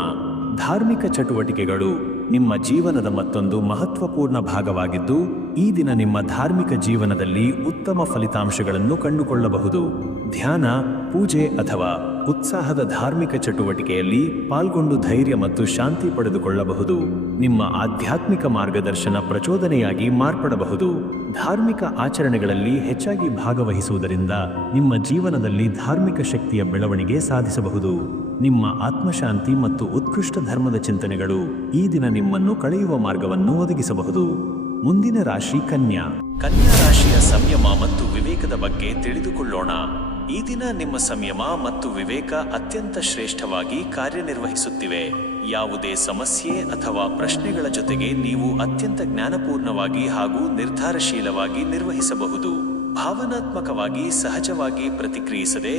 ಧಾರ್ಮಿಕ ಚಟುವಟಿಕೆಗಳು ನಿಮ್ಮ ಜೀವನದ ಮತ್ತೊಂದು ಮಹತ್ವಪೂರ್ಣ ಭಾಗವಾಗಿದ್ದು, ಈ ದಿನ ನಿಮ್ಮ ಧಾರ್ಮಿಕ ಜೀವನದಲ್ಲಿ ಉತ್ತಮ ಫಲಿತಾಂಶಗಳನ್ನು ಕಂಡುಕೊಳ್ಳಬಹುದು. ಧ್ಯಾನ, ಪೂಜೆ ಅಥವಾ ಉತ್ಸಾಹದ ಧಾರ್ಮಿಕ ಚಟುವಟಿಕೆಯಲ್ಲಿ ಪಾಲ್ಗೊಂಡು ಧೈರ್ಯ ಮತ್ತು ಶಾಂತಿ ಪಡೆದುಕೊಳ್ಳಬಹುದು. ನಿಮ್ಮ ಆಧ್ಯಾತ್ಮಿಕ ಮಾರ್ಗದರ್ಶನ ಪ್ರಚೋದನೆಯಾಗಿ ಮಾರ್ಪಡಬಹುದು. ಧಾರ್ಮಿಕ ಆಚರಣೆಗಳಲ್ಲಿ ಹೆಚ್ಚಾಗಿ ಭಾಗವಹಿಸುವುದರಿಂದ ನಿಮ್ಮ ಜೀವನದಲ್ಲಿ ಧಾರ್ಮಿಕ ಶಕ್ತಿಯ ಬೆಳವಣಿಗೆ ಸಾಧಿಸಬಹುದು. ನಿಮ್ಮ ಆತ್ಮಶಾಂತಿ ಮತ್ತು ಉತ್ಕೃಷ್ಟ ಧರ್ಮದ ಚಿಂತನೆಗಳು ಈ ದಿನ ನಿಮ್ಮನ್ನು ಕಳೆಯುವ ಮಾರ್ಗವನ್ನು ಒದಗಿಸಬಹುದು. ಮುಂದಿನ ರಾಶಿ ಕನ್ಯಾ. ಕನ್ಯಾ ರಾಶಿಯ ಸಂಯಮ ಮತ್ತು ವಿವೇಕದ ಬಗ್ಗೆ ತಿಳಿದುಕೊಳ್ಳೋಣ. ಈ ದಿನ ನಿಮ್ಮ ಸಂಯಮ ಮತ್ತು ವಿವೇಕ ಅತ್ಯಂತ ಶ್ರೇಷ್ಠವಾಗಿ ಕಾರ್ಯನಿರ್ವಹಿಸುತ್ತಿವೆ. ಯಾವುದೇ ಸಮಸ್ಯೆ ಅಥವಾ ಪ್ರಶ್ನೆಗಳ ಜೊತೆಗೆ ನೀವು ಅತ್ಯಂತ ಜ್ಞಾನಪೂರ್ಣವಾಗಿ ಹಾಗೂ ನಿರ್ಧಾರಶೀಲವಾಗಿ ನಿರ್ವಹಿಸಬಹುದು. ಭಾವನಾತ್ಮಕವಾಗಿ ಸಹಜವಾಗಿ ಪ್ರತಿಕ್ರಿಯಿಸದೆ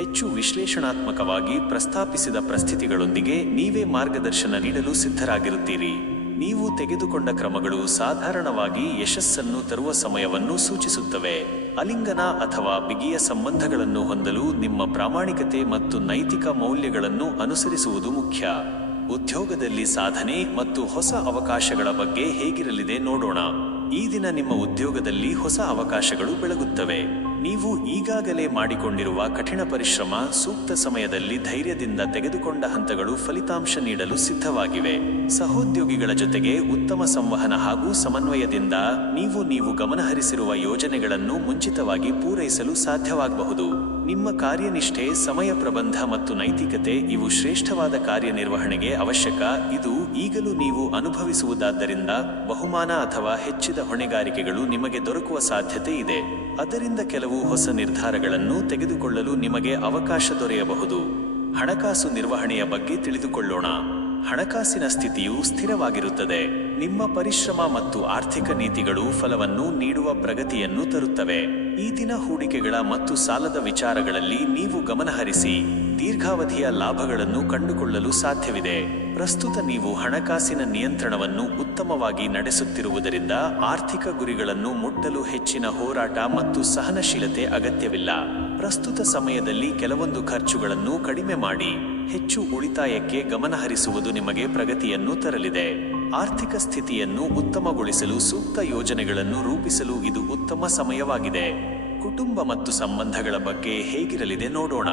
ಹೆಚ್ಚು ವಿಶ್ಲೇಷಣಾತ್ಮಕವಾಗಿ ಪ್ರಸ್ತಾಪಿಸಿದ ಪರಿಸ್ಥಿತಿಗಳೊಂದಿಗೆ ನೀವೇ ಮಾರ್ಗದರ್ಶನ ನೀಡಲು ಸಿದ್ಧರಾಗಿರುತ್ತೀರಿ. ನೀವು ತೆಗೆದುಕೊಂಡ ಕ್ರಮಗಳು ಸಾಧಾರಣವಾಗಿ ಯಶಸ್ಸನ್ನು ತರುವ ಸಮಯವನ್ನು ಸೂಚಿಸುತ್ತವೆ. ಅಲಿಂಗನ ಅಥವಾ ಬಿಗಿಯ ಸಂಬಂಧಗಳನ್ನು ಹೊಂದಲು ನಿಮ್ಮ ಪ್ರಾಮಾಣಿಕತೆ ಮತ್ತು ನೈತಿಕ ಮೌಲ್ಯಗಳನ್ನು ಅನುಸರಿಸುವುದು ಮುಖ್ಯ. ಉದ್ಯೋಗದಲ್ಲಿ ಸಾಧನೆ ಮತ್ತು ಹೊಸ ಅವಕಾಶಗಳ ಬಗ್ಗೆ ಹೇಗಿರಲಿದೆ ನೋಡೋಣ. ಈ ದಿನ ನಿಮ್ಮ ಉದ್ಯೋಗದಲ್ಲಿ ಹೊಸ ಅವಕಾಶಗಳು ಬೆಳಗುತ್ತವೆ. ನೀವು ಈಗಾಗಲೇ ಮಾಡಿಕೊಂಡಿರುವ ಕಠಿಣ ಪರಿಶ್ರಮ ಸೂಕ್ತ ಸಮಯದಲ್ಲಿ ಧೈರ್ಯದಿಂದ ತೆಗೆದುಕೊಂಡ ಹಂತಗಳು ಫಲಿತಾಂಶ ನೀಡಲು ಸಿದ್ಧವಾಗಿವೆ. ಸಹೋದ್ಯೋಗಿಗಳ ಜೊತೆಗೆ ಉತ್ತಮ ಸಂವಹನ ಹಾಗೂ ಸಮನ್ವಯದಿಂದ ನೀವು ಗಮನಹರಿಸಿರುವ ಯೋಜನೆಗಳನ್ನು ಮುಂಚಿತವಾಗಿ ಪೂರೈಸಲು ಸಾಧ್ಯವಾಗಬಹುದು. ನಿಮ್ಮ ಕಾರ್ಯನಿಷ್ಠೆ, ಸಮಯ ಪ್ರಬಂಧ ಮತ್ತು ನೈತಿಕತೆ ಇವು ಶ್ರೇಷ್ಠವಾದ ಕಾರ್ಯನಿರ್ವಹಣೆಗೆ ಅವಶ್ಯಕ. ಇದು ಈಗಲೂ ನೀವು ಅನುಭವಿಸುವುದಾದ್ದರಿಂದ ಬಹುಮಾನ ಅಥವಾ ಹೆಚ್ಚಿದ ಹೊಣೆಗಾರಿಕೆಗಳು ನಿಮಗೆ ದೊರಕುವ ಸಾಧ್ಯತೆ ಇದೆ. ಅದರಿಂದ ಕೆಲವು ಹೊಸ ನಿರ್ಧಾರಗಳನ್ನು ತೆಗೆದುಕೊಳ್ಳಲು ನಿಮಗೆ ಅವಕಾಶ ದೊರೆಯಬಹುದು. ಹಣಕಾಸು ನಿರ್ವಹಣೆಯ ಬಗ್ಗೆ ತಿಳಿದುಕೊಳ್ಳೋಣ. ಹಣಕಾಸಿನ ಸ್ಥಿತಿಯು ಸ್ಥಿರವಾಗಿರುತ್ತದೆ. ನಿಮ್ಮ ಪರಿಶ್ರಮ ಮತ್ತು ಆರ್ಥಿಕ ನೀತಿಗಳು ಫಲವನ್ನು ನೀಡುವ ಪ್ರಗತಿಯನ್ನು ತರುತ್ತವೆ. ಈ ದಿನ ಹೂಡಿಕೆಗಳ ಮತ್ತು ಸಾಲದ ವಿಚಾರಗಳಲ್ಲಿ ನೀವು ಗಮನಹರಿಸಿ ದೀರ್ಘಾವಧಿಯ ಲಾಭಗಳನ್ನು ಕಂಡುಕೊಳ್ಳಲು ಸಾಧ್ಯವಿದೆ. ಪ್ರಸ್ತುತ ನೀವು ಹಣಕಾಸಿನ ನಿಯಂತ್ರಣವನ್ನು ಉತ್ತಮವಾಗಿ ನಡೆಸುತ್ತಿರುವುದರಿಂದ ಆರ್ಥಿಕ ಗುರಿಗಳನ್ನು ಮುಟ್ಟಲು ಹೆಚ್ಚಿನ ಹೋರಾಟ ಮತ್ತು ಸಹನಶೀಲತೆ ಅಗತ್ಯವಿಲ್ಲ. ಪ್ರಸ್ತುತ ಸಮಯದಲ್ಲಿ ಕೆಲವೊಂದು ಖರ್ಚುಗಳನ್ನು ಕಡಿಮೆ ಮಾಡಿ ಹೆಚ್ಚು ಉಳಿತಾಯಕ್ಕೆ ಗಮನಹರಿಸುವುದು ನಿಮಗೆ ಪ್ರಗತಿಯನ್ನು ತರಲಿದೆ. ಆರ್ಥಿಕ ಸ್ಥಿತಿಯನ್ನು ಉತ್ತಮಗೊಳಿಸಲು ಸೂಕ್ತ ಯೋಜನೆಗಳನ್ನು ರೂಪಿಸಲು ಇದು ಉತ್ತಮ ಸಮಯವಾಗಿದೆ. ಕುಟುಂಬ ಮತ್ತು ಸಂಬಂಧಗಳ ಬಗ್ಗೆ ಹೇಗಿರಲಿದೆ ನೋಡೋಣ.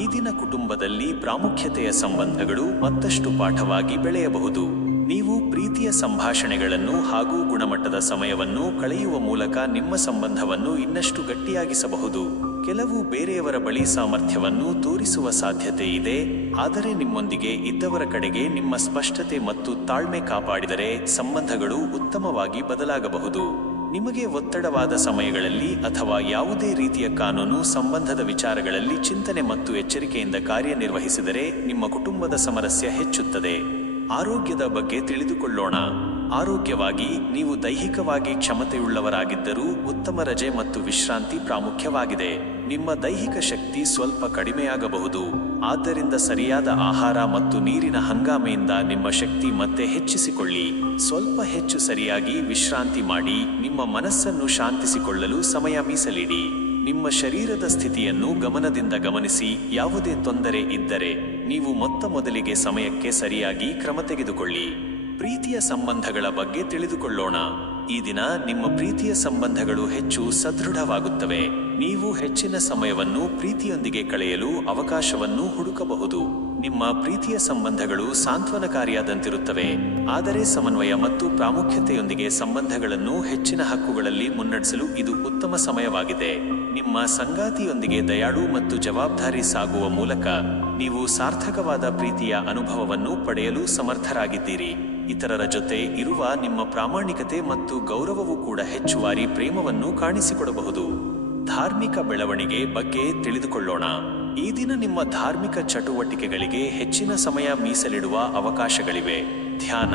ಈ ದಿನ ಕುಟುಂಬದಲ್ಲಿ ಪ್ರಾಮುಖ್ಯತೆಯ ಸಂಬಂಧಗಳು ಮತ್ತಷ್ಟು ಪಾಠವಾಗಿ ಬೆಳೆಯಬಹುದು. ನೀವು ಪ್ರೀತಿಯ ಸಂಭಾಷಣೆಗಳನ್ನು ಹಾಗೂ ಗುಣಮಟ್ಟದ ಸಮಯವನ್ನು ಕಳೆಯುವ ಮೂಲಕ ನಿಮ್ಮ ಸಂಬಂಧವನ್ನು ಇನ್ನಷ್ಟು ಗಟ್ಟಿಯಾಗಿಸಬಹುದು. ಕೆಲವು ಬೇರೆಯವರ ಬಳಿ ಸಾಮರ್ಥ್ಯವನ್ನು ತೋರಿಸುವ ಸಾಧ್ಯತೆ ಇದೆ, ಆದರೆ ನಿಮ್ಮೊಂದಿಗೆ ಇದ್ದವರ ಕಡೆಗೆ ನಿಮ್ಮ ಸ್ಪಷ್ಟತೆ ಮತ್ತು ತಾಳ್ಮೆ ಕಾಪಾಡಿದರೆ ಸಂಬಂಧಗಳು ಉತ್ತಮವಾಗಿ ಬದಲಾಗಬಹುದು. ನಿಮಗೆ ಒತ್ತಡವಾದ ಸಮಯಗಳಲ್ಲಿ ಅಥವಾ ಯಾವುದೇ ರೀತಿಯ ಕಾನೂನು ಸಂಬಂಧದ ವಿಚಾರಗಳಲ್ಲಿ ಚಿಂತನೆ ಮತ್ತು ಎಚ್ಚರಿಕೆಯಿಂದ ಕಾರ್ಯನಿರ್ವಹಿಸಿದರೆ ನಿಮ್ಮ ಕುಟುಂಬದ ಸಮರಸ್ಯ ಹೆಚ್ಚುತ್ತದೆ. ಆರೋಗ್ಯದ ಬಗ್ಗೆ ತಿಳಿದುಕೊಳ್ಳೋಣ. ಆರೋಗ್ಯವಾಗಿ ನೀವು ದೈಹಿಕವಾಗಿ ಕ್ಷಮತೆಯುಳ್ಳವರಾಗಿದ್ದರೂ ಉತ್ತಮ ರಜೆ ಮತ್ತು ವಿಶ್ರಾಂತಿ ಪ್ರಾಮುಖ್ಯವಾಗಿದೆ. ನಿಮ್ಮ ದೈಹಿಕ ಶಕ್ತಿ ಸ್ವಲ್ಪ ಕಡಿಮೆಯಾಗಬಹುದು, ಆದ್ದರಿಂದ ಸರಿಯಾದ ಆಹಾರ ಮತ್ತು ನೀರಿನ ಹಂಗಾಮೆಯಿಂದ ನಿಮ್ಮ ಶಕ್ತಿ ಮತ್ತೆ ಹೆಚ್ಚಿಸಿಕೊಳ್ಳಿ. ಸ್ವಲ್ಪ ಹೆಚ್ಚು ಸರಿಯಾಗಿ ವಿಶ್ರಾಂತಿ ಮಾಡಿ ನಿಮ್ಮ ಮನಸ್ಸನ್ನು ಶಾಂತಿಸಿಕೊಳ್ಳಲು ಸಮಯ ಮೀಸಲಿಡಿ. ನಿಮ್ಮ ಶರೀರದ ಸ್ಥಿತಿಯನ್ನು ಗಮನದಿಂದ ಗಮನಿಸಿ. ಯಾವುದೇ ತೊಂದರೆ ಇದ್ದರೆ ನೀವು ಮೊದಲಿಗೆ ಸಮಯಕ್ಕೆ ಸರಿಯಾಗಿ ಕ್ರಮ ತೆಗೆದುಕೊಳ್ಳಿ. ಪ್ರೀತಿಯ ಸಂಬಂಧಗಳ ಬಗ್ಗೆ ತಿಳಿದುಕೊಳ್ಳೋಣ. ಈ ದಿನ ನಿಮ್ಮ ಪ್ರೀತಿಯ ಸಂಬಂಧಗಳು ಹೆಚ್ಚು ಸದೃಢವಾಗುತ್ತವೆ. ನೀವು ಹೆಚ್ಚಿನ ಸಮಯವನ್ನು ಪ್ರೀತಿಯೊಂದಿಗೆ ಕಳೆಯಲು ಅವಕಾಶವನ್ನು ಹುಡುಕಬಹುದು. ನಿಮ್ಮ ಪ್ರೀತಿಯ ಸಂಬಂಧಗಳು ಸಾಂತ್ವನಕಾರಿಯಾದಂತಿರುತ್ತವೆ, ಆದರೆ ಸಮನ್ವಯ ಮತ್ತು ಪ್ರಾಮುಖ್ಯತೆಯೊಂದಿಗೆ ಸಂಬಂಧಗಳನ್ನು ಹೆಚ್ಚಿನ ಹಕ್ಕುಗಳಲ್ಲಿ ಮುನ್ನಡೆಸಲು ಇದು ಉತ್ತಮ ಸಮಯವಾಗಿದೆ. ನಿಮ್ಮ ಸಂಗಾತಿಯೊಂದಿಗೆ ದಯಾಳು ಮತ್ತು ಜವಾಬ್ದಾರಿ ಸಾಗುವ ಮೂಲಕ ನೀವು ಸಾರ್ಥಕವಾದ ಪ್ರೀತಿಯ ಅನುಭವವನ್ನು ಪಡೆಯಲು ಸಮರ್ಥರಾಗಿದ್ದೀರಿ. ಇತರರ ಜೊತೆ ಇರುವ ನಿಮ್ಮ ಪ್ರಾಮಾಣಿಕತೆ ಮತ್ತು ಗೌರವವು ಕೂಡ ಹೆಚ್ಚುವರಿ ಪ್ರೇಮವನ್ನು ಕಾಣಿಸಿಕೊಡಬಹುದು. ಧಾರ್ಮಿಕ ಬೆಳವಣಿಗೆ ಬಗ್ಗೆ ತಿಳಿದುಕೊಳ್ಳೋಣ. ಈ ದಿನ ನಿಮ್ಮ ಧಾರ್ಮಿಕ ಚಟುವಟಿಕೆಗಳಿಗೆ ಹೆಚ್ಚಿನ ಸಮಯ ಮೀಸಲಿಡುವ ಅವಕಾಶಗಳಿವೆ. ಧ್ಯಾನ,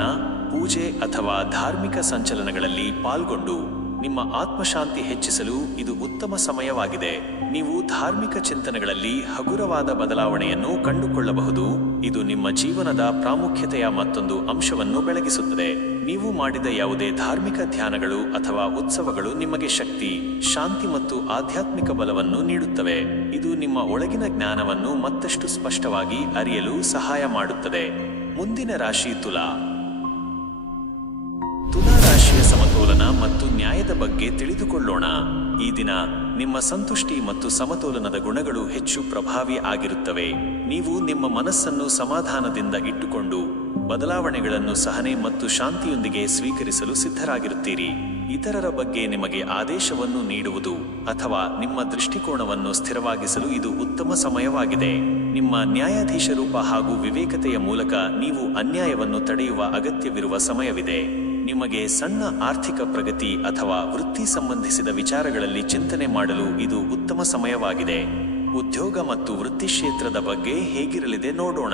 ಪೂಜೆ ಅಥವಾ ಧಾರ್ಮಿಕ ಸಂಚಲನಗಳಲ್ಲಿ ಪಾಲ್ಗೊಂಡು ನಿಮ್ಮ ಆತ್ಮಶಾಂತಿ ಹೆಚ್ಚಿಸಲು ಇದು ಉತ್ತಮ ಸಮಯವಾಗಿದೆ. ನೀವು ಧಾರ್ಮಿಕ ಚಿಂತನೆಗಳಲ್ಲಿ ಹಗುರವಾದ ಬದಲಾವಣೆಯನ್ನು ಕಂಡುಕೊಳ್ಳಬಹುದು. ಇದು ನಿಮ್ಮ ಜೀವನದ ಪ್ರಾಮುಖ್ಯತೆಯ ಮತ್ತೊಂದು ಅಂಶವನ್ನು ಬೆಳಗಿಸುತ್ತದೆ. ನೀವು ಮಾಡಿದ ಯಾವುದೇ ಧಾರ್ಮಿಕ ಧ್ಯಾನಗಳು ಅಥವಾ ಉತ್ಸವಗಳು ನಿಮಗೆ ಶಕ್ತಿ, ಶಾಂತಿ ಮತ್ತು ಆಧ್ಯಾತ್ಮಿಕ ಬಲವನ್ನು ನೀಡುತ್ತವೆ. ಇದು ನಿಮ್ಮ ಒಳಗಿನ ಜ್ಞಾನವನ್ನು ಮತ್ತಷ್ಟು ಸ್ಪಷ್ಟವಾಗಿ ಅರಿಯಲು ಸಹಾಯ ಮಾಡುತ್ತದೆ. ಮುಂದಿನ ರಾಶಿ ತುಲಾ. ತುಲಾ ರಾಶಿಯ ಸಮತೋಲನ ಮತ್ತು ನ್ಯಾಯದ ಬಗ್ಗೆ ತಿಳಿದುಕೊಳ್ಳೋಣ. ಈ ದಿನ ನಿಮ್ಮ ಸಂತುಷ್ಟಿ ಮತ್ತು ಸಮತೋಲನದ ಗುಣಗಳು ಹೆಚ್ಚು ಪ್ರಭಾವಿ ಆಗಿರುತ್ತವೆ. ನೀವು ನಿಮ್ಮ ಮನಸ್ಸನ್ನು ಸಮಾಧಾನದಿಂದ ಇಟ್ಟುಕೊಂಡು ಬದಲಾವಣೆಗಳನ್ನು ಸಹನೆ ಮತ್ತು ಶಾಂತಿಯೊಂದಿಗೆ ಸ್ವೀಕರಿಸಲು ಸಿದ್ಧರಾಗಿರುತ್ತೀರಿ. ಇತರರ ಬಗ್ಗೆ ನಿಮಗೆ ಆದೇಶವನ್ನು ನೀಡುವುದು ಅಥವಾ ನಿಮ್ಮ ದೃಷ್ಟಿಕೋನವನ್ನು ಸ್ಥಿರವಾಗಿಸಲು ಇದು ಉತ್ತಮ ಸಮಯವಾಗಿದೆ. ನಿಮ್ಮ ನ್ಯಾಯಾಧೀಶ ರೂಪ ಹಾಗೂ ವಿವೇಕತೆಯ ಮೂಲಕ ನೀವು ಅನ್ಯಾಯವನ್ನು ತಡೆಯುವ ಅಗತ್ಯವಿರುವ ಸಮಯವಿದೆ. ನಿಮಗೆ ಸಣ್ಣ ಆರ್ಥಿಕ ಪ್ರಗತಿ ಅಥವಾ ವೃತ್ತಿ ಸಂಬಂಧಿಸಿದ ವಿಚಾರಗಳಲ್ಲಿ ಚಿಂತನೆ ಮಾಡಲು ಇದು ಉತ್ತಮ ಸಮಯವಾಗಿದೆ. ಉದ್ಯೋಗ ಮತ್ತು ವೃತ್ತಿ ಕ್ಷೇತ್ರದ ಬಗ್ಗೆ ಹೇಗಿರಲಿದೆ ನೋಡೋಣ.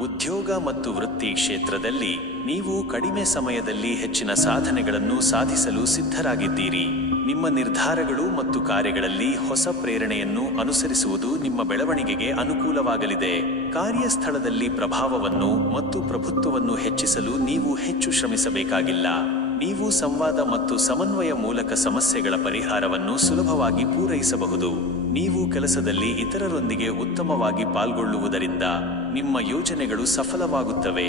ಉದ್ಯೋಗ ಮತ್ತು ವೃತ್ತಿ ಕ್ಷೇತ್ರದಲ್ಲಿ ನೀವು ಕಡಿಮೆ ಸಮಯದಲ್ಲಿ ಹೆಚ್ಚಿನ ಸಾಧನೆಗಳನ್ನು ಸಾಧಿಸಲು ಸಿದ್ಧರಾಗಿದ್ದೀರಿ. ನಿಮ್ಮ ನಿರ್ಧಾರಗಳು ಮತ್ತು ಕಾರ್ಯಗಳಲ್ಲಿ ಹೊಸ ಪ್ರೇರಣೆಯನ್ನು ಅನುಸರಿಸುವುದು ನಿಮ್ಮ ಬೆಳವಣಿಗೆಗೆ ಅನುಕೂಲವಾಗಲಿದೆ. ಕಾರ್ಯಸ್ಥಳದಲ್ಲಿ ಪ್ರಭಾವವನ್ನು ಮತ್ತು ಪ್ರಭುತ್ವವನ್ನು ಹೆಚ್ಚಿಸಲು ನೀವು ಹೆಚ್ಚು ಶ್ರಮಿಸಬೇಕಾಗಿಲ್ಲ. ನೀವು ಸಂವಾದ ಮತ್ತು ಸಮನ್ವಯ ಮೂಲಕ ಸಮಸ್ಯೆಗಳ ಪರಿಹಾರವನ್ನು ಸುಲಭವಾಗಿ ಪೂರೈಸಬಹುದು. ನೀವು ಕೆಲಸದಲ್ಲಿ ಇತರರೊಂದಿಗೆ ಉತ್ತಮವಾಗಿ ಪಾಲ್ಗೊಳ್ಳುವುದರಿಂದ ನಿಮ್ಮ ಯೋಜನೆಗಳು ಸಫಲವಾಗುತ್ತವೆ.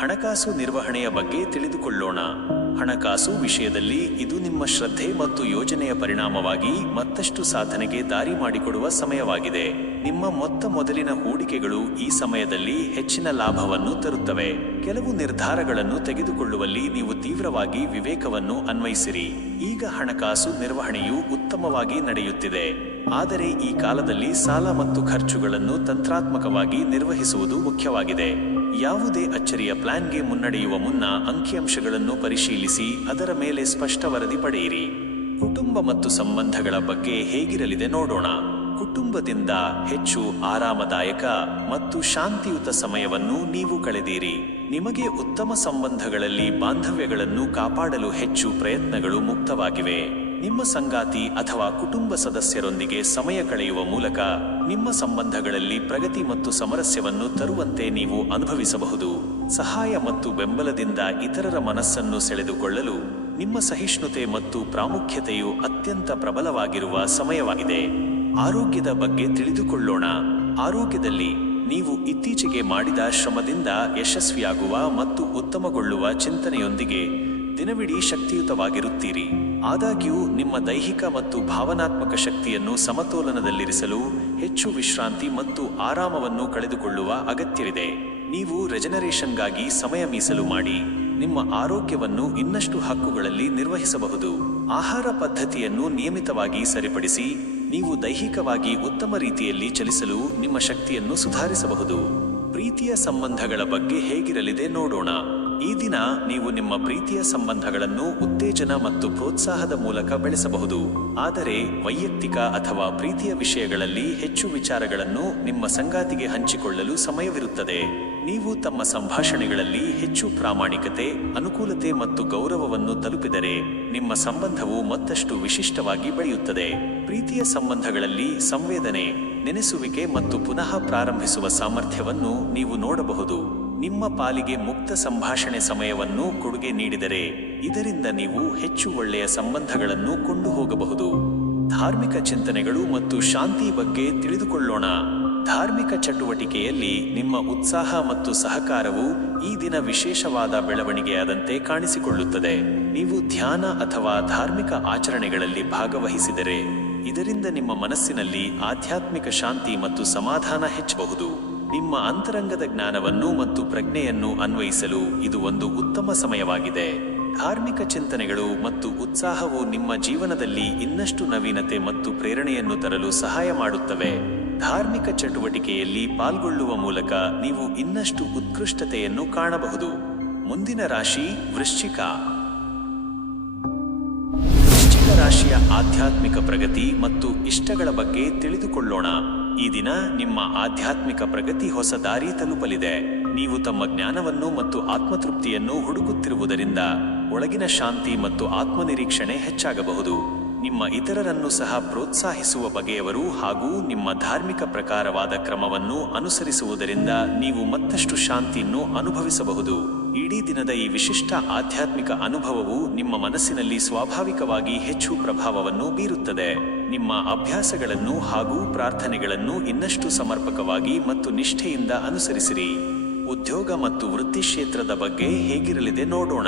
ಹಣಕಾಸು ನಿರ್ವಹಣೆಯ ಬಗ್ಗೆ ತಿಳಿದುಕೊಳ್ಳೋಣ. ಹಣಕಾಸು ವಿಷಯದಲ್ಲಿ ಇದು ನಿಮ್ಮ ಶ್ರದ್ಧೆ ಮತ್ತು ಯೋಜನೆಯ ಪರಿಣಾಮವಾಗಿ ಮತ್ತಷ್ಟು ಸಾಧನೆಗೆ ದಾರಿ ಮಾಡಿಕೊಡುವ ಸಮಯವಾಗಿದೆ. ನಿಮ್ಮ ಮೊದಲಿನ ಹೂಡಿಕೆಗಳು ಈ ಸಮಯದಲ್ಲಿ ಹೆಚ್ಚಿನ ಲಾಭವನ್ನು ತರುತ್ತವೆ. ಕೆಲವು ನಿರ್ಧಾರಗಳನ್ನು ತೆಗೆದುಕೊಳ್ಳುವಲ್ಲಿ ನೀವು ತೀವ್ರವಾಗಿ ವಿವೇಕವನ್ನು ಅನ್ವಯಿಸಿರಿ. ಈಗ ಹಣಕಾಸು ನಿರ್ವಹಣೆಯು ಉತ್ತಮವಾಗಿ ನಡೆಯುತ್ತಿದೆ. ಆದರೆ ಈ ಕಾಲದಲ್ಲಿ ಸಾಲ ಮತ್ತು ಖರ್ಚುಗಳನ್ನು ತಂತ್ರಾತ್ಮಕವಾಗಿ ನಿರ್ವಹಿಸುವುದು ಮುಖ್ಯವಾಗಿದೆ. ಯಾವುದೇ ಅಚ್ಚರಿಯ ಪ್ಲಾನ್ಗೆ ಮುನ್ನಡೆಯುವ ಮುನ್ನ ಅಂಕಿಅಂಶಗಳನ್ನು ಪರಿಶೀಲಿಸಿ ಅದರ ಮೇಲೆ ಸ್ಪಷ್ಟ ವರದಿ ಪಡೆಯಿರಿ. ಕುಟುಂಬ ಮತ್ತು ಸಂಬಂಧಗಳ ಬಗ್ಗೆ ಹೇಗಿರಲಿದೆ ನೋಡೋಣ. ಕುಟುಂಬದಿಂದ ಹೆಚ್ಚು ಆರಾಮದಾಯಕ ಮತ್ತು ಶಾಂತಿಯುತ ಸಮಯವನ್ನು ನೀವು ಕಳೆದಿರಿ. ನಿಮಗೆ ಉತ್ತಮ ಸಂಬಂಧಗಳಲ್ಲಿ ಬಾಂಧವ್ಯಗಳನ್ನು ಕಾಪಾಡಲು ಹೆಚ್ಚು ಪ್ರಯತ್ನಗಳು ಮುಕ್ತವಾಗಿವೆ. ನಿಮ್ಮ ಸಂಗಾತಿ ಅಥವಾ ಕುಟುಂಬ ಸದಸ್ಯರೊಂದಿಗೆ ಸಮಯ ಕಳೆಯುವ ಮೂಲಕ ನಿಮ್ಮ ಸಂಬಂಧಗಳಲ್ಲಿ ಪ್ರಗತಿ ಮತ್ತು ಸಾಮರಸ್ಯವನ್ನು ತರುವಂತೆ ನೀವು ಅನುಭವಿಸಬಹುದು. ಸಹಾಯ ಮತ್ತು ಬೆಂಬಲದಿಂದ ಇತರರ ಮನಸ್ಸನ್ನು ಸೆಳೆದುಕೊಳ್ಳಲು ನಿಮ್ಮ ಸಹಿಷ್ಣುತೆ ಮತ್ತು ಪ್ರಾಮುಖ್ಯತೆಯು ಅತ್ಯಂತ ಪ್ರಬಲವಾಗಿರುವ ಸಮಯವಾಗಿದೆ. ಆರೋಗ್ಯದ ಬಗ್ಗೆ ತಿಳಿದುಕೊಳ್ಳೋಣ. ಆರೋಗ್ಯದಲ್ಲಿ ನೀವು ಇತ್ತೀಚೆಗೆ ಮಾಡಿದ ಶ್ರಮದಿಂದ ಯಶಸ್ವಿಯಾಗುವ ಮತ್ತು ಉತ್ತಮಗೊಳ್ಳುವ ಚಿಂತನೆಯೊಂದಿಗೆ ದಿನವಿಡೀ ಶಕ್ತಿಯುತವಾಗಿರುತ್ತೀರಿ. ಆದಾಗ್ಯೂ ನಿಮ್ಮ ದೈಹಿಕ ಮತ್ತು ಭಾವನಾತ್ಮಕ ಶಕ್ತಿಯನ್ನು ಸಮತೋಲನದಲ್ಲಿರಿಸಲು ಹೆಚ್ಚು ವಿಶ್ರಾಂತಿ ಮತ್ತು ಆರಾಮವನ್ನು ಕಳೆದುಕೊಳ್ಳುವ ಅಗತ್ಯವಿದೆ. ನೀವು ರೆಜನರೇಷನ್ಗಾಗಿ ಸಮಯ ಮೀಸಲು ಮಾಡಿ ನಿಮ್ಮ ಆರೋಗ್ಯವನ್ನು ಇನ್ನಷ್ಟು ಹಕ್ಕುಗಳಲ್ಲಿ ನಿರ್ವಹಿಸಬಹುದು. ಆಹಾರ ಪದ್ಧತಿಯನ್ನು ನಿಯಮಿತವಾಗಿ ಸರಿಪಡಿಸಿ ನೀವು ದೈಹಿಕವಾಗಿ ಉತ್ತಮ ರೀತಿಯಲ್ಲಿ ಚಲಿಸಲು ನಿಮ್ಮ ಶಕ್ತಿಯನ್ನು ಸುಧಾರಿಸಬಹುದು. ಪ್ರೀತಿಯ ಸಂಬಂಧಗಳ ಬಗ್ಗೆ ಹೇಗಿರಲಿದೆ ನೋಡೋಣ. ಈ ದಿನ ನೀವು ನಿಮ್ಮ ಪ್ರೀತಿಯ ಸಂಬಂಧಗಳನ್ನು ಉತ್ತೇಜನ ಮತ್ತು ಪ್ರೋತ್ಸಾಹದ ಮೂಲಕ ಬೆಳೆಸಬಹುದು. ಆದರೆ ವೈಯಕ್ತಿಕ ಅಥವಾ ಪ್ರೀತಿಯ ವಿಷಯಗಳಲ್ಲಿ ಹೆಚ್ಚು ವಿಚಾರಗಳನ್ನು ನಿಮ್ಮ ಸಂಗಾತಿಗೆ ಹಂಚಿಕೊಳ್ಳಲು ಸಮಯವಿರುತ್ತದೆ. ನೀವು ತಮ್ಮ ಸಂಭಾಷಣೆಗಳಲ್ಲಿ ಹೆಚ್ಚು ಪ್ರಾಮಾಣಿಕತೆ, ಅನುಕೂಲತೆ ಮತ್ತು ಗೌರವವನ್ನು ತಲುಪಿದರೆ ನಿಮ್ಮ ಸಂಬಂಧವು ಮತ್ತಷ್ಟು ವಿಶಿಷ್ಟವಾಗಿ ಬೆಳೆಯುತ್ತದೆ. ಪ್ರೀತಿಯ ಸಂಬಂಧಗಳಲ್ಲಿ ಸಂವೇದನೆ, ನೆನೆಸುವಿಕೆ ಮತ್ತು ಪುನಃ ಪ್ರಾರಂಭಿಸುವ ಸಾಮರ್ಥ್ಯವನ್ನು ನೀವು ನೋಡಬಹುದು. ನಿಮ್ಮ ಪಾಲಿಗೆ ಮುಕ್ತ ಸಂಭಾಷಣೆ ಸಮಯವನ್ನು ಕೊಡುಗೆ ನೀಡಿದರೆ ಇದರಿಂದ ನೀವು ಹೆಚ್ಚು ಒಳ್ಳೆಯ ಸಂಬಂಧಗಳನ್ನು ಕೊಂಡು ಹೋಗಬಹುದು. ಧಾರ್ಮಿಕ ಚಿಂತನೆಗಳು ಮತ್ತು ಶಾಂತಿ ಬಗ್ಗೆ ತಿಳಿದುಕೊಳ್ಳೋಣ. ಧಾರ್ಮಿಕ ಚಟುವಟಿಕೆಯಲ್ಲಿ ನಿಮ್ಮ ಉತ್ಸಾಹ ಮತ್ತು ಸಹಕಾರವು ಈ ದಿನ ವಿಶೇಷವಾದ ಬೆಳವಣಿಗೆಯಾದಂತೆ ಕಾಣಿಸಿಕೊಳ್ಳುತ್ತದೆ. ನೀವು ಧ್ಯಾನ ಅಥವಾ ಧಾರ್ಮಿಕ ಆಚರಣೆಗಳಲ್ಲಿ ಭಾಗವಹಿಸಿದರೆ ಇದರಿಂದ ನಿಮ್ಮ ಮನಸ್ಸಿನಲ್ಲಿ ಆಧ್ಯಾತ್ಮಿಕ ಶಾಂತಿ ಮತ್ತು ಸಮಾಧಾನ ಹೆಚ್ಚಬಹುದು. ನಿಮ್ಮ ಅಂತರಂಗದ ಜ್ಞಾನವನ್ನು ಮತ್ತು ಪ್ರಜ್ಞೆಯನ್ನು ಅನ್ವಯಿಸಲು ಇದು ಒಂದು ಉತ್ತಮ ಸಮಯವಾಗಿದೆ. ಧಾರ್ಮಿಕ ಚಿಂತನೆಗಳು ಮತ್ತು ಉತ್ಸಾಹವು ನಿಮ್ಮ ಜೀವನದಲ್ಲಿ ಇನ್ನಷ್ಟು ನವೀನತೆ ಮತ್ತು ಪ್ರೇರಣೆಯನ್ನು ತರಲು ಸಹಾಯ ಮಾಡುತ್ತವೆ. ಧಾರ್ಮಿಕ ಚಟುವಟಿಕೆಯಲ್ಲಿ ಪಾಲ್ಗೊಳ್ಳುವ ಮೂಲಕ ನೀವು ಇನ್ನಷ್ಟು ಉತ್ಕೃಷ್ಟತೆಯನ್ನು ಕಾಣಬಹುದು. ಮುಂದಿನ ರಾಶಿ ವೃಶ್ಚಿಕ. ವೃಶ್ಚಿಕ ರಾಶಿಯ ಆಧ್ಯಾತ್ಮಿಕ ಪ್ರಗತಿ ಮತ್ತು ಇಷ್ಟಗಳ ಬಗ್ಗೆ ತಿಳಿದುಕೊಳ್ಳೋಣ. ಈ ದಿನ ನಿಮ್ಮ ಆಧ್ಯಾತ್ಮಿಕ ಪ್ರಗತಿ ಹೊಸ ದಾರಿ ತಲುಪಲಿದೆ. ನೀವು ತಮ್ಮ ಜ್ಞಾನವನ್ನು ಮತ್ತು ಆತ್ಮತೃಪ್ತಿಯನ್ನು ಹುಡುಕುತ್ತಿರುವುದರಿಂದ ಒಳಗಿನ ಶಾಂತಿ ಮತ್ತು ಆತ್ಮನಿರೀಕ್ಷಣೆ ಹೆಚ್ಚಾಗಬಹುದು. ನಿಮ್ಮ ಇತರರನ್ನು ಸಹ ಪ್ರೋತ್ಸಾಹಿಸುವ ಬಗೆಯವರು ಹಾಗೂ ನಿಮ್ಮ ಧಾರ್ಮಿಕ ಪ್ರಕಾರವಾದ ಕ್ರಮವನ್ನು ಅನುಸರಿಸುವುದರಿಂದ ನೀವು ಮತ್ತಷ್ಟು ಶಾಂತಿಯನ್ನು ಅನುಭವಿಸಬಹುದು. ಇಡೀ ದಿನದ ಈ ವಿಶಿಷ್ಟ ಆಧ್ಯಾತ್ಮಿಕ ಅನುಭವವು ನಿಮ್ಮ ಮನಸ್ಸಿನಲ್ಲಿ ಸ್ವಾಭಾವಿಕವಾಗಿ ಹೆಚ್ಚು ಪ್ರಭಾವವನ್ನು ಬೀರುತ್ತದೆ. ನಿಮ್ಮ ಅಭ್ಯಾಸಗಳನ್ನು ಹಾಗೂ ಪ್ರಾರ್ಥನೆಗಳನ್ನು ಇನ್ನಷ್ಟು ಸಮರ್ಪಕವಾಗಿ ಮತ್ತು ನಿಷ್ಠೆಯಿಂದ ಅನುಸರಿಸಿರಿ. ಉದ್ಯೋಗ ಮತ್ತು ವೃತ್ತಿ ಕ್ಷೇತ್ರದ ಬಗ್ಗೆ ಹೇಗಿರಲಿದೆ ನೋಡೋಣ.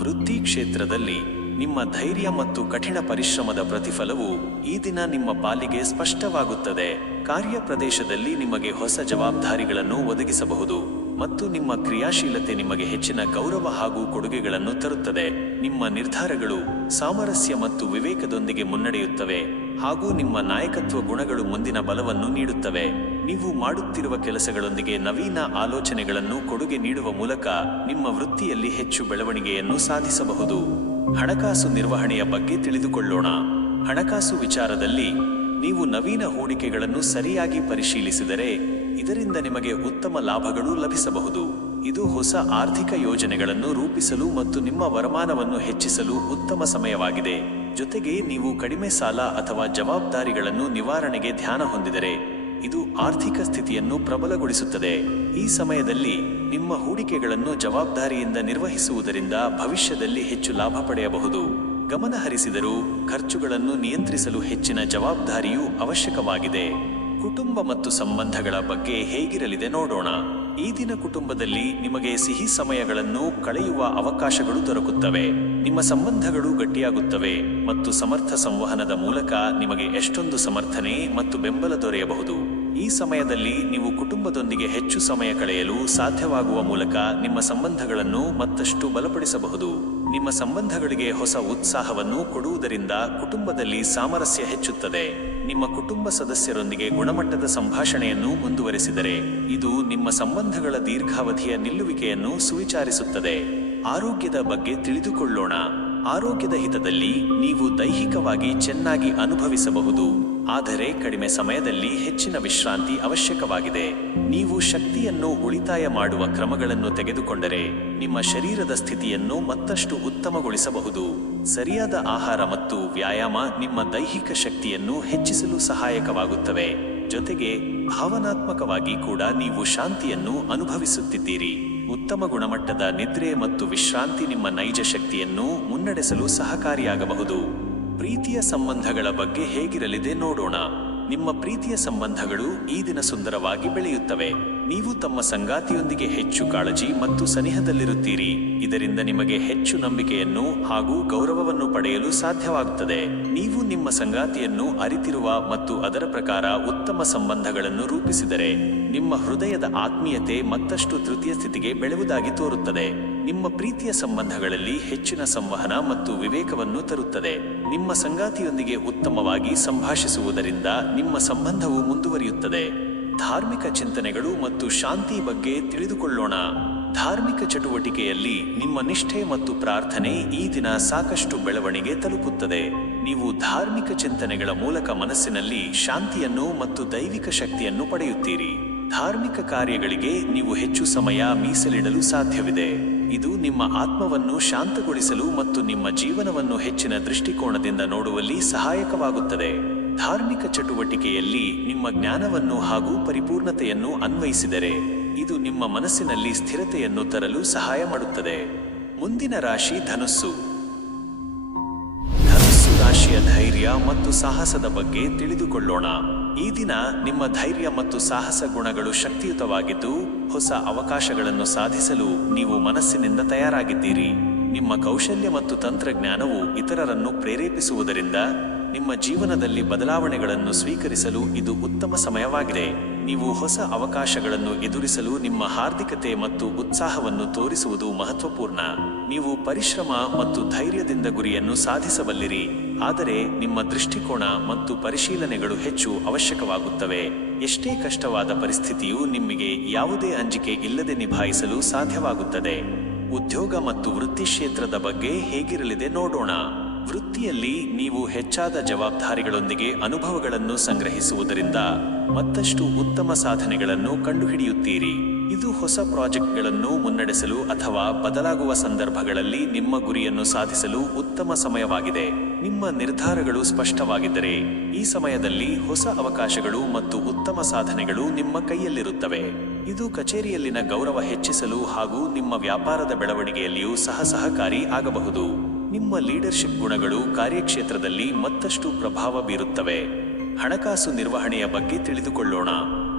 ವೃತ್ತಿ ಕ್ಷೇತ್ರದಲ್ಲಿ ನಿಮ್ಮ ಧೈರ್ಯ ಮತ್ತು ಕಠಿಣ ಪರಿಶ್ರಮದ ಪ್ರತಿಫಲವು ಈ ದಿನ ನಿಮ್ಮ ಪಾಲಿಗೆ ಸ್ಪಷ್ಟವಾಗುತ್ತದೆ. ಕಾರ್ಯ ಪ್ರದೇಶದಲ್ಲಿ ನಿಮಗೆ ಹೊಸ ಜವಾಬ್ದಾರಿಗಳನ್ನು ಒದಗಿಸಬಹುದು ಮತ್ತು ನಿಮ್ಮ ಕ್ರಿಯಾಶೀಲತೆ ನಿಮಗೆ ಹೆಚ್ಚಿನ ಗೌರವ ಹಾಗೂ ಕೊಡುಗೆಗಳನ್ನು ತರುತ್ತದೆ. ನಿಮ್ಮ ನಿರ್ಧಾರಗಳು ಸಾಮರಸ್ಯ ಮತ್ತು ವಿವೇಕದೊಂದಿಗೆ ಮುನ್ನಡೆಯುತ್ತವೆ ಹಾಗೂ ನಿಮ್ಮ ನಾಯಕತ್ವ ಗುಣಗಳು ಮುಂದಿನ ಬಲವನ್ನು ನೀಡುತ್ತವೆ. ನೀವು ಮಾಡುತ್ತಿರುವ ಕೆಲಸಗಳೊಂದಿಗೆ ನವೀನ ಆಲೋಚನೆಗಳನ್ನು ಕೊಡುಗೆ ನೀಡುವ ಮೂಲಕ ನಿಮ್ಮ ವೃತ್ತಿಯಲ್ಲಿ ಹೆಚ್ಚು ಬೆಳವಣಿಗೆಯನ್ನು ಸಾಧಿಸಬಹುದು. ಹಣಕಾಸು ನಿರ್ವಹಣೆಯ ಬಗ್ಗೆ ತಿಳಿದುಕೊಳ್ಳೋಣ. ಹಣಕಾಸು ವಿಚಾರದಲ್ಲಿ ನೀವು ನವೀನ ಹೂಡಿಕೆಗಳನ್ನು ಸರಿಯಾಗಿ ಪರಿಶೀಲಿಸಿದರೆ ಇದರಿಂದ ನಿಮಗೆ ಉತ್ತಮ ಲಾಭಗಳು ಲಭಿಸಬಹುದು. ಇದು ಹೊಸ ಆರ್ಥಿಕ ಯೋಜನೆಗಳನ್ನು ರೂಪಿಸಲು ಮತ್ತು ನಿಮ್ಮ ವರಮಾನವನ್ನು ಹೆಚ್ಚಿಸಲು ಉತ್ತಮ ಸಮಯವಾಗಿದೆ. ಜೊತೆಗೆ ನೀವು ಕಡಿಮೆ ಸಾಲ ಅಥವಾ ಜವಾಬ್ದಾರಿಗಳನ್ನು ನಿವಾರಣೆಗೆ ಧ್ಯಾನ ಹೊಂದಿದರೆ ಇದು ಆರ್ಥಿಕ ಸ್ಥಿತಿಯನ್ನು ಪ್ರಬಲಗೊಳಿಸುತ್ತದೆ. ಈ ಸಮಯದಲ್ಲಿ ನಿಮ್ಮ ಹೂಡಿಕೆಗಳನ್ನು ಜವಾಬ್ದಾರಿಯಿಂದ ನಿರ್ವಹಿಸುವುದರಿಂದ ಭವಿಷ್ಯದಲ್ಲಿ ಹೆಚ್ಚು ಲಾಭ ಪಡೆಯಬಹುದು. ಗಮನಹರಿಸಿದರೂ ಖರ್ಚುಗಳನ್ನು ನಿಯಂತ್ರಿಸಲು ಹೆಚ್ಚಿನ ಜವಾಬ್ದಾರಿಯೂ ಅವಶ್ಯಕವಾಗಿದೆ. ಕುಟುಂಬ ಮತ್ತು ಸಂಬಂಧಗಳ ಬಗ್ಗೆ ಹೇಗಿರಲಿದೆ ನೋಡೋಣ. ಈ ದಿನ ಕುಟುಂಬದಲ್ಲಿ ನಿಮಗೆ ಸಿಹಿ ಸಮಯಗಳನ್ನು ಕಳೆಯುವ ಅವಕಾಶಗಳು ದೊರಕುತ್ತವೆ. ನಿಮ್ಮ ಸಂಬಂಧಗಳು ಗಟ್ಟಿಯಾಗುತ್ತವೆ ಮತ್ತು ಸಮರ್ಥ ಸಂವಹನದ ಮೂಲಕ ನಿಮಗೆ ಎಷ್ಟೊಂದು ಸಮರ್ಥನೆ ಮತ್ತು ಬೆಂಬಲ ದೊರೆಯಬಹುದು. ಈ ಸಮಯದಲ್ಲಿ ನೀವು ಕುಟುಂಬದೊಂದಿಗೆ ಹೆಚ್ಚು ಸಮಯ ಕಳೆಯಲು ಸಾಧ್ಯವಾಗುವ ಮೂಲಕ ನಿಮ್ಮ ಸಂಬಂಧಗಳನ್ನು ಮತ್ತಷ್ಟು ಬಲಪಡಿಸಬಹುದು. ನಿಮ್ಮ ಸಂಬಂಧಗಳಿಗೆ ಹೊಸ ಉತ್ಸಾಹವನ್ನು ಕೊಡುವುದರಿಂದ ಕುಟುಂಬದಲ್ಲಿ ಸಾಮರಸ್ಯ ಹೆಚ್ಚುತ್ತದೆ. ನಿಮ್ಮ ಕುಟುಂಬ ಸದಸ್ಯರೊಂದಿಗೆ ಗುಣಮಟ್ಟದ ಸಂಭಾಷಣೆಯನ್ನು ಮುಂದುವರೆಸಿದರೆ ಇದು ನಿಮ್ಮ ಸಂಬಂಧಗಳ ದೀರ್ಘಾವಧಿಯ ನಿಲ್ಲುವಿಕೆಯನ್ನು ಸುವಿಚಾರಿಸುತ್ತದೆ. ಆರೋಗ್ಯದ ಬಗ್ಗೆ ತಿಳಿದುಕೊಳ್ಳೋಣ. ಆರೋಗ್ಯದ ಹಿತದಲ್ಲಿ ನೀವು ದೈಹಿಕವಾಗಿ ಚೆನ್ನಾಗಿ ಅನುಭವಿಸಬಹುದು, ಆದರೆ ಕಡಿಮೆ ಸಮಯದಲ್ಲಿ ಹೆಚ್ಚಿನ ವಿಶ್ರಾಂತಿ ಅವಶ್ಯಕವಾಗಿದೆ. ನೀವು ಶಕ್ತಿಯನ್ನು ಉಳಿತಾಯ ಮಾಡುವ ಕ್ರಮಗಳನ್ನು ತೆಗೆದುಕೊಂಡರೆ ನಿಮ್ಮ ಶರೀರದ ಸ್ಥಿತಿಯನ್ನು ಮತ್ತಷ್ಟು ಉತ್ತಮಗೊಳಿಸಬಹುದು. ಸರಿಯಾದ ಆಹಾರ ಮತ್ತು ವ್ಯಾಯಾಮ ನಿಮ್ಮ ದೈಹಿಕ ಶಕ್ತಿಯನ್ನು ಹೆಚ್ಚಿಸಲು ಸಹಾಯಕವಾಗುತ್ತವೆ. ಜೊತೆಗೆ ಭಾವನಾತ್ಮಕವಾಗಿ ಕೂಡ ನೀವು ಶಾಂತಿಯನ್ನು ಅನುಭವಿಸುತ್ತಿದ್ದೀರಿ. ಉತ್ತಮ ಗುಣಮಟ್ಟದ ನಿದ್ರೆ ಮತ್ತು ವಿಶ್ರಾಂತಿ ನಿಮ್ಮ ನೈಜ ಶಕ್ತಿಯನ್ನು ಮುನ್ನಡೆಸಲು ಸಹಕಾರಿಯಾಗಬಹುದು. ಪ್ರೀತಿಯ ಸಂಬಂಧಗಳ ಬಗ್ಗೆ ಹೇಗಿರಲಿದೆ ನೋಡೋಣ. ನಿಮ್ಮ ಪ್ರೀತಿಯ ಸಂಬಂಧಗಳು ಈ ದಿನ ಸುಂದರವಾಗಿ ಬೆಳೆಯುತ್ತವೆ. ನೀವು ತಮ್ಮ ಸಂಗಾತಿಯೊಂದಿಗೆ ಹೆಚ್ಚು ಕಾಳಜಿ ಮತ್ತು ಸನಿಹದಲ್ಲಿರುತ್ತೀರಿ. ಇದರಿಂದ ನಿಮಗೆ ಹೆಚ್ಚು ನಂಬಿಕೆಯನ್ನು ಹಾಗೂ ಗೌರವವನ್ನು ಪಡೆಯಲು ಸಾಧ್ಯವಾಗುತ್ತದೆ. ನೀವು ನಿಮ್ಮ ಸಂಗಾತಿಯನ್ನು ಅರಿತಿರುವ ಮತ್ತು ಅದರ ಪ್ರಕಾರ ಉತ್ತಮ ಸಂಬಂಧಗಳನ್ನು ರೂಪಿಸಿದರೆ ನಿಮ್ಮ ಹೃದಯದ ಆತ್ಮೀಯತೆ ಮತ್ತಷ್ಟು ತೃತೀಯ ಸ್ಥಿತಿಗೆ ಬೆಳೆಯುವುದಾಗಿ ತೋರುತ್ತದೆ. ನಿಮ್ಮ ಪ್ರೀತಿಯ ಸಂಬಂಧಗಳಲ್ಲಿ ಹೆಚ್ಚಿನ ಸಂವಹನ ಮತ್ತು ವಿವೇಕವನ್ನು ತರುತ್ತದೆ. ನಿಮ್ಮ ಸಂಗಾತಿಯೊಂದಿಗೆ ಉತ್ತಮವಾಗಿ ಸಂಭಾಷಿಸುವುದರಿಂದ ನಿಮ್ಮ ಸಂಬಂಧವು ಮುಂದುವರಿಯುತ್ತದೆ. ಧಾರ್ಮಿಕ ಚಿಂತನೆಗಳು ಮತ್ತು ಶಾಂತಿ ಬಗ್ಗೆ ತಿಳಿದುಕೊಳ್ಳೋಣ. ಧಾರ್ಮಿಕ ಚಟುವಟಿಕೆಯಲ್ಲಿ ನಿಮ್ಮ ನಿಷ್ಠೆ ಮತ್ತು ಪ್ರಾರ್ಥನೆ ಈ ದಿನ ಸಾಕಷ್ಟು ಬೆಳವಣಿಗೆ ತಲುಪುತ್ತದೆ. ನೀವು ಧಾರ್ಮಿಕ ಚಿಂತನೆಗಳ ಮೂಲಕ ಮನಸ್ಸಿನಲ್ಲಿ ಶಾಂತಿಯನ್ನು ಮತ್ತು ದೈವಿಕ ಶಕ್ತಿಯನ್ನು ಪಡೆಯುತ್ತೀರಿ. ಧಾರ್ಮಿಕ ಕಾರ್ಯಗಳಿಗೆ ನೀವು ಹೆಚ್ಚು ಸಮಯ ಮೀಸಲಿಡಲು ಸಾಧ್ಯವಿದೆ. ಇದು ನಿಮ್ಮ ಆತ್ಮವನ್ನು ಶಾಂತಗೊಳಿಸಲು ಮತ್ತು ನಿಮ್ಮ ಜೀವನವನ್ನು ಹೆಚ್ಚಿನ ದೃಷ್ಟಿಕೋನದಿಂದ ನೋಡುವಲ್ಲಿ ಸಹಾಯಕವಾಗುತ್ತದೆ. ಧಾರ್ಮಿಕ ಚಟುವಟಿಕೆಯಲ್ಲಿ ನಿಮ್ಮ ಜ್ಞಾನವನ್ನು ಹಾಗೂ ಪರಿಪೂರ್ಣತೆಯನ್ನು ಅನ್ವಯಿಸಿದರೆ ಇದು ನಿಮ್ಮ ಮನಸ್ಸಿನಲ್ಲಿ ಸ್ಥಿರತೆಯನ್ನು ತರಲು ಸಹಾಯ ಮಾಡುತ್ತದೆ. ಮುಂದಿನ ರಾಶಿ ಧನುಸ್ಸು. ಧನುಸ್ಸು ರಾಶಿಯ ಧೈರ್ಯ ಮತ್ತು ಸಾಹಸದ ಬಗ್ಗೆ ತಿಳಿದುಕೊಳ್ಳೋಣ. ಈ ದಿನ ನಿಮ್ಮ ಧೈರ್ಯ ಮತ್ತು ಸಾಹಸ ಗುಣಗಳು ಶಕ್ತಿಯುತವಾಗಿದ್ದು ಹೊಸ ಅವಕಾಶಗಳನ್ನು ಸಾಧಿಸಲು ನೀವು ಮನಸ್ಸಿನಿಂದ ತಯಾರಾಗಿದ್ದೀರಿ. ನಿಮ್ಮ ಕೌಶಲ್ಯ ಮತ್ತು ತಂತ್ರಜ್ಞಾನವು ಇತರರನ್ನು ಪ್ರೇರೇಪಿಸುವುದರಿಂದ ನಿಮ್ಮ ಜೀವನದಲ್ಲಿ ಬದಲಾವಣೆಗಳನ್ನು ಸ್ವೀಕರಿಸಲು ಇದು ಉತ್ತಮ ಸಮಯವಾಗಿದೆ. ನೀವು ಹೊಸ ಅವಕಾಶಗಳನ್ನು ಎದುರಿಸಲು ನಿಮ್ಮ ಹಾರ್ದಿಕತೆ ಮತ್ತು ಉತ್ಸಾಹವನ್ನು ತೋರಿಸುವುದು ಮಹತ್ವಪೂರ್ಣ. ನೀವು ಪರಿಶ್ರಮ ಮತ್ತು ಧೈರ್ಯದಿಂದ ಗುರಿಯನ್ನು ಸಾಧಿಸಬಲ್ಲಿರಿ, ಆದರೆ ನಿಮ್ಮ ದೃಷ್ಟಿಕೋನ ಮತ್ತು ಪರಿಶೀಲನೆಗಳು ಹೆಚ್ಚು ಅವಶ್ಯಕವಾಗುತ್ತವೆ. ಎಷ್ಟೇ ಕಷ್ಟವಾದ ಪರಿಸ್ಥಿತಿಯೂ ನಿಮಗೆ ಯಾವುದೇ ಅಂಜಿಕೆ ಇಲ್ಲದೆ ನಿಭಾಯಿಸಲು ಸಾಧ್ಯವಾಗುತ್ತದೆ. ಉದ್ಯೋಗ ಮತ್ತು ವೃತ್ತಿ ಕ್ಷೇತ್ರದ ಬಗ್ಗೆ ಹೇಗಿರಲಿದೆ ನೋಡೋಣ. ವೃತ್ತಿಯಲ್ಲಿ ನೀವು ಹೆಚ್ಚಾದ ಜವಾಬ್ದಾರಿಗಳೊಂದಿಗೆ ಅನುಭವಗಳನ್ನು ಸಂಗ್ರಹಿಸುವುದರಿಂದ ಮತ್ತಷ್ಟು ಉತ್ತಮ ಸಾಧನೆಗಳನ್ನು ಕಂಡುಹಿಡಿಯುತ್ತೀರಿ. ಇದು ಹೊಸ ಪ್ರಾಜೆಕ್ಟ್ಗಳನ್ನು ಮುನ್ನಡೆಸಲು ಅಥವಾ ಬದಲಾಗುವ ಸಂದರ್ಭಗಳಲ್ಲಿ ನಿಮ್ಮ ಗುರಿಯನ್ನು ಸಾಧಿಸಲು ಉತ್ತಮ ಸಮಯವಾಗಿದೆ. ನಿಮ್ಮ ನಿರ್ಧಾರಗಳು ಸ್ಪಷ್ಟವಾಗಿದ್ದರೆ ಈ ಸಮಯದಲ್ಲಿ ಹೊಸ ಅವಕಾಶಗಳು ಮತ್ತು ಉತ್ತಮ ಸಾಧನೆಗಳು ನಿಮ್ಮ ಕೈಯಲ್ಲಿರುತ್ತವೆ. ಇದು ಕಚೇರಿಯಲ್ಲಿನ ಗೌರವ ಹೆಚ್ಚಿಸಲು ಹಾಗೂ ನಿಮ್ಮ ವ್ಯಾಪಾರದ ಬೆಳವಣಿಗೆಯಲ್ಲಿಯೂ ಸಹಕಾರಿ ಆಗಬಹುದು. ನಿಮ್ಮ ಲೀಡರ್ಶಿಪ್ ಗುಣಗಳು ಕಾರ್ಯಕ್ಷೇತ್ರದಲ್ಲಿ ಮತ್ತಷ್ಟು ಪ್ರಭಾವ ಬೀರುತ್ತವೆ. ಹಣಕಾಸು ನಿರ್ವಹಣೆಯ ಬಗ್ಗೆ ತಿಳಿದುಕೊಳ್ಳೋಣ.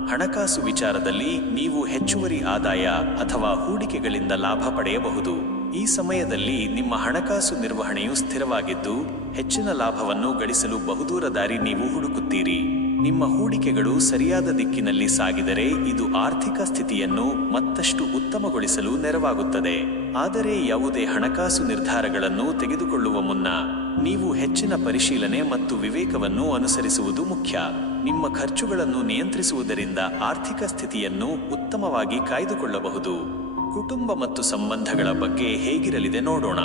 ಹಣಕಾಸು ವಿಚಾರದಲ್ಲಿ ನೀವು ಹೆಚ್ಚುವರಿ ಆದಾಯ ಅಥವಾ ಹೂಡಿಕೆಗಳಿಂದ ಲಾಭ ಪಡೆಯಬಹುದು. ಈ ಸಮಯದಲ್ಲಿ ನಿಮ್ಮ ಹಣಕಾಸು ನಿರ್ವಹಣೆಯು ಸ್ಥಿರವಾಗಿದ್ದು ಹೆಚ್ಚಿನ ಲಾಭವನ್ನು ಗಳಿಸಲು ಬಹುದೂರ ದಾರಿ ನೀವು ಹುಡುಕುತ್ತೀರಿ. ನಿಮ್ಮ ಹೂಡಿಕೆಗಳು ಸರಿಯಾದ ದಿಕ್ಕಿನಲ್ಲಿ ಸಾಗಿದರೆ ಇದು ಆರ್ಥಿಕ ಸ್ಥಿತಿಯನ್ನು ಮತ್ತಷ್ಟು ಉತ್ತಮಗೊಳಿಸಲು ನೆರವಾಗುತ್ತದೆ. ಆದರೆ ಯಾವುದೇ ಹಣಕಾಸು ನಿರ್ಧಾರಗಳನ್ನು ತೆಗೆದುಕೊಳ್ಳುವ ಮುನ್ನ ನೀವು ಹೆಚ್ಚಿನ ಪರಿಶೀಲನೆ ಮತ್ತು ವಿವೇಕವನ್ನು ಅನುಸರಿಸುವುದು ಮುಖ್ಯ. ನಿಮ್ಮ ಖರ್ಚುಗಳನ್ನು ನಿಯಂತ್ರಿಸುವುದರಿಂದ ಆರ್ಥಿಕ ಸ್ಥಿತಿಯನ್ನು ಉತ್ತಮವಾಗಿ ಕಾಯ್ದುಕೊಳ್ಳಬಹುದು. ಕುಟುಂಬ ಮತ್ತು ಸಂಬಂಧಗಳ ಬಗ್ಗೆ ಹೇಗಿರಲಿದೆ ನೋಡೋಣ.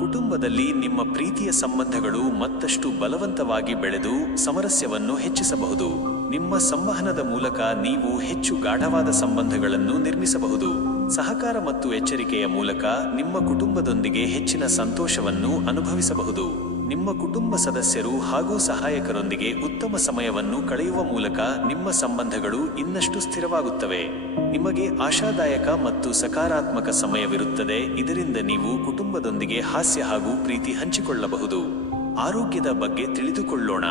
ಕುಟುಂಬದಲ್ಲಿ ನಿಮ್ಮ ಪ್ರೀತಿಯ ಸಂಬಂಧಗಳು ಮತ್ತಷ್ಟು ಬಲವಂತವಾಗಿ ಬೆಳೆದು ಸಾಮರಸ್ಯವನ್ನು ಹೆಚ್ಚಿಸಬಹುದು. ನಿಮ್ಮ ಸಂವಹನದ ಮೂಲಕ ನೀವು ಹೆಚ್ಚು ಗಾಢವಾದ ಸಂಬಂಧಗಳನ್ನು ನಿರ್ಮಿಸಬಹುದು. ಸಹಕಾರ ಮತ್ತು ಎಚ್ಚರಿಕೆಯ ಮೂಲಕ ನಿಮ್ಮ ಕುಟುಂಬದೊಂದಿಗೆ ಹೆಚ್ಚಿನ ಸಂತೋಷವನ್ನು ಅನುಭವಿಸಬಹುದು. ನಿಮ್ಮ ಕುಟುಂಬ ಸದಸ್ಯರು ಹಾಗೂ ಸಹಾಯಕರೊಂದಿಗೆ ಉತ್ತಮ ಸಮಯವನ್ನು ಕಳೆಯುವ ಮೂಲಕ ನಿಮ್ಮ ಸಂಬಂಧಗಳು ಇನ್ನಷ್ಟು ಸ್ಥಿರವಾಗುತ್ತವೆ. ನಿಮಗೆ ಆಶಾದಾಯಕ ಮತ್ತು ಸಕಾರಾತ್ಮಕ ಸಮಯವಿರುತ್ತದೆ. ಇದರಿಂದ ನೀವು ಕುಟುಂಬದೊಂದಿಗೆ ಹಾಸ್ಯ ಹಾಗೂ ಪ್ರೀತಿ ಹಂಚಿಕೊಳ್ಳಬಹುದು. ಆರೋಗ್ಯದ ಬಗ್ಗೆ ತಿಳಿದುಕೊಳ್ಳೋಣ.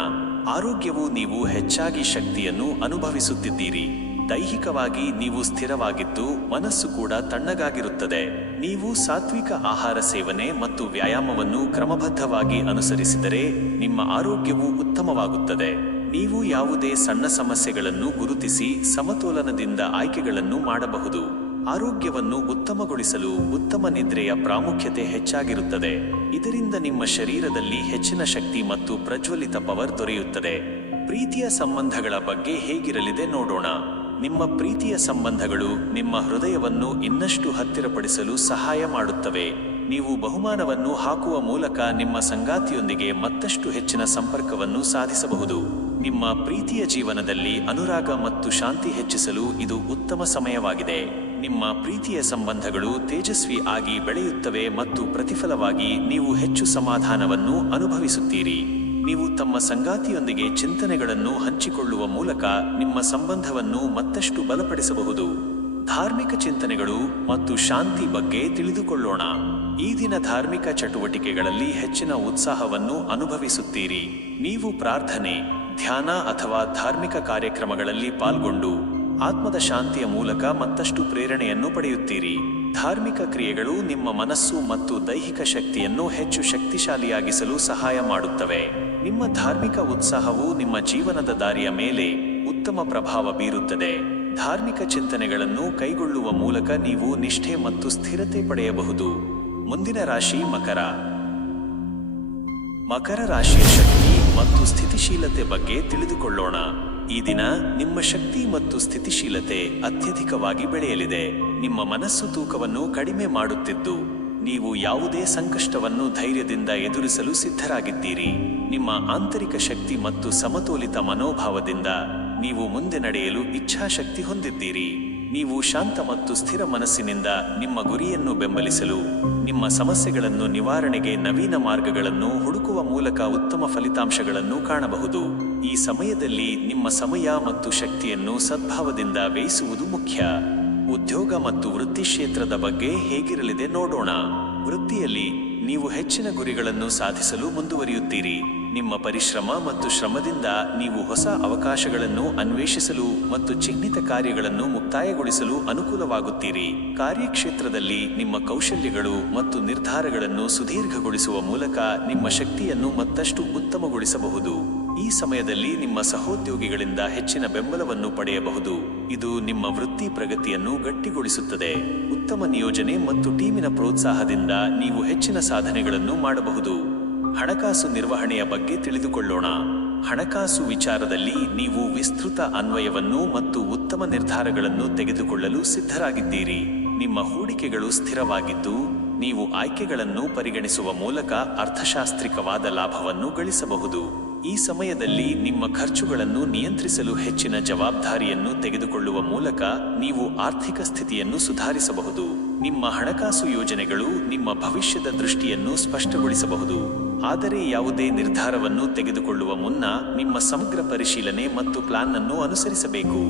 ಆರೋಗ್ಯವು ನೀವು ಹೆಚ್ಚಾಗಿ ಶಕ್ತಿಯನ್ನು ಅನುಭವಿಸುತ್ತಿದ್ದೀರಿ. ದೈಹಿಕವಾಗಿ ನೀವು ಸ್ಥಿರವಾಗಿದ್ದು ಮನಸ್ಸು ಕೂಡ ತಣ್ಣಗಾಗಿರುತ್ತದೆ. ನೀವು ಸಾತ್ವಿಕ ಆಹಾರ ಸೇವನೆ ಮತ್ತು ವ್ಯಾಯಾಮವನ್ನು ಕ್ರಮಬದ್ಧವಾಗಿ ಅನುಸರಿಸಿದರೆ ನಿಮ್ಮ ಆರೋಗ್ಯವು ಉತ್ತಮವಾಗುತ್ತದೆ. ನೀವು ಯಾವುದೇ ಸಣ್ಣ ಸಮಸ್ಯೆಗಳನ್ನು ಗುರುತಿಸಿ ಸಮತೋಲನದಿಂದ ಆಯ್ಕೆಗಳನ್ನು ಮಾಡಬಹುದು. ಆರೋಗ್ಯವನ್ನು ಉತ್ತಮಗೊಳಿಸಲು ಉತ್ತಮ ನಿದ್ರೆಯ ಪ್ರಾಮುಖ್ಯತೆ ಹೆಚ್ಚಾಗಿರುತ್ತದೆ. ಇದರಿಂದ ನಿಮ್ಮ ಶರೀರದಲ್ಲಿ ಹೆಚ್ಚಿನ ಶಕ್ತಿ ಮತ್ತು ಪ್ರಜ್ವಲಿತ ಪವರ್ ದೊರೆಯುತ್ತದೆ. ಪ್ರೀತಿಯ ಸಂಬಂಧಗಳ ಬಗ್ಗೆ ಹೇಗಿರಲಿದೆ ನೋಡೋಣ. ನಿಮ್ಮ ಪ್ರೀತಿಯ ಸಂಬಂಧಗಳು ನಿಮ್ಮ ಹೃದಯವನ್ನು ಇನ್ನಷ್ಟು ಹತ್ತಿರಪಡಿಸಲು ಸಹಾಯ ಮಾಡುತ್ತವೆ. ನೀವು ಬಹುಮಾನವನ್ನು ಹಾಕುವ ಮೂಲಕ ನಿಮ್ಮ ಸಂಗಾತಿಯೊಂದಿಗೆ ಮತ್ತಷ್ಟು ಹೆಚ್ಚಿನ ಸಂಪರ್ಕವನ್ನು ಸಾಧಿಸಬಹುದು. ನಿಮ್ಮ ಪ್ರೀತಿಯ ಜೀವನದಲ್ಲಿ ಅನುರಾಗ ಮತ್ತು ಶಾಂತಿ ಹೆಚ್ಚಿಸಲು ಇದು ಉತ್ತಮ ಸಮಯವಾಗಿದೆ. ನಿಮ್ಮ ಪ್ರೀತಿಯ ಸಂಬಂಧಗಳು ತೇಜಸ್ವಿ ಆಗಿ ಬೆಳೆಯುತ್ತವೆ ಮತ್ತು ಪ್ರತಿಫಲವಾಗಿ ನೀವು ಹೆಚ್ಚು ಸಮಾಧಾನವನ್ನು ಅನುಭವಿಸುತ್ತೀರಿ. ನೀವು ತಮ್ಮ ಸಂಗಾತಿಯೊಂದಿಗೆ ಚಿಂತನೆಗಳನ್ನು ಹಂಚಿಕೊಳ್ಳುವ ಮೂಲಕ ನಿಮ್ಮ ಸಂಬಂಧವನ್ನು ಮತ್ತಷ್ಟು ಬಲಪಡಿಸಬಹುದು. ಧಾರ್ಮಿಕ ಚಿಂತನೆಗಳು ಮತ್ತು ಶಾಂತಿ ಬಗ್ಗೆ ತಿಳಿದುಕೊಳ್ಳೋಣ. ಈ ದಿನ ಧಾರ್ಮಿಕ ಚಟುವಟಿಕೆಗಳಲ್ಲಿ ಹೆಚ್ಚಿನ ಉತ್ಸಾಹವನ್ನು ಅನುಭವಿಸುತ್ತೀರಿ. ನೀವು ಪ್ರಾರ್ಥನೆ, ಧ್ಯಾನ ಅಥವಾ ಧಾರ್ಮಿಕ ಕಾರ್ಯಕ್ರಮಗಳಲ್ಲಿ ಪಾಲ್ಗೊಂಡು ಆತ್ಮದ ಶಾಂತಿಯ ಮೂಲಕ ಮತ್ತಷ್ಟು ಪ್ರೇರಣೆಯನ್ನು ಪಡೆಯುತ್ತೀರಿ. ಧಾರ್ಮಿಕ ಕ್ರಿಯೆಗಳು ನಿಮ್ಮ ಮನಸ್ಸು ಮತ್ತು ದೈಹಿಕ ಶಕ್ತಿಯನ್ನು ಹೆಚ್ಚು ಶಕ್ತಿಶಾಲಿಯಾಗಿಸಲು ಸಹಾಯ ಮಾಡುತ್ತವೆ. ನಿಮ್ಮ ಧಾರ್ಮಿಕ ಉತ್ಸಾಹವು ನಿಮ್ಮ ಜೀವನದ ದಾರಿಯ ಮೇಲೆ ಉತ್ತಮ ಪ್ರಭಾವ ಬೀರುತ್ತದೆ. ಧಾರ್ಮಿಕ ಚಿಂತನೆಗಳನ್ನು ಕೈಗೊಳ್ಳುವ ಮೂಲಕ ನೀವು ನಿಷ್ಠೆ ಮತ್ತು ಸ್ಥಿರತೆ ಪಡೆಯಬಹುದು. ಮುಂದಿನ ರಾಶಿ ಮಕರ. ಮಕರ ರಾಶಿಯ ಶಕ್ತಿ ಮತ್ತು ಸ್ಥಿತಿಶೀಲತೆ ಬಗ್ಗೆ ತಿಳಿದುಕೊಳ್ಳೋಣ. ಈ ದಿನ ನಿಮ್ಮ ಶಕ್ತಿ ಮತ್ತು ಸ್ಥಿತಿಶೀಲತೆ ಅತ್ಯಧಿಕವಾಗಿ ಬೆಳೆಯಲಿದೆ. ನಿಮ್ಮ ಮನಸ್ಸು ತೂಕವನ್ನು ಕಡಿಮೆ ಮಾಡುತ್ತಿದ್ದು ನೀವು ಯಾವುದೇ ಸಂಕಷ್ಟವನ್ನು ಧೈರ್ಯದಿಂದ ಎದುರಿಸಲು ಸಿದ್ಧರಾಗಿದ್ದೀರಿ. ನಿಮ್ಮ ಆಂತರಿಕ ಶಕ್ತಿ ಮತ್ತು ಸಮತೋಲಿತ ಮನೋಭಾವದಿಂದ ನೀವು ಮುಂದೆ ನಡೆಯಲು ಇಚ್ಛಾಶಕ್ತಿ ಹೊಂದಿದ್ದೀರಿ. ನೀವು ಶಾಂತ ಮತ್ತು ಸ್ಥಿರ ಮನಸ್ಸಿನಿಂದ ನಿಮ್ಮ ಗುರಿಯನ್ನು ಬೆಂಬಲಿಸಲು, ನಿಮ್ಮ ಸಮಸ್ಯೆಗಳನ್ನು ನಿವಾರಣೆಗೆ ನವೀನ ಮಾರ್ಗಗಳನ್ನು ಹುಡುಕುವ ಮೂಲಕ ಉತ್ತಮ ಫಲಿತಾಂಶಗಳನ್ನು ಕಾಣಬಹುದು. ಈ ಸಮಯದಲ್ಲಿ ನಿಮ್ಮ ಸಮಯ ಮತ್ತು ಶಕ್ತಿಯನ್ನು ಸದ್ಭಾವದಿಂದ ವ್ಯಯಿಸುವುದು ಮುಖ್ಯ. ಉದ್ಯೋಗ ಮತ್ತು ವೃತ್ತಿ ಕ್ಷೇತ್ರದ ಬಗ್ಗೆ ಹೇಗಿರಲಿದೆ ನೋಡೋಣ. ವೃತ್ತಿಯಲ್ಲಿ ನೀವು ಹೆಚ್ಚಿನ ಗುರಿಗಳನ್ನು ಸಾಧಿಸಲು ಮುಂದುವರಿಯುತ್ತೀರಿ. ನಿಮ್ಮ ಪರಿಶ್ರಮ ಮತ್ತು ಶ್ರಮದಿಂದ ನೀವು ಹೊಸ ಅವಕಾಶಗಳನ್ನು ಅನ್ವೇಷಿಸಲು ಮತ್ತು ಚಿಹ್ನಿತ ಕಾರ್ಯಗಳನ್ನು ಮುಕ್ತಾಯಗೊಳಿಸಲು ಅನುಕೂಲವಾಗುತ್ತೀರಿ. ಕಾರ್ಯಕ್ಷೇತ್ರದಲ್ಲಿ ನಿಮ್ಮ ಕೌಶಲ್ಯಗಳು ಮತ್ತು ನಿರ್ಧಾರಗಳನ್ನು ಸುದೀರ್ಘಗೊಳಿಸುವ ಮೂಲಕ ನಿಮ್ಮ ಶಕ್ತಿಯನ್ನು ಮತ್ತಷ್ಟು ಉತ್ತಮಗೊಳಿಸಬಹುದು. ಈ ಸಮಯದಲ್ಲಿ ನಿಮ್ಮ ಸಹೋದ್ಯೋಗಿಗಳಿಂದ ಹೆಚ್ಚಿನ ಬೆಂಬಲವನ್ನು ಪಡೆಯಬಹುದು. ಇದು ನಿಮ್ಮ ವೃತ್ತಿ ಪ್ರಗತಿಯನ್ನು ಗಟ್ಟಿಗೊಳಿಸುತ್ತದೆ. ಉತ್ತಮ ನಿಯೋಜನೆ ಮತ್ತು ಟೀಮಿನ ಪ್ರೋತ್ಸಾಹದಿಂದ ನೀವು ಹೆಚ್ಚಿನ ಸಾಧನೆಗಳನ್ನು ಮಾಡಬಹುದು. ಹಣಕಾಸು ನಿರ್ವಹಣೆಯ ಬಗ್ಗೆ ತಿಳಿದುಕೊಳ್ಳೋಣ. ಹಣಕಾಸು ವಿಚಾರದಲ್ಲಿ ನೀವು ವಿಸ್ತೃತ ಅನ್ವಯವನ್ನು ಮತ್ತು ಉತ್ತಮ ನಿರ್ಧಾರಗಳನ್ನು ತೆಗೆದುಕೊಳ್ಳಲು ಸಿದ್ಧರಾಗಿದ್ದೀರಿ. ನಿಮ್ಮ ಹೂಡಿಕೆಗಳು ಸ್ಥಿರವಾಗಿದ್ದು ನೀವು ಆಯ್ಕೆಗಳನ್ನು ಪರಿಗಣಿಸುವ ಮೂಲಕ ಅರ್ಥಶಾಸ್ತ್ರಿಕವಾದ ಲಾಭವನ್ನು ಗಳಿಸಬಹುದು. ಈ ಸಮಯದಲ್ಲಿ ನಿಮ್ಮ ಖರ್ಚುಗಳನ್ನು ನಿಯಂತ್ರಿಸಲು ಹೆಚ್ಚಿನ ಜವಾಬ್ದಾರಿಯನ್ನು ತೆಗೆದುಕೊಳ್ಳುವ ಮೂಲಕ ನೀವು ಆರ್ಥಿಕ ಸ್ಥಿತಿಯನ್ನು ಸುಧಾರಿಸಬಹುದು. ನಿಮ್ಮ ಹಣಕಾಸು ಯೋಜನೆಗಳು ನಿಮ್ಮ ಭವಿಷ್ಯದ ದೃಷ್ಟಿಯನ್ನು ಸ್ಪಷ್ಟಗೊಳಿಸಬಹುದು. ಆದರೆ ಯಾವುದೇ ನಿರ್ಧಾರವನ್ನು ತೆಗೆದುಕೊಳ್ಳುವ ಮುನ್ನ ನಿಮ್ಮ ಸಮಗ್ರ ಪರಿಶೀಲನೆ ಮತ್ತು ಪ್ಲಾನ್ ಅನ್ನು ಅನುಸರಿಸಬೇಕು.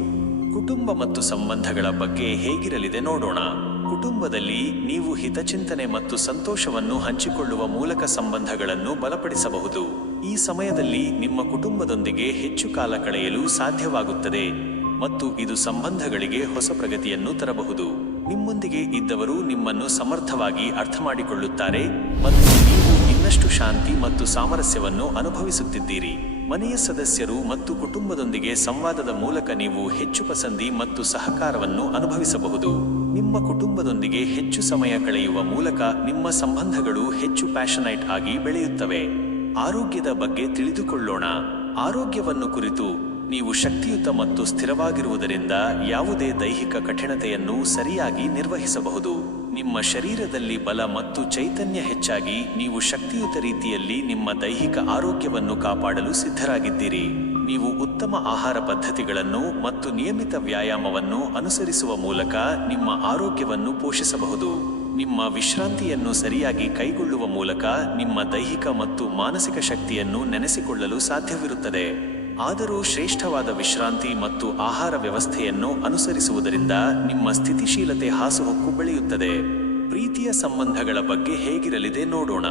ಕುಟುಂಬ ಮತ್ತು ಸಂಬಂಧಗಳ ಬಗ್ಗೆ ಹೇಗಿರಲಿದೆ ನೋಡೋಣ. ಕುಟುಂಬದಲ್ಲಿ ನೀವು ಹಿತಚಿಂತನೆ ಮತ್ತು ಸಂತೋಷವನ್ನು ಹಂಚಿಕೊಳ್ಳುವ ಮೂಲಕ ಸಂಬಂಧಗಳನ್ನು ಬಲಪಡಿಸಬಹುದು. ಈ ಸಮಯದಲ್ಲಿ ನಿಮ್ಮ ಕುಟುಂಬದೊಂದಿಗೆ ಹೆಚ್ಚು ಕಾಲ ಕಳೆಯಲು ಸಾಧ್ಯವಾಗುತ್ತದೆ. ಮತ್ತು ಇದು ಸಂಬಂಧಗಳಿಗೆ ಹೊಸ ಪ್ರಗತಿಯನ್ನು ತರಬಹುದು. ನಿಮ್ಮೊಂದಿಗೆ ಇದ್ದವರು ನಿಮ್ಮನ್ನು ಸಮರ್ಥವಾಗಿ ಅರ್ಥಮಾಡಿಕೊಳ್ಳುತ್ತಾರೆ ಮತ್ತು ನೀವು ಇನ್ನಷ್ಟು ಶಾಂತಿ ಮತ್ತು ಸಾಮರಸ್ಯವನ್ನು ಅನುಭವಿಸುತ್ತಿದ್ದೀರಿ. ಮನೆಯ ಸದಸ್ಯರು ಮತ್ತು ಕುಟುಂಬದೊಂದಿಗೆ ಸಂವಾದದ ಮೂಲಕ ನೀವು ಹೆಚ್ಚು ಪಸಂದಿ ಮತ್ತು ಸಹಕಾರವನ್ನು ಅನುಭವಿಸಬಹುದು. ನಿಮ್ಮ ಕುಟುಂಬದೊಂದಿಗೆ ಹೆಚ್ಚು ಸಮಯ ಕಳೆಯುವ ಮೂಲಕ ನಿಮ್ಮ ಸಂಬಂಧಗಳು ಹೆಚ್ಚು ಪ್ಯಾಷನೇಟ್ ಆಗಿ ಬೆಳೆಯುತ್ತವೆ. ಆರೋಗ್ಯದ ಬಗ್ಗೆ ತಿಳಿದುಕೊಳ್ಳೋಣ. ಆರೋಗ್ಯವನ್ನು ಕುರಿತು, ನೀವು ಶಕ್ತಿಯುತ ಮತ್ತು ಸ್ಥಿರವಾಗಿರುವುದರಿಂದ ಯಾವುದೇ ದೈಹಿಕ ಕಠಿಣತೆಯನ್ನು ಸರಿಯಾಗಿ ನಿರ್ವಹಿಸಬಹುದು. ನಿಮ್ಮ ಶರೀರದಲ್ಲಿ ಬಲ ಮತ್ತು ಚೈತನ್ಯ ಹೆಚ್ಚಾಗಿ ನೀವು ಶಕ್ತಿಯುತ ರೀತಿಯಲ್ಲಿ ನಿಮ್ಮ ದೈಹಿಕ ಆರೋಗ್ಯವನ್ನು ಕಾಪಾಡಲು ಸಿದ್ಧರಾಗಿದ್ದೀರಿ. ನೀವು ಉತ್ತಮ ಆಹಾರ ಪದ್ಧತಿಗಳನ್ನು ಮತ್ತು ನಿಯಮಿತ ವ್ಯಾಯಾಮವನ್ನು ಅನುಸರಿಸುವ ಮೂಲಕ ನಿಮ್ಮ ಆರೋಗ್ಯವನ್ನು ಪೋಷಿಸಬಹುದು. ನಿಮ್ಮ ವಿಶ್ರಾಂತಿಯನ್ನು ಸರಿಯಾಗಿ ಕೈಗೊಳ್ಳುವ ಮೂಲಕ ನಿಮ್ಮ ದೈಹಿಕ ಮತ್ತು ಮಾನಸಿಕ ಶಕ್ತಿಯನ್ನು ನೆನೆಸಿಕೊಳ್ಳಲು ಸಾಧ್ಯವಿರುತ್ತದೆ. ಆದರೂ ಶ್ರೇಷ್ಠವಾದ ವಿಶ್ರಾಂತಿ ಮತ್ತು ಆಹಾರ ವ್ಯವಸ್ಥೆಯನ್ನು ಅನುಸರಿಸುವುದರಿಂದ ನಿಮ್ಮ ಸ್ಥಿತಿಶೀಲತೆ ಹಾಸುಹೊಕ್ಕು ಬೆಳೆಯುತ್ತದೆ. ಪ್ರೀತಿಯ ಸಂಬಂಧಗಳ ಬಗ್ಗೆ ಹೇಗಿರಲಿದೆ ನೋಡೋಣ.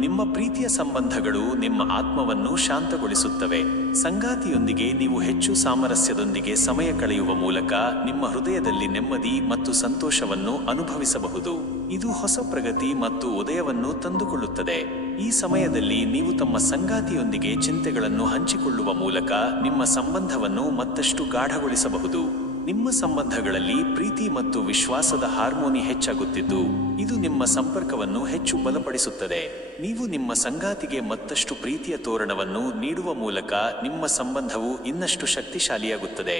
ನಿಮ್ಮ ಪ್ರೀತಿಯ ಸಂಬಂಧಗಳು ನಿಮ್ಮ ಆತ್ಮವನ್ನು ಶಾಂತಗೊಳಿಸುತ್ತವೆ. ಸಂಗಾತಿಯೊಂದಿಗೆ ನೀವು ಹೆಚ್ಚು ಸಾಮರಸ್ಯದೊಂದಿಗೆ ಸಮಯ ಕಳೆಯುವ ಮೂಲಕ ನಿಮ್ಮ ಹೃದಯದಲ್ಲಿ ನೆಮ್ಮದಿ ಮತ್ತು ಸಂತೋಷವನ್ನು ಅನುಭವಿಸಬಹುದು. ಇದು ಹೊಸ ಪ್ರಗತಿ ಮತ್ತು ಉದಯವನ್ನು ತಂದುಕೊಳ್ಳುತ್ತದೆ. ಈ ಸಮಯದಲ್ಲಿ ನೀವು ತಮ್ಮ ಸಂಗಾತಿಯೊಂದಿಗೆ ಚಿಂತೆಗಳನ್ನು ಹಂಚಿಕೊಳ್ಳುವ ಮೂಲಕ ನಿಮ್ಮ ಸಂಬಂಧವನ್ನು ಮತ್ತಷ್ಟು ಗಾಢಗೊಳಿಸಬಹುದು. ನಿಮ್ಮ ಸಂಬಂಧಗಳಲ್ಲಿ ಪ್ರೀತಿ ಮತ್ತು ವಿಶ್ವಾಸದ ಹಾರ್ಮೋನಿ ಹೆಚ್ಚಾಗುತ್ತಿದ್ದು, ಇದು ನಿಮ್ಮ ಸಂಪರ್ಕವನ್ನು ಹೆಚ್ಚು ಬಲಪಡಿಸುತ್ತದೆ. ನೀವು ನಿಮ್ಮ ಸಂಗಾತಿಗೆ ಮತ್ತಷ್ಟು ಪ್ರೀತಿಯ ತೋರಣವನ್ನು ನೀಡುವ ಮೂಲಕ ನಿಮ್ಮ ಸಂಬಂಧವು ಇನ್ನಷ್ಟು ಶಕ್ತಿಶಾಲಿಯಾಗುತ್ತದೆ.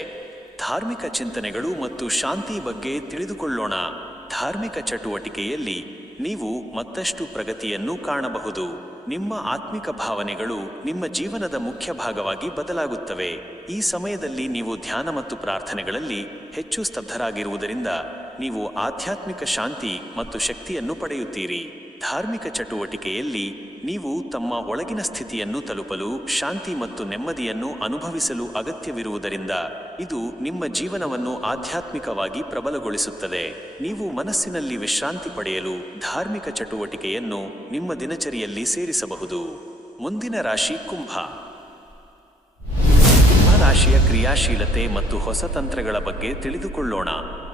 ಧಾರ್ಮಿಕ ಚಿಂತನೆಗಳು ಮತ್ತು ಶಾಂತಿ ಬಗ್ಗೆ ತಿಳಿದುಕೊಳ್ಳೋಣ. ಧಾರ್ಮಿಕ ಚಟುವಟಿಕೆಯಲ್ಲಿ ನೀವು ಮತ್ತಷ್ಟು ಪ್ರಗತಿಯನ್ನು ಕಾಣಬಹುದು. ನಿಮ್ಮ ಆತ್ಮಿಕ ಭಾವನೆಗಳು ನಿಮ್ಮ ಜೀವನದ ಮುಖ್ಯ ಭಾಗವಾಗಿ ಬದಲಾಗುತ್ತವೆ. ಈ ಸಮಯದಲ್ಲಿ ನೀವು ಧ್ಯಾನ ಮತ್ತು ಪ್ರಾರ್ಥನೆಗಳಲ್ಲಿ ಹೆಚ್ಚು ಸ್ತಬ್ಧರಾಗಿರುವುದರಿಂದ ನೀವು ಆಧ್ಯಾತ್ಮಿಕ ಶಾಂತಿ ಮತ್ತು ಶಕ್ತಿಯನ್ನು ಪಡೆಯುತ್ತೀರಿ. ಧಾರ್ಮಿಕ ಚಟುವಟಿಕೆಯಲ್ಲಿ ನೀವು ತಮ್ಮ ಒಳಗಿನ ಸ್ಥಿತಿಯನ್ನು ತಲುಪಲು ಶಾಂತಿ ಮತ್ತು ನೆಮ್ಮದಿಯನ್ನು ಅನುಭವಿಸಲು ಅಗತ್ಯವಿರುವುದರಿಂದ ಇದು ನಿಮ್ಮ ಜೀವನವನ್ನು ಆಧ್ಯಾತ್ಮಿಕವಾಗಿ ಪ್ರಬಲಗೊಳಿಸುತ್ತದೆ. ನೀವು ಮನಸ್ಸಿನಲ್ಲಿ ವಿಶ್ರಾಂತಿ ಪಡೆಯಲು ಧಾರ್ಮಿಕ ಚಟುವಟಿಕೆಯನ್ನು ನಿಮ್ಮ ದಿನಚರಿಯಲ್ಲಿ ಸೇರಿಸಬಹುದು. ಮುಂದಿನ ರಾಶಿ ಕುಂಭ. ಕುಂಭ ರಾಶಿಯ ಕ್ರಿಯಾಶೀಲತೆ ಮತ್ತು ಹೊಸ ತಂತ್ರಗಳ ಬಗ್ಗೆ ತಿಳಿದುಕೊಳ್ಳೋಣ.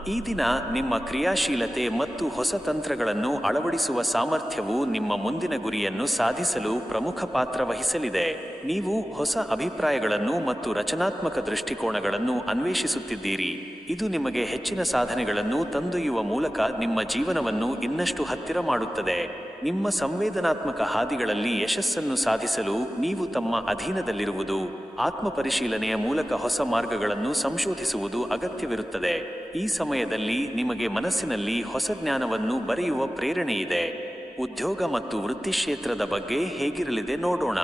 ಈ ದಿನ ನಿಮ್ಮ ಕ್ರಿಯಾಶೀಲತೆ ಮತ್ತು ಹೊಸ ತಂತ್ರಗಳನ್ನು ಅಳವಡಿಸುವ ಸಾಮರ್ಥ್ಯವು ನಿಮ್ಮ ಮುಂದಿನ ಗುರಿಯನ್ನು ಸಾಧಿಸಲು ಪ್ರಮುಖ ಪಾತ್ರ ವಹಿಸಲಿದೆ. ನೀವು ಹೊಸ ಅಭಿಪ್ರಾಯಗಳನ್ನು ಮತ್ತು ರಚನಾತ್ಮಕ ದೃಷ್ಟಿಕೋನಗಳನ್ನು ಅನ್ವೇಷಿಸುತ್ತಿದ್ದೀರಿ. ಇದು ನಿಮಗೆ ಹೆಚ್ಚಿನ ಸಾಧನೆಗಳನ್ನು ತಂದೊಯ್ಯುವ ಮೂಲಕ ನಿಮ್ಮ ಜೀವನವನ್ನು ಇನ್ನಷ್ಟು ಹತ್ತಿರ ಮಾಡುತ್ತದೆ. ನಿಮ್ಮ ಸಂವೇದನಾತ್ಮಕ ಹಾದಿಗಳಲ್ಲಿ ಯಶಸ್ಸನ್ನು ಸಾಧಿಸಲು ನೀವು ತಮ್ಮ ಅಧೀನದಲ್ಲಿರುವುದು, ಆತ್ಮಪರಿಶೀಲನೆಯ ಮೂಲಕ ಹೊಸ ಮಾರ್ಗಗಳನ್ನು ಸಂಶೋಧಿಸುವುದು ಅಗತ್ಯವಿರುತ್ತದೆ. ಈ ಸಮಯದಲ್ಲಿ ನಿಮಗೆ ಮನಸ್ಸಿನಲ್ಲಿ ಹೊಸ ಜ್ಞಾನವನ್ನು ಬರೆಯುವ ಪ್ರೇರಣೆಯಿದೆ. ಉದ್ಯೋಗ ಮತ್ತು ವೃತ್ತಿ ಕ್ಷೇತ್ರದ ಬಗ್ಗೆ ಹೇಗಿರಲಿದೆ ನೋಡೋಣ.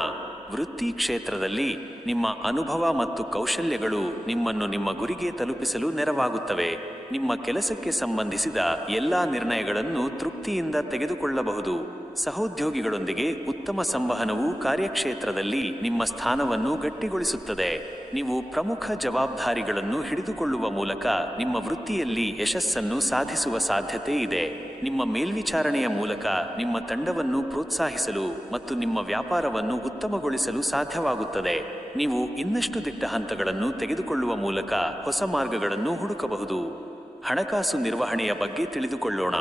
ವೃತ್ತಿ ಕ್ಷೇತ್ರದಲ್ಲಿ ನಿಮ್ಮ ಅನುಭವ ಮತ್ತು ಕೌಶಲ್ಯಗಳು ನಿಮ್ಮನ್ನು ನಿಮ್ಮ ಗುರಿಗೆ ತಲುಪಿಸಲು ನೆರವಾಗುತ್ತವೆ. ನಿಮ್ಮ ಕೆಲಸಕ್ಕೆ ಸಂಬಂಧಿಸಿದ ಎಲ್ಲಾ ನಿರ್ಣಯಗಳನ್ನು ತೃಪ್ತಿಯಿಂದ ತೆಗೆದುಕೊಳ್ಳಬಹುದು. ಸಹೋದ್ಯೋಗಿಗಳೊಂದಿಗೆ ಉತ್ತಮ ಸಂವಹನವು ಕಾರ್ಯಕ್ಷೇತ್ರದಲ್ಲಿ ನಿಮ್ಮ ಸ್ಥಾನವನ್ನು ಗಟ್ಟಿಗೊಳಿಸುತ್ತದೆ. ನೀವು ಪ್ರಮುಖ ಜವಾಬ್ದಾರಿಗಳನ್ನು ಹಿಡಿದುಕೊಳ್ಳುವ ಮೂಲಕ ನಿಮ್ಮ ವೃತ್ತಿಯಲ್ಲಿ ಯಶಸ್ಸನ್ನು ಸಾಧಿಸುವ ಸಾಧ್ಯತೆ ಇದೆ. ನಿಮ್ಮ ಮೇಲ್ವಿಚಾರಣೆಯ ಮೂಲಕ ನಿಮ್ಮ ತಂಡವನ್ನು ಪ್ರೋತ್ಸಾಹಿಸಲು ಮತ್ತು ನಿಮ್ಮ ವ್ಯಾಪಾರವನ್ನು ಉತ್ತಮಗೊಳಿಸಲು ಸಾಧ್ಯವಾಗುತ್ತದೆ. ನೀವು ಇನ್ನಷ್ಟು ದಿಟ್ಟ ಹಂತಗಳನ್ನು ತೆಗೆದುಕೊಳ್ಳುವ ಮೂಲಕ ಹೊಸ ಮಾರ್ಗಗಳನ್ನು ಹುಡುಕಬಹುದು. ಹಣಕಾಸು ನಿರ್ವಹಣೆಯ ಬಗ್ಗೆ ತಿಳಿದುಕೊಳ್ಳೋಣ.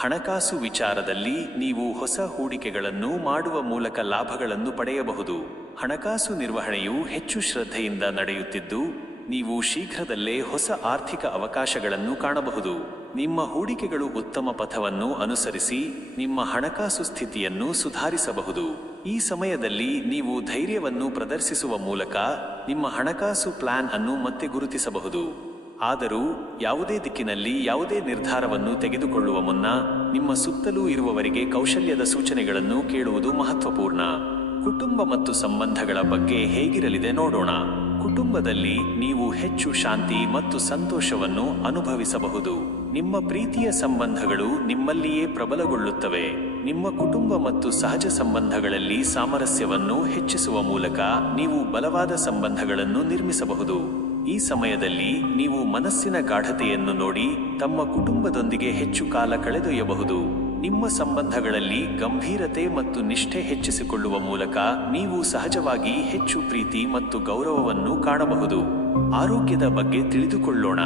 ಹಣಕಾಸು ವಿಚಾರದಲ್ಲಿ ನೀವು ಹೊಸ ಹೂಡಿಕೆಗಳನ್ನು ಮಾಡುವ ಮೂಲಕ ಲಾಭಗಳನ್ನು ಪಡೆಯಬಹುದು. ಹಣಕಾಸು ನಿರ್ವಹಣೆಯು ಹೆಚ್ಚು ಶ್ರದ್ಧೆಯಿಂದ ನಡೆಯುತ್ತಿದ್ದು, ನೀವು ಶೀಘ್ರದಲ್ಲೇ ಹೊಸ ಆರ್ಥಿಕ ಅವಕಾಶಗಳನ್ನು ಕಾಣಬಹುದು. ನಿಮ್ಮ ಹೂಡಿಕೆಗಳು ಉತ್ತಮ ಪಥವನ್ನು ಅನುಸರಿಸಿ ನಿಮ್ಮ ಹಣಕಾಸು ಸ್ಥಿತಿಯನ್ನು ಸುಧಾರಿಸಬಹುದು. ಈ ಸಮಯದಲ್ಲಿ ನೀವು ಧೈರ್ಯವನ್ನು ಪ್ರದರ್ಶಿಸುವ ಮೂಲಕ ನಿಮ್ಮ ಹಣಕಾಸು ಪ್ಲಾನ್ ಅನ್ನು ಮತ್ತೆ ಗುರುತಿಸಬಹುದು. ಆದರೂ ಯಾವುದೇ ದಿಕ್ಕಿನಲ್ಲಿ ಯಾವುದೇ ನಿರ್ಧಾರವನ್ನು ತೆಗೆದುಕೊಳ್ಳುವ ಮುನ್ನ ನಿಮ್ಮ ಸುತ್ತಲೂ ಇರುವವರಿಗೆ ಕೌಶಲ್ಯದ ಸೂಚನೆಗಳನ್ನು ಕೇಳುವುದು ಮಹತ್ವಪೂರ್ಣ. ಕುಟುಂಬ ಮತ್ತು ಸಂಬಂಧಗಳ ಬಗ್ಗೆ ಹೇಗಿರಲಿದೆ ನೋಡೋಣ. ಕುಟುಂಬದಲ್ಲಿ ನೀವು ಹೆಚ್ಚು ಶಾಂತಿ ಮತ್ತು ಸಂತೋಷವನ್ನು ಅನುಭವಿಸಬಹುದು. ನಿಮ್ಮ ಪ್ರೀತಿಯ ಸಂಬಂಧಗಳು ನಿಮ್ಮಲ್ಲಿಯೇ ಪ್ರಬಲಗೊಳ್ಳುತ್ತವೆ. ನಿಮ್ಮ ಕುಟುಂಬ ಮತ್ತು ಸಹಜ ಸಂಬಂಧಗಳಲ್ಲಿ ಸಾಮರಸ್ಯವನ್ನು ಹೆಚ್ಚಿಸುವ ಮೂಲಕ ನೀವು ಬಲವಾದ ಸಂಬಂಧಗಳನ್ನು ನಿರ್ಮಿಸಬಹುದು. ಈ ಸಮಯದಲ್ಲಿ ನೀವು ಮನಸ್ಸಿನ ಗಾಢತೆಯನ್ನು ನೋಡಿ ತಮ್ಮ ಕುಟುಂಬದೊಂದಿಗೆ ಹೆಚ್ಚು ಕಾಲ ಕಳೆದೊಯ್ಯಬಹುದು. ನಿಮ್ಮ ಸಂಬಂಧಗಳಲ್ಲಿ ಗಂಭೀರತೆ ಮತ್ತು ನಿಷ್ಠೆ ಹೆಚ್ಚಿಸಿಕೊಳ್ಳುವ ಮೂಲಕ ನೀವು ಸಹಜವಾಗಿ ಹೆಚ್ಚು ಪ್ರೀತಿ ಮತ್ತು ಗೌರವವನ್ನು ಕಾಣಬಹುದು. ಆರೋಗ್ಯದ ಬಗ್ಗೆ ತಿಳಿದುಕೊಳ್ಳೋಣ.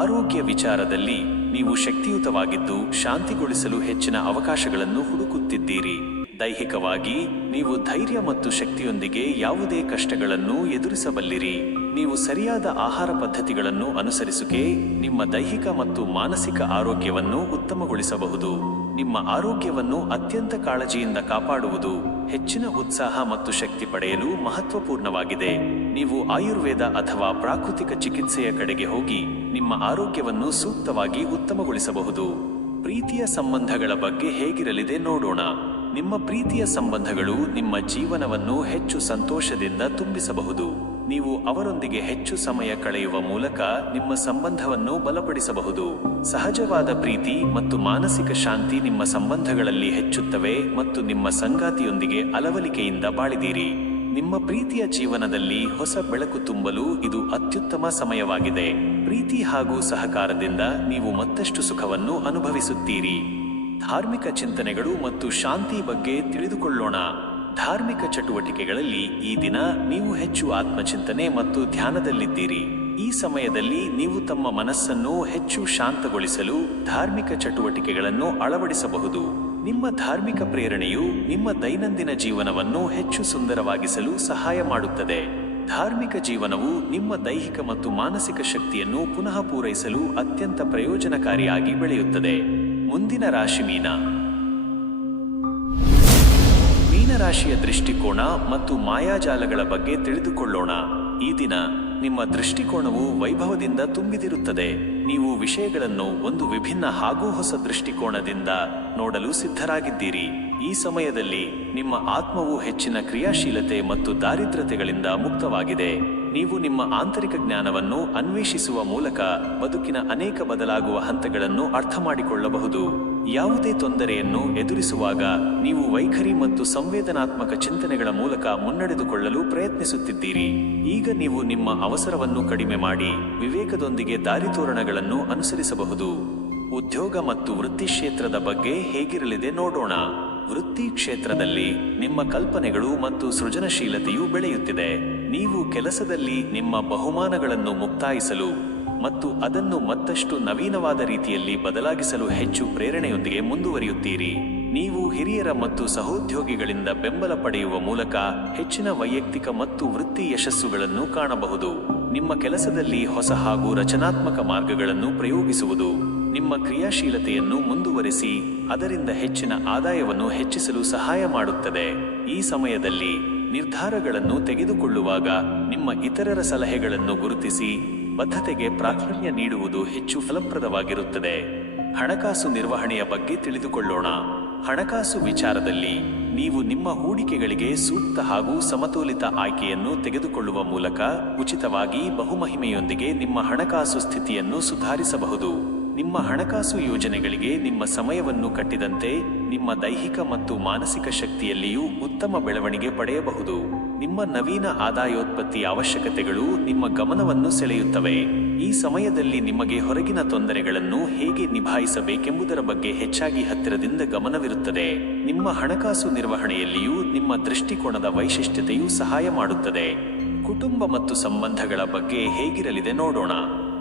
ಆರೋಗ್ಯ ವಿಚಾರದಲ್ಲಿ ನೀವು ಶಕ್ತಿಯುತವಾಗಿದ್ದು ಶಾಂತಿಗೊಳಿಸಲು ಹೆಚ್ಚಿನ ಅವಕಾಶಗಳನ್ನು ಹುಡುಕುತ್ತಿದ್ದೀರಿ. ದೈಹಿಕವಾಗಿ ನೀವು ಧೈರ್ಯ ಮತ್ತು ಶಕ್ತಿಯೊಂದಿಗೆ ಯಾವುದೇ ಕಷ್ಟಗಳನ್ನು ಎದುರಿಸಬಲ್ಲಿರಿ. ನೀವು ಸರಿಯಾದ ಆಹಾರ ಪದ್ಧತಿಗಳನ್ನು ಅನುಸರಿಸುಕೆ ನಿಮ್ಮ ದೈಹಿಕ ಮತ್ತು ಮಾನಸಿಕ ಆರೋಗ್ಯವನ್ನು ಉತ್ತಮಗೊಳಿಸಬಹುದು. ನಿಮ್ಮ ಆರೋಗ್ಯವನ್ನು ಅತ್ಯಂತ ಕಾಳಜಿಯಿಂದ ಕಾಪಾಡುವುದು ಹೆಚ್ಚಿನ ಉತ್ಸಾಹ ಮತ್ತು ಶಕ್ತಿ ಪಡೆಯಲು ಮಹತ್ವಪೂರ್ಣವಾಗಿದೆ. ನೀವು ಆಯುರ್ವೇದ ಅಥವಾ ಪ್ರಾಕೃತಿಕ ಚಿಕಿತ್ಸೆಯ ಕಡೆಗೆ ಹೋಗಿ ನಿಮ್ಮ ಆರೋಗ್ಯವನ್ನು ಸೂಕ್ತವಾಗಿ ಉತ್ತಮಗೊಳಿಸಬಹುದು. ಪ್ರೀತಿಯ ಸಂಬಂಧಗಳ ಬಗ್ಗೆ ಹೇಗಿರಲಿದೆ ನೋಡೋಣ. ನಿಮ್ಮ ಪ್ರೀತಿಯ ಸಂಬಂಧಗಳು ನಿಮ್ಮ ಜೀವನವನ್ನು ಹೆಚ್ಚು ಸಂತೋಷದಿಂದ ತುಂಬಿಸಬಹುದು. ನೀವು ಅವರೊಂದಿಗೆ ಹೆಚ್ಚು ಸಮಯ ಕಳೆಯುವ ಮೂಲಕ ನಿಮ್ಮ ಸಂಬಂಧವನ್ನು ಬಲಪಡಿಸಬಹುದು. ಸಹಜವಾದ ಪ್ರೀತಿ ಮತ್ತು ಮಾನಸಿಕ ಶಾಂತಿ ನಿಮ್ಮ ಸಂಬಂಧಗಳಲ್ಲಿ ಹೆಚ್ಚುತ್ತವೆ ಮತ್ತು ನಿಮ್ಮ ಸಂಗಾತಿಯೊಂದಿಗೆ ಅಲವಲಿಕೆಯಿಂದ ಬಾಳಿದಿರಿ. ನಿಮ್ಮ ಪ್ರೀತಿಯ ಜೀವನದಲ್ಲಿ ಹೊಸ ಬೆಳಕು ತುಂಬಲು ಇದು ಅತ್ಯುತ್ತಮ ಸಮಯವಾಗಿದೆ. ಪ್ರೀತಿ ಹಾಗೂ ಸಹಕಾರದಿಂದ ನೀವು ಮತ್ತಷ್ಟು ಸುಖವನ್ನು ಅನುಭವಿಸುತ್ತೀರಿ. ಧಾರ್ಮಿಕ ಚಿಂತನೆಗಳು ಮತ್ತು ಶಾಂತಿ ಬಗ್ಗೆ ತಿಳಿದುಕೊಳ್ಳೋಣ. ಧಾರ್ಮಿಕ ಚಟುವಟಿಕೆಗಳಲ್ಲಿ ಈ ದಿನ ನೀವು ಹೆಚ್ಚು ಆತ್ಮಚಿಂತನೆ ಮತ್ತು ಧ್ಯಾನದಲ್ಲಿದ್ದೀರಿ. ಈ ಸಮಯದಲ್ಲಿ ನೀವು ತಮ್ಮ ಮನಸ್ಸನ್ನು ಹೆಚ್ಚು ಶಾಂತಗೊಳಿಸಲು ಧಾರ್ಮಿಕ ಚಟುವಟಿಕೆಗಳನ್ನು ಅಳವಡಿಸಬಹುದು. ನಿಮ್ಮ ಧಾರ್ಮಿಕ ಪ್ರೇರಣೆಯು ನಿಮ್ಮ ದೈನಂದಿನ ಜೀವನವನ್ನು ಹೆಚ್ಚು ಸುಂದರವಾಗಿಸಲು ಸಹಾಯ ಮಾಡುತ್ತದೆ. ಧಾರ್ಮಿಕ ಜೀವನವು ನಿಮ್ಮ ದೈಹಿಕ ಮತ್ತು ಮಾನಸಿಕ ಶಕ್ತಿಯನ್ನು ಪುನಃ ಪೂರೈಸಲು ಅತ್ಯಂತ ಪ್ರಯೋಜನಕಾರಿಯಾಗಿ ಬೆಳೆಯುತ್ತದೆ. ಮುಂದಿನ ರಾಶಿ ಮೀನರಾಶಿಯ ದೃಷ್ಟಿಕೋನ ಮತ್ತು ಮಾಯಾಜಾಲಗಳ ಬಗ್ಗೆ ತಿಳಿದುಕೊಳ್ಳೋಣ. ಈ ದಿನ ನಿಮ್ಮ ದೃಷ್ಟಿಕೋನವು ವೈಭವದಿಂದ ತುಂಬಿದಿರುತ್ತದೆ. ನೀವು ವಿಷಯಗಳನ್ನು ಒಂದು ವಿಭಿನ್ನ ಹಾಗೂ ಹೊಸ ದೃಷ್ಟಿಕೋನದಿಂದ ನೋಡಲು ಸಿದ್ಧರಾಗಿದ್ದೀರಿ. ಈ ಸಮಯದಲ್ಲಿ ನಿಮ್ಮ ಆತ್ಮವು ಹೆಚ್ಚಿನ ಕ್ರಿಯಾಶೀಲತೆ ಮತ್ತು ದಾರಿದ್ರ್ಯತೆಗಳಿಂದ ಮುಕ್ತವಾಗಿದೆ. ನೀವು ನಿಮ್ಮ ಆಂತರಿಕ ಜ್ಞಾನವನ್ನು ಅನ್ವೇಷಿಸುವ ಮೂಲಕ ಬದುಕಿನ ಅನೇಕ ಬದಲಾಗುವ ಹಂತಗಳನ್ನು ಅರ್ಥಮಾಡಿಕೊಳ್ಳಬಹುದು. ಯಾವುದೇ ತೊಂದರೆಯನ್ನು ಎದುರಿಸುವಾಗ ನೀವು ವೈಖರಿ ಮತ್ತು ಸಂವೇದನಾತ್ಮಕ ಚಿಂತನೆಗಳ ಮೂಲಕ ಮುನ್ನಡೆದುಕೊಳ್ಳಲು ಪ್ರಯತ್ನಿಸುತ್ತಿದ್ದೀರಿ. ಈಗ ನೀವು ನಿಮ್ಮ ಅವಸರವನ್ನು ಕಡಿಮೆ ಮಾಡಿ ವಿವೇಕದೊಂದಿಗೆ ದಾರಿತೋರಣಗಳನ್ನು ಅನುಸರಿಸಬಹುದು. ಉದ್ಯೋಗ ಮತ್ತು ವೃತ್ತಿ ಕ್ಷೇತ್ರದ ಬಗ್ಗೆ ಹೇಗಿರಲಿದೆ ನೋಡೋಣ. ವೃತ್ತಿ ಕ್ಷೇತ್ರದಲ್ಲಿ ನಿಮ್ಮ ಕಲ್ಪನೆಗಳು ಮತ್ತು ಸೃಜನಶೀಲತೆಯು ಬೆಳೆಯುತ್ತಿದೆ. ನೀವು ಕೆಲಸದಲ್ಲಿ ನಿಮ್ಮ ಬಹುಮಾನಗಳನ್ನು ಮುಕ್ತಾಯಿಸಲು ಮತ್ತು ಅದನ್ನು ಮತ್ತಷ್ಟು ನವೀನವಾದ ರೀತಿಯಲ್ಲಿ ಬದಲಾಗಿಸಲು ಹೆಚ್ಚು ಪ್ರೇರಣೆಯೊಂದಿಗೆ ಮುಂದುವರಿಯುತ್ತೀರಿ. ನೀವು ಹಿರಿಯರ ಮತ್ತು ಸಹೋದ್ಯೋಗಿಗಳಿಂದ ಬೆಂಬಲ ಪಡೆಯುವ ಮೂಲಕ ಹೆಚ್ಚಿನ ವೈಯಕ್ತಿಕ ಮತ್ತು ವೃತ್ತಿ ಯಶಸ್ಸುಗಳನ್ನು ಕಾಣಬಹುದು. ನಿಮ್ಮ ಕೆಲಸದಲ್ಲಿ ಹೊಸ ಹಾಗೂ ರಚನಾತ್ಮಕ ಮಾರ್ಗಗಳನ್ನು ಪ್ರಯೋಗಿಸುವುದು ನಿಮ್ಮ ಕ್ರಿಯಾಶೀಲತೆಯನ್ನು ಮುಂದುವರಿಸಿ ಅದರಿಂದ ಹೆಚ್ಚಿನ ಆದಾಯವನ್ನು ಹೆಚ್ಚಿಸಲು ಸಹಾಯ ಮಾಡುತ್ತದೆ. ಈ ಸಮಯದಲ್ಲಿ ನಿರ್ಧಾರಗಳನ್ನು ತೆಗೆದುಕೊಳ್ಳುವಾಗ ನಿಮ್ಮ ಇತರರ ಸಲಹೆಗಳನ್ನು ಗುರುತಿಸಿ ಬದ್ಧತೆಗೆ ಪ್ರಾಧಾನ್ಯ ನೀಡುವುದು ಹೆಚ್ಚು ಫಲಪ್ರದವಾಗಿರುತ್ತದೆ. ಹಣಕಾಸು ನಿರ್ವಹಣೆಯ ಬಗ್ಗೆ ತಿಳಿದುಕೊಳ್ಳೋಣ. ಹಣಕಾಸು ವಿಚಾರದಲ್ಲಿ ನೀವು ನಿಮ್ಮ ಹೂಡಿಕೆಗಳಿಗೆ ಸೂಕ್ತ ಹಾಗೂ ಸಮತೋಲಿತ ಆಯ್ಕೆಯನ್ನು ತೆಗೆದುಕೊಳ್ಳುವ ಮೂಲಕ ಉಚಿತವಾಗಿ ಬಹುಮಹಿಮೆಯೊಂದಿಗೆ ನಿಮ್ಮ ಹಣಕಾಸು ಸ್ಥಿತಿಯನ್ನು ಸುಧಾರಿಸಬಹುದು. ನಿಮ್ಮ ಹಣಕಾಸು ಯೋಜನೆಗಳಿಗೆ ನಿಮ್ಮ ಸಮಯವನ್ನು ಕಟ್ಟಿದಂತೆ ನಿಮ್ಮ ದೈಹಿಕ ಮತ್ತು ಮಾನಸಿಕ ಶಕ್ತಿಯಲ್ಲಿಯೂ ಉತ್ತಮ ಬೆಳವಣಿಗೆ ಪಡೆಯಬಹುದು. ನಿಮ್ಮ ನವೀನ ಆದಾಯೋತ್ಪತ್ತಿ ಅವಶ್ಯಕತೆಗಳು ನಿಮ್ಮ ಗಮನವನ್ನು ಸೆಳೆಯುತ್ತವೆ. ಈ ಸಮಯದಲ್ಲಿ ನಿಮಗೆ ಹೊರಗಿನ ತೊಂದರೆಗಳನ್ನು ಹೇಗೆ ನಿಭಾಯಿಸಬೇಕೆಂಬುದರ ಬಗ್ಗೆ ಹೆಚ್ಚಾಗಿ ಹತ್ತಿರದಿಂದ ಗಮನವಿರುತ್ತದೆ. ನಿಮ್ಮ ಹಣಕಾಸು ನಿರ್ವಹಣೆಯಲ್ಲಿಯೂ ನಿಮ್ಮ ದೃಷ್ಟಿಕೋನದ ವೈಶಿಷ್ಟ್ಯತೆಯು ಸಹಾಯ ಮಾಡುತ್ತದೆ. ಕುಟುಂಬ ಮತ್ತು ಸಂಬಂಧಗಳ ಬಗ್ಗೆ ಹೇಗಿರಲಿದೆ ನೋಡೋಣ.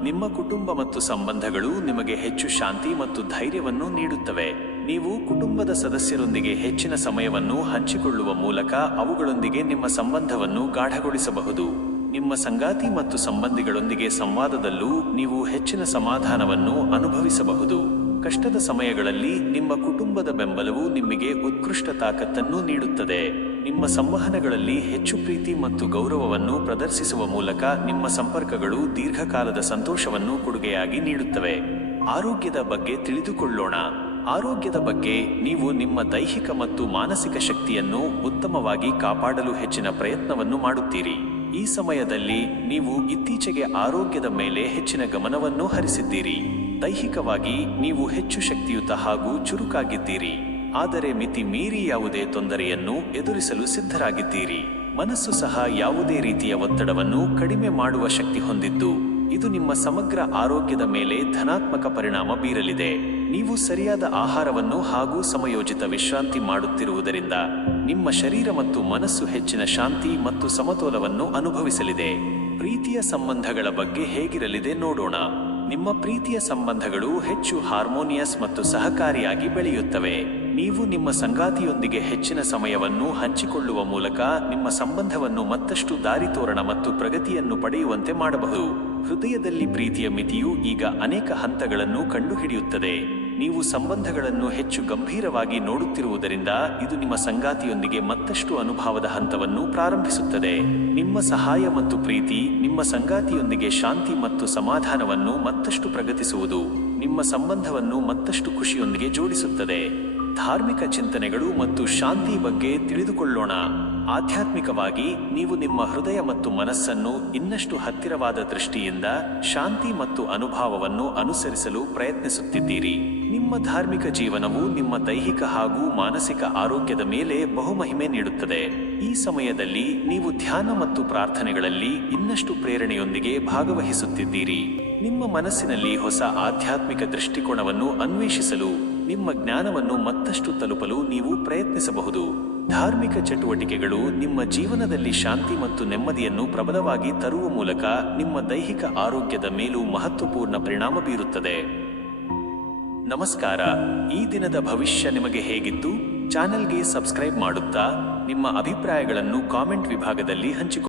ನಿಮ್ಮ ಕುಟುಂಬ ಮತ್ತು ಸಂಬಂಧಗಳು ನಿಮಗೆ ಹೆಚ್ಚು ಶಾಂತಿ ಮತ್ತು ಧೈರ್ಯವನ್ನು ನೀಡುತ್ತವೆ. ನೀವು ಕುಟುಂಬದ ಸದಸ್ಯರೊಂದಿಗೆ ಹೆಚ್ಚಿನ ಸಮಯವನ್ನು ಹಂಚಿಕೊಳ್ಳುವ ಮೂಲಕ ಅವುಗಳೊಂದಿಗೆ ನಿಮ್ಮ ಸಂಬಂಧವನ್ನು ಗಾಢಗೊಳಿಸಬಹುದು. ನಿಮ್ಮ ಸಂಗಾತಿ ಮತ್ತು ಸಂಬಂಧಿಗಳೊಂದಿಗೆ ಸಂವಾದದಲ್ಲೂ ನೀವು ಹೆಚ್ಚಿನ ಸಮಾಧಾನವನ್ನು ಅನುಭವಿಸಬಹುದು. ಕಷ್ಟದ ಸಮಯಗಳಲ್ಲಿ ನಿಮ್ಮ ಕುಟುಂಬದ ಬೆಂಬಲವು ನಿಮಗೆ ಉತ್ಕೃಷ್ಟ ತಾಕತ್ತನ್ನು ನೀಡುತ್ತದೆ. ನಿಮ್ಮ ಸಂವಹನಗಳಲ್ಲಿ ಹೆಚ್ಚು ಪ್ರೀತಿ ಮತ್ತು ಗೌರವವನ್ನು ಪ್ರದರ್ಶಿಸುವ ಮೂಲಕ ನಿಮ್ಮ ಸಂಪರ್ಕಗಳು ದೀರ್ಘಕಾಲದ ಸಂತೋಷವನ್ನು ಕೊಡುಗೆಯಾಗಿ ನೀಡುತ್ತವೆ. ಆರೋಗ್ಯದ ಬಗ್ಗೆ ತಿಳಿದುಕೊಳ್ಳೋಣ. ಆರೋಗ್ಯದ ಬಗ್ಗೆ ನೀವು ನಿಮ್ಮ ದೈಹಿಕ ಮತ್ತು ಮಾನಸಿಕ ಶಕ್ತಿಯನ್ನು ಉತ್ತಮವಾಗಿ ಕಾಪಾಡಲು ಹೆಚ್ಚಿನ ಪ್ರಯತ್ನವನ್ನು ಮಾಡುತ್ತೀರಿ. ಈ ಸಮಯದಲ್ಲಿ ನೀವು ಇತ್ತೀಚೆಗೆ ಆರೋಗ್ಯದ ಮೇಲೆ ಹೆಚ್ಚಿನ ಗಮನವನ್ನು ಹರಿಸಿದ್ದೀರಿ. ದೈಹಿಕವಾಗಿ ನೀವು ಹೆಚ್ಚು ಶಕ್ತಿಯುತ ಹಾಗೂ ಚುರುಕಾಗಿದ್ದೀರಿ, ಆದರೆ ಮಿತಿ ಮೀರಿ ಯಾವುದೇ ತೊಂದರೆಯನ್ನು ಎದುರಿಸಲು ಸಿದ್ಧರಾಗಿದ್ದೀರಿ. ಮನಸ್ಸು ಸಹ ಯಾವುದೇ ರೀತಿಯ ಒತ್ತಡವನ್ನು ಕಡಿಮೆ ಮಾಡುವ ಶಕ್ತಿ ಹೊಂದಿದ್ದು ಇದು ನಿಮ್ಮ ಸಮಗ್ರ ಆರೋಗ್ಯದ ಮೇಲೆ ಧನಾತ್ಮಕ ಪರಿಣಾಮ ಬೀರಲಿದೆ. ನೀವು ಸರಿಯಾದ ಆಹಾರವನ್ನು ಹಾಗೂ ಸಮಯೋಚಿತ ವಿಶ್ರಾಂತಿ ಮಾಡುತ್ತಿರುವುದರಿಂದ ನಿಮ್ಮ ಶರೀರ ಮತ್ತು ಮನಸ್ಸು ಹೆಚ್ಚಿನ ಶಾಂತಿ ಮತ್ತು ಸಮತೋಲವನ್ನು ಅನುಭವಿಸಲಿದೆ. ಪ್ರೀತಿಯ ಸಂಬಂಧಗಳ ಬಗ್ಗೆ ಹೇಗಿರಲಿದೆ ನೋಡೋಣ. ನಿಮ್ಮ ಪ್ರೀತಿಯ ಸಂಬಂಧಗಳು ಹೆಚ್ಚು ಹಾರ್ಮೋನಿಯಸ್ ಮತ್ತು ಸಹಕಾರಿಯಾಗಿ ಬೆಳೆಯುತ್ತವೆ. ನೀವು ನಿಮ್ಮ ಸಂಗಾತಿಯೊಂದಿಗೆ ಹೆಚ್ಚಿನ ಸಮಯವನ್ನು ಹಂಚಿಕೊಳ್ಳುವ ಮೂಲಕ ನಿಮ್ಮ ಸಂಬಂಧವನ್ನು ಮತ್ತಷ್ಟು ದಾರಿತೋರಣ ಮತ್ತು ಪ್ರಗತಿಯನ್ನು ಪಡೆಯುವಂತೆ ಮಾಡಬಹುದು. ಹೃದಯದಲ್ಲಿ ಪ್ರೀತಿಯ ಮಿತಿಯು ಈಗ ಅನೇಕ ಹಂತಗಳನ್ನು ಕಂಡುಹಿಡಿಯುತ್ತದೆ. ನೀವು ಸಂಬಂಧಗಳನ್ನು ಹೆಚ್ಚು ಗಂಭೀರವಾಗಿ ನೋಡುತ್ತಿರುವುದರಿಂದ ಇದು ನಿಮ್ಮ ಸಂಗಾತಿಯೊಂದಿಗೆ ಮತ್ತಷ್ಟು ಅನುಭವದ ಹಂತವನ್ನು ಪ್ರಾರಂಭಿಸುತ್ತದೆ. ನಿಮ್ಮ ಸಹಾಯ ಮತ್ತು ಪ್ರೀತಿ ನಿಮ್ಮ ಸಂಗಾತಿಯೊಂದಿಗೆ ಶಾಂತಿ ಮತ್ತು ಸಮಾಧಾನವನ್ನು ಮತ್ತಷ್ಟು ಪ್ರಗತಿಸುವುದು ನಿಮ್ಮ ಸಂಬಂಧವನ್ನು ಮತ್ತಷ್ಟು ಖುಷಿಯೊಂದಿಗೆ ಜೋಡಿಸುತ್ತದೆ. ಧಾರ್ಮಿಕ ಚಿಂತನೆಗಳು ಮತ್ತು ಶಾಂತಿ ಬಗ್ಗೆ ತಿಳಿದುಕೊಳ್ಳೋಣ. ಆಧ್ಯಾತ್ಮಿಕವಾಗಿ ನೀವು ನಿಮ್ಮ ಹೃದಯ ಮತ್ತು ಮನಸ್ಸನ್ನು ಇನ್ನಷ್ಟು ಹತ್ತಿರವಾದ ದೃಷ್ಟಿಯಿಂದ ಶಾಂತಿ ಮತ್ತು ಅನುಭವವನ್ನು ಅನುಸರಿಸಲು ಪ್ರಯತ್ನಿಸುತ್ತಿದ್ದೀರಿ. ನಿಮ್ಮ ಧಾರ್ಮಿಕ ಜೀವನವು ನಿಮ್ಮ ದೈಹಿಕ ಹಾಗೂ ಮಾನಸಿಕ ಆರೋಗ್ಯದ ಮೇಲೆ ಬಹುಮಹಿಮೆ ನೀಡುತ್ತದೆ. ಈ ಸಮಯದಲ್ಲಿ ನೀವು ಧ್ಯಾನ ಮತ್ತು ಪ್ರಾರ್ಥನೆಗಳಲ್ಲಿ ಇನ್ನಷ್ಟು ಪ್ರೇರಣೆಯೊಂದಿಗೆ ಭಾಗವಹಿಸುತ್ತಿದ್ದೀರಿ. ನಿಮ್ಮ ಮನಸ್ಸಿನಲ್ಲಿ ಹೊಸ ಆಧ್ಯಾತ್ಮಿಕ ದೃಷ್ಟಿಕೋನವನ್ನು ಅನ್ವೇಷಿಸಲು ನಿಮ್ಮ ಜ್ಞಾನವನ್ನು ಮತ್ತಷ್ಟು ತಲುಪಲು ನೀವು ಪ್ರಯತ್ನಿಸಬಹುದು. ಧಾರ್ಮಿಕ ಚಟುವಟಿಕೆಗಳು ನಿಮ್ಮ ಜೀವನದಲ್ಲಿ ಶಾಂತಿ ಮತ್ತು ನೆಮ್ಮದಿಯನ್ನು ಪ್ರಬಲವಾಗಿ ತರುವ ಮೂಲಕ ನಿಮ್ಮ ದೈಹಿಕ ಆರೋಗ್ಯದ ಮೇಲೂ ಮಹತ್ವಪೂರ್ಣ ಪರಿಣಾಮ ಬೀರುತ್ತದೆ. ನಮಸ್ಕಾರ. ಈ ದಿನದ ಭವಿಷ್ಯ ನಿಮಗೆ ಹೇಗಿತ್ತು? ಚಾನೆಲ್ಗೆ ಸಬ್ಸ್ಕ್ರೈಬ್ ಮಾಡುತ್ತಾ ನಿಮ್ಮ ಅಭಿಪ್ರಾಯಗಳನ್ನು ಕಾಮೆಂಟ್ ವಿಭಾಗದಲ್ಲಿ ಹಂಚಿಕೊಳ್ಳಿ.